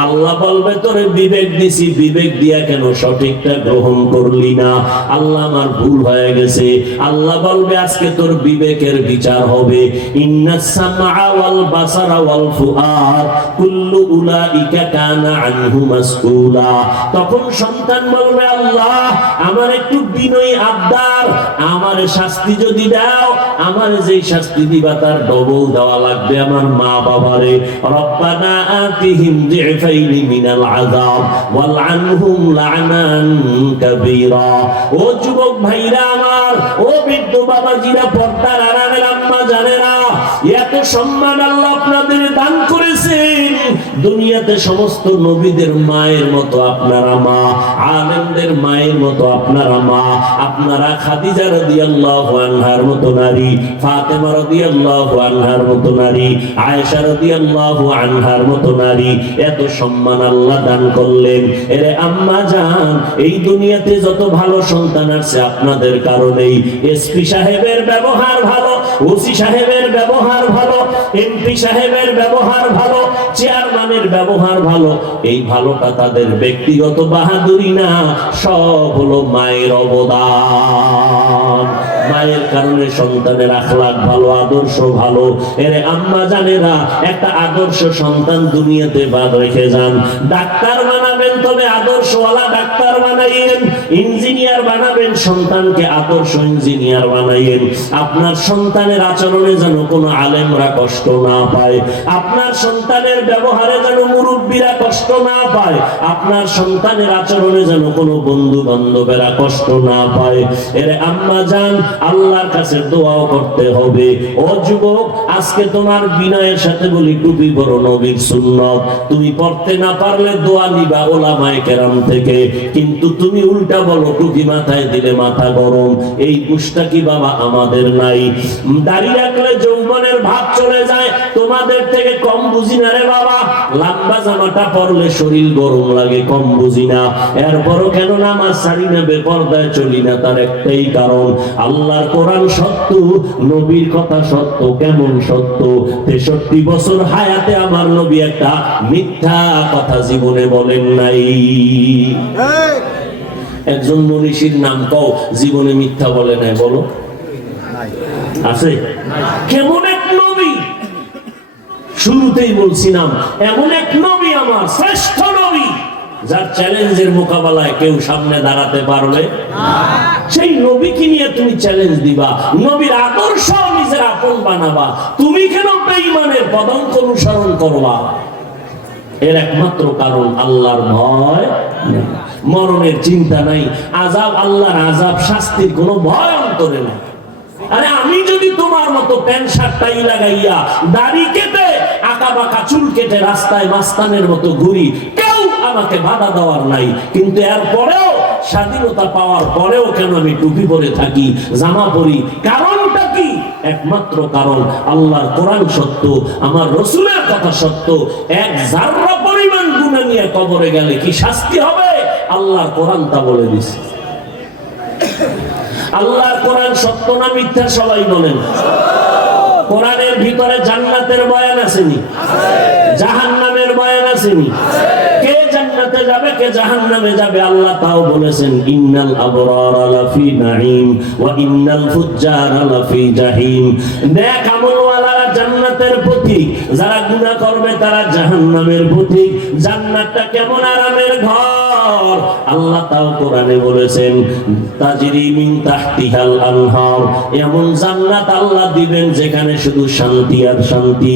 আল্লাহ বলবে তোরে বিবেক দিছি, বিবেক দিয়া কেন সঠিকটা গ্রহণ করলি না? আল্লাহ আমার ভুল হয়ে গেছে। আল্লাহ বলবে আজকে তোর বিবেকের বিচার হবে। ইন্নাস সামআ ওয়াল বাসারা ওয়াল ফুআদ কুল্লু উলাইকা কানা আনহু মাসউলা। তখন সন্তান বলবে আল্লাহ আমার একটু বিনয়ী আবদার, আমার শাস্তি যদি দাও, আমার যেই শাস্তি দিবা তার ডবল দেওয়া লাগবে আমার মা বাবারে। রব্বানা আতিহিম যিফাইনি মিনাল আযাব ওয়াল আনহুম লা'নান কাবীরা। ও যুবক ভাইরা আমার, ও বৃদ্ধ বাবাজিরা, পর্দার আড়ালের আম্মা জানেরা, এত সম্মান আল্লাহ আপনাদের দান করেছেন। দুনিয়াতে সমস্ত নবীদের মায়ের মতো আপনারা মা, আলেমদের মায়ের মতো আপনারা মা। আপনারা খাদিজা রাদিয়াল্লাহু আনহার মতো নারী, ফাতেমা রাদিয়াল্লাহু আনহার মতো নারী, আয়েশা রাদিয়াল্লাহু আনহার মতো নারী। এত সম্মান আল্লাহ দান করলেন। এরে আম্মা জান, এই দুনিয়াতে যত ভালো সন্তান আছে আপনাদের কারণেই। এসপি সাহেবের ব্যবহার ভালো, ওসি সাহেবের ব্যবহার ভালো, এমপি সাহেবের ব্যবহার ভালো, চেয়ারম্যানের ব্যবহার ভালো। এই ভালোটা তাদের ব্যক্তিগত বাহাদুরি না, সব হলো মায়ের অবদান। মায়ের কারণে সন্তানের আখলাক ভালো, আদর্শ ভালো। এরে আম্মা জানেরা, একটা আদর্শ সন্তান দুনিয়াতে বাদ রেখে যান। ডাক্তার বানাবেন, তবে আদর্শওয়ালা ডাক্তার বানাইয়েন। ইঞ্জিনিয়ার বানাবেন, সন্তানকে আদর্শ ইঞ্জিনিয়ার বানাইয়েন। আপনার সন্তানের আচরণে যেন কোনো আলেমরা কষ্ট না পায়, আপনার সন্তানের ব্যবহারে যেন মুরব্বীরা কষ্ট না পায়, আপনার সন্তানের আচরণে যেন কোনো বন্ধু বান্ধবেরা কষ্ট না পায়। এরে আম্মা জান, আল্লাহর কাছে দোয়াও করতে হবে। ও যুবক, আজকে তোমার বিনয়ের সাথে বলি, টুপি বড় নবীর সুন্নত। তুমি পড়তে না পারলে দোয়া নিবা ওলামায়ে কেরাম থেকে, কিন্তু তুমি উল্টা বলো টুপি মাথায় দিলে মাথা গরম। এই বুঝটা কি বাবা আমাদের নাই? দাড়ি রাখলে যৌবনের ভাব চলে যায়, তোমাদের থেকে কম বুঝি না রে বাবা। লম্বা জামাটা পরলে শরীর গরম লাগে, কম বুঝি না। এরপরও কেন নামাজ ছাড়ি না, বেপরদায় চলি না? তার একটাই কারণ, আল্লাহর কোরআন সত্য, নবীর কথা সত্য। কেমন সত্য? 63 বছর হায়াতে আমার নবী একটা মিথ্যা কথা জীবনে বলেন নাই। একজন মনীষীর নাম কও, জীবনে মিথ্যা বলে নাই, বলো আছে? কেমন এক নবী! শুরুতেই বলছিলাম, এমন এক নবী আমার শ্রেষ্ঠ নবী, যার চ্যালেঞ্জের মোকাবেলায় কেউ সামনে দাঁড়াতে পারবে না। সেই নবীকে নিয়ে তুমি চ্যালেঞ্জ দিবা, নবীর আদর্শ নিজের আপন বানাবা। তুমি কেন বেঈমানের পদাঙ্ক অনুসরণ করবা? এর একমাত্র কারণ আল্লাহর ভয় নেই, মরণের চিন্তা নাই, আযাব, আল্লাহর আযাব, শাস্তির কোনো ভয় অন্তরে নাই। আরে আমি যদি তোমার মতো প্যান্ট শার্ট টাই লাগাইয়া দাড়ি কেটে আঁকা বাঁকা চুল কেটে রাস্তায় মাস্তানের মতো ঘুরি, কেউ আমাকে বাধা দেওয়ার নাই। কিন্তু এরপরেও, স্বাধীনতা পাওয়ার পরেও কেন আমি টুপি পরে থাকি, জামা পরি? কারণটা কি? একমাত্র কারণ আল্লাহর কোরআন সত্য, আমার রাসূলের কথা সত্য। এক যাররা পরিমাণ গুনাহ নিয়ে কবরে গেলে কি শাস্তি হবে, আল্লাহর কোরআন তা বলে দিছে। আল্লাহর কোরআন সত্য না মিথ্যা? সবাই বলেন। কোরআনের ভিতরে জান্নাতের বয়ান আসেনি? জাহান্নামের বয়ান আসেনি? কে জান্নাতে যাবে, কে জাহান্নামে যাবে, আল্লাহ তাও বলেছেন, ইন্নাল আবরারা লাফি নাঈম ওয়া ইন্নাল ফুজ্জারা লাফি জাহিম। নেক আমলওয়ালারা জান্নাতের পথিক, যারা গুনাহ করবে তারা জাহান্নামের পথিক। জান্নাতটা কেমন আরামের ঘর, আল্লাহ তাও কোরআনে বলেছেন, তাজরি মিন তাহতিহাল আনহার। এমন জান্নাত আল্লাহ দিবেন যেখানে শুধু শান্তি আর শান্তি।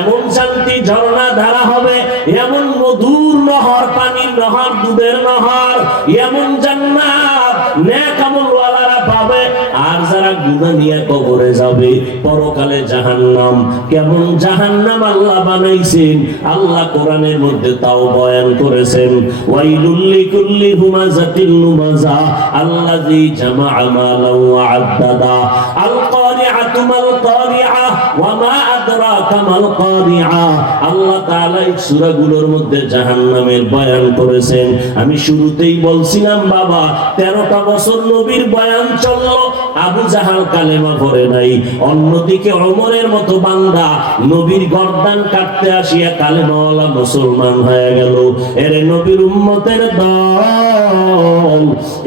এমন শান্তি ঝর্ণা ধারা হবে, এমন মধুর নহর, পানির নহর, দুধের নহর। এমন জান্নাত নেক আমলওয়ালারা পাবে। আর যারা গুনাহ নিয়ে কবরে যাবে, পরকালে জাহান্নাম। কেমন জাহান্নাম আল্লাহ বানাইছেন, আল্লাহ কোরআনের মধ্যে তাও বয়ান করেছেন, ওয়াইলুল লিকুল্লি হুমাযাতিল লুমাযা আল্লাযী জামাআ মালান ওয়া আদ্দাদা। আল কারিআতু মাল কারিআ ওয়া মা আদরাকা কামাল কারিআ। আল্লাহ তাআলা এই সূরাগুলোর মধ্যে জাহান্নামের বয়ান করেছেন। আমি শুরুতেই বলছিলাম বাবা 13টা বছর নবীর বয়ান চললো, আবু জাহাল কালেমা পড়ে নাই। অন্যদিকে ওমরের মতো বান্দা নবীর গর্দান কাটতে আসিয়া কালেমাওয়ালা মুসলমান হয়ে গেল। এর নবীর উম্মতের দল।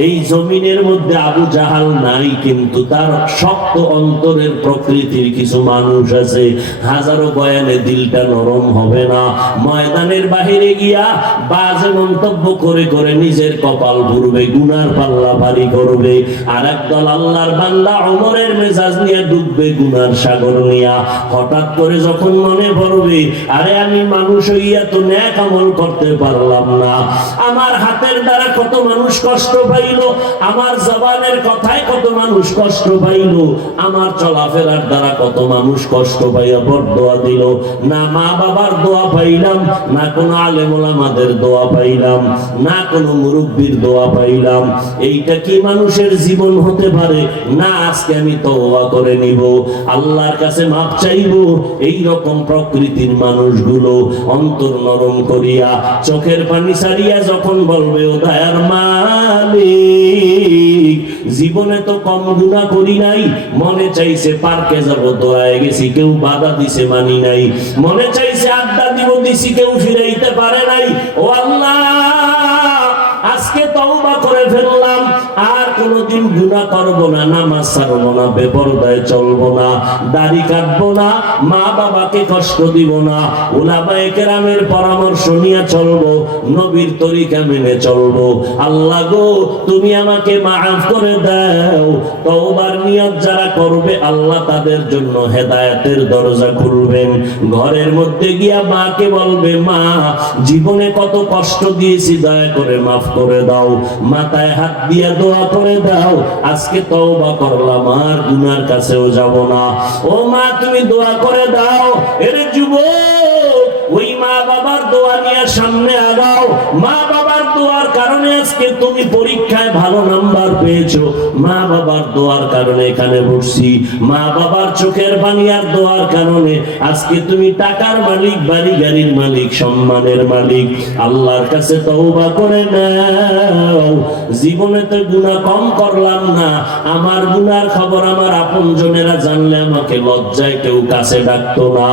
এই জমিনের মধ্যে আবু জাহাল নাই, কিন্তু তার শক্ত অন্তরের প্রকৃতির কিছু মানুষ আছে। হাজারো বয়ানে দিলটা নরম হবে না, ময়দানের বাহিরে গিয়া বাজে মন্তব্য করে করে নিজের কপাল ঘুরবে, গুনার পাল্লা ভারী করবে। আর একদল আল্লাহর বান্দা ওমরের মেজাজ নিয়ে ডুববে গুনার সাগর নিয়া। হঠাৎ করে যখন মনে পড়বে, আরে আমি মানুষ হইয়া তো নেক আমল করতে পারলাম না, আমার হাতের দ্বারা কত মানুষ কষ্ট পাইল, আমার জবানের কথায় কত মানুষ কষ্ট পাইল, আমার চলাফেরার দ্বারা কত মানুষ কষ্ট পাইয়া বরদোয়া দিল, না মা বাবার দোয়া পাইলাম, না কোনো আলেম ওলামাদের দোয়া পাইলাম, না কোনো মুরব্বির দোয়া পাইলাম। এইটা কি মানুষের জীবন হতে পারে? না, আজকে আমি তওবা করে নিব, আল্লাহর কাছে মাপ চাইব। এই রকম প্রকৃতির মানুষগুলো অন্তর নরম করিয়া চোখের পানি ছাড়িয়া যখন বলবে, ও দয়ার মালিক, জীবনে তো কম গুনাহ করি নাই, মনে চাইছে পার্কে যাব, দোয়ায় গেছি, কেউ বাধা দিছে মানি নাই, মনে চাইছে আড্ডা দিব, দিছি, কেউ ফিরাইতে পারে নাই। ও আল্লাহ, আজকে তওবা করে ফেললাম, আর কোনোদিন গুনাহ করব না, নামাজ ছাড়বো না, বেপরদায় চলবো না, দাড়ি কাটবো না, মা বাবাকে কষ্ট দিব না, উলামায়ে কেরামের পরামর্শ নিয়ে চলবো, নবীর তরিকা মেনে চলবো। আল্লাহ গো, তুমি আমাকে মাফ করে দাও। তওবার নিয়ত যারা করবে, আল্লাহ তাদের জন্য হেদায়েতের দরজা খুলবেন। ঘরের মধ্যে গিয়া মাকে বলবে, মা, জীবনে কত কষ্ট দিয়েছি, দয়া করে মাফ করে দাও। মাথায় হাত দিয়া দোয়া করে দাও, আজকে তওবা করলাম, আর গুনার কাছেও যাব না। ও মা, তুমি দোয়া করে দাও। এর যুবক, ওই মা বাবার দোয়া নিয়ে সামনে আগাও। মা বাবার দোয়ার কারণে আজকে তুমি পরীক্ষায় ভালো নাম্বার পেয়েছো, মা বাবার দোয়ার কারণে এখানে বসছি, মা বাবার চোখের পানি আর দোয়ার কারণে আজকে তুমি টাকার মালিক, বাড়ি গাড়ির মালিক, সম্মানের মালিক। আল্লাহর কাছে তওবা করে নাও। জীবনে তো গুনাহ কম করলাম না, আমার গুনার খবর আমার আপনজনেরা জানলে আমাকে লজ্জায় কেউ কাছে ডাকতো না।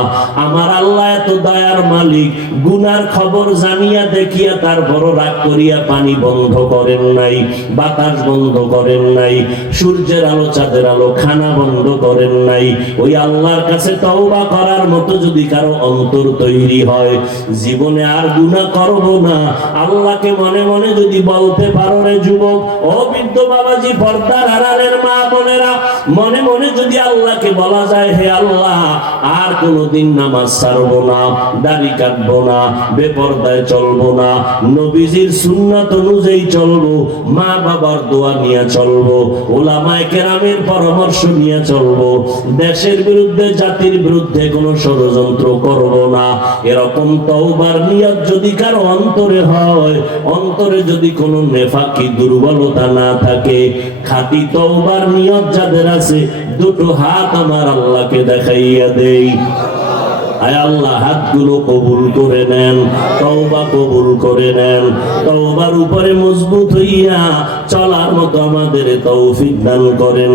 আমার আল্লাহ এত দয়ার মালিক, গুনার খবর জানিয়া দেখিয়া তার বড় রাগ করিয়া পানি বন্ধ করেন নাই, বাতাস বন্ধ করেন নাই, সূর্যের আলো চাঁদের আলো খানা বন্ধ করেন নাই। ওই আল্লাহর কাছে তওবা করার মতো যদি কারো অন্তর তৈরি হয়, জীবনে আর গুনাহ করব না, আল্লাহকে মনে মনে যদি বলতে পারো, রে যুবক, ও বৃদ্ধ বাবাজি, পর্দার আড়ালের মা বোনেরা, মনে মনে যদি আল্লাহকে বলা যায়, হে আল্লাহ, আর কোনোদিন নামাজ ছাড়বো না, দাড়ি কাটবো না, বেপরদায় চলবো না, নবীজির সুন্নাত অনুযায়ী চলবো, মা বাবার দোয়া নিয়ে চলবো, উলামায়ে কেরামের পরামর্শ নিয়ে চলবো, দেশের বিরুদ্ধে, জাতির বিরুদ্ধে কোনো ষড়যন্ত্র করব না। এরকম তওবার নিয়ত যদি কারো অন্তরে হয়, অন্তরে যদি কোনো নেফাকি দুর্বলতা না থাকে, খাঁটি তওবার নিয়ত যাদের আছে, দুটো হাত আমার আল্লাহকে দেখাইয়া দেই। আয় আল্লাহ, হাতগুলো কবুল করে নেন, তওবা কবুল করে নেন, তওবার উপরে মজবুত হইয়া চলার মতো আমাদের তৌফিক দান করেন।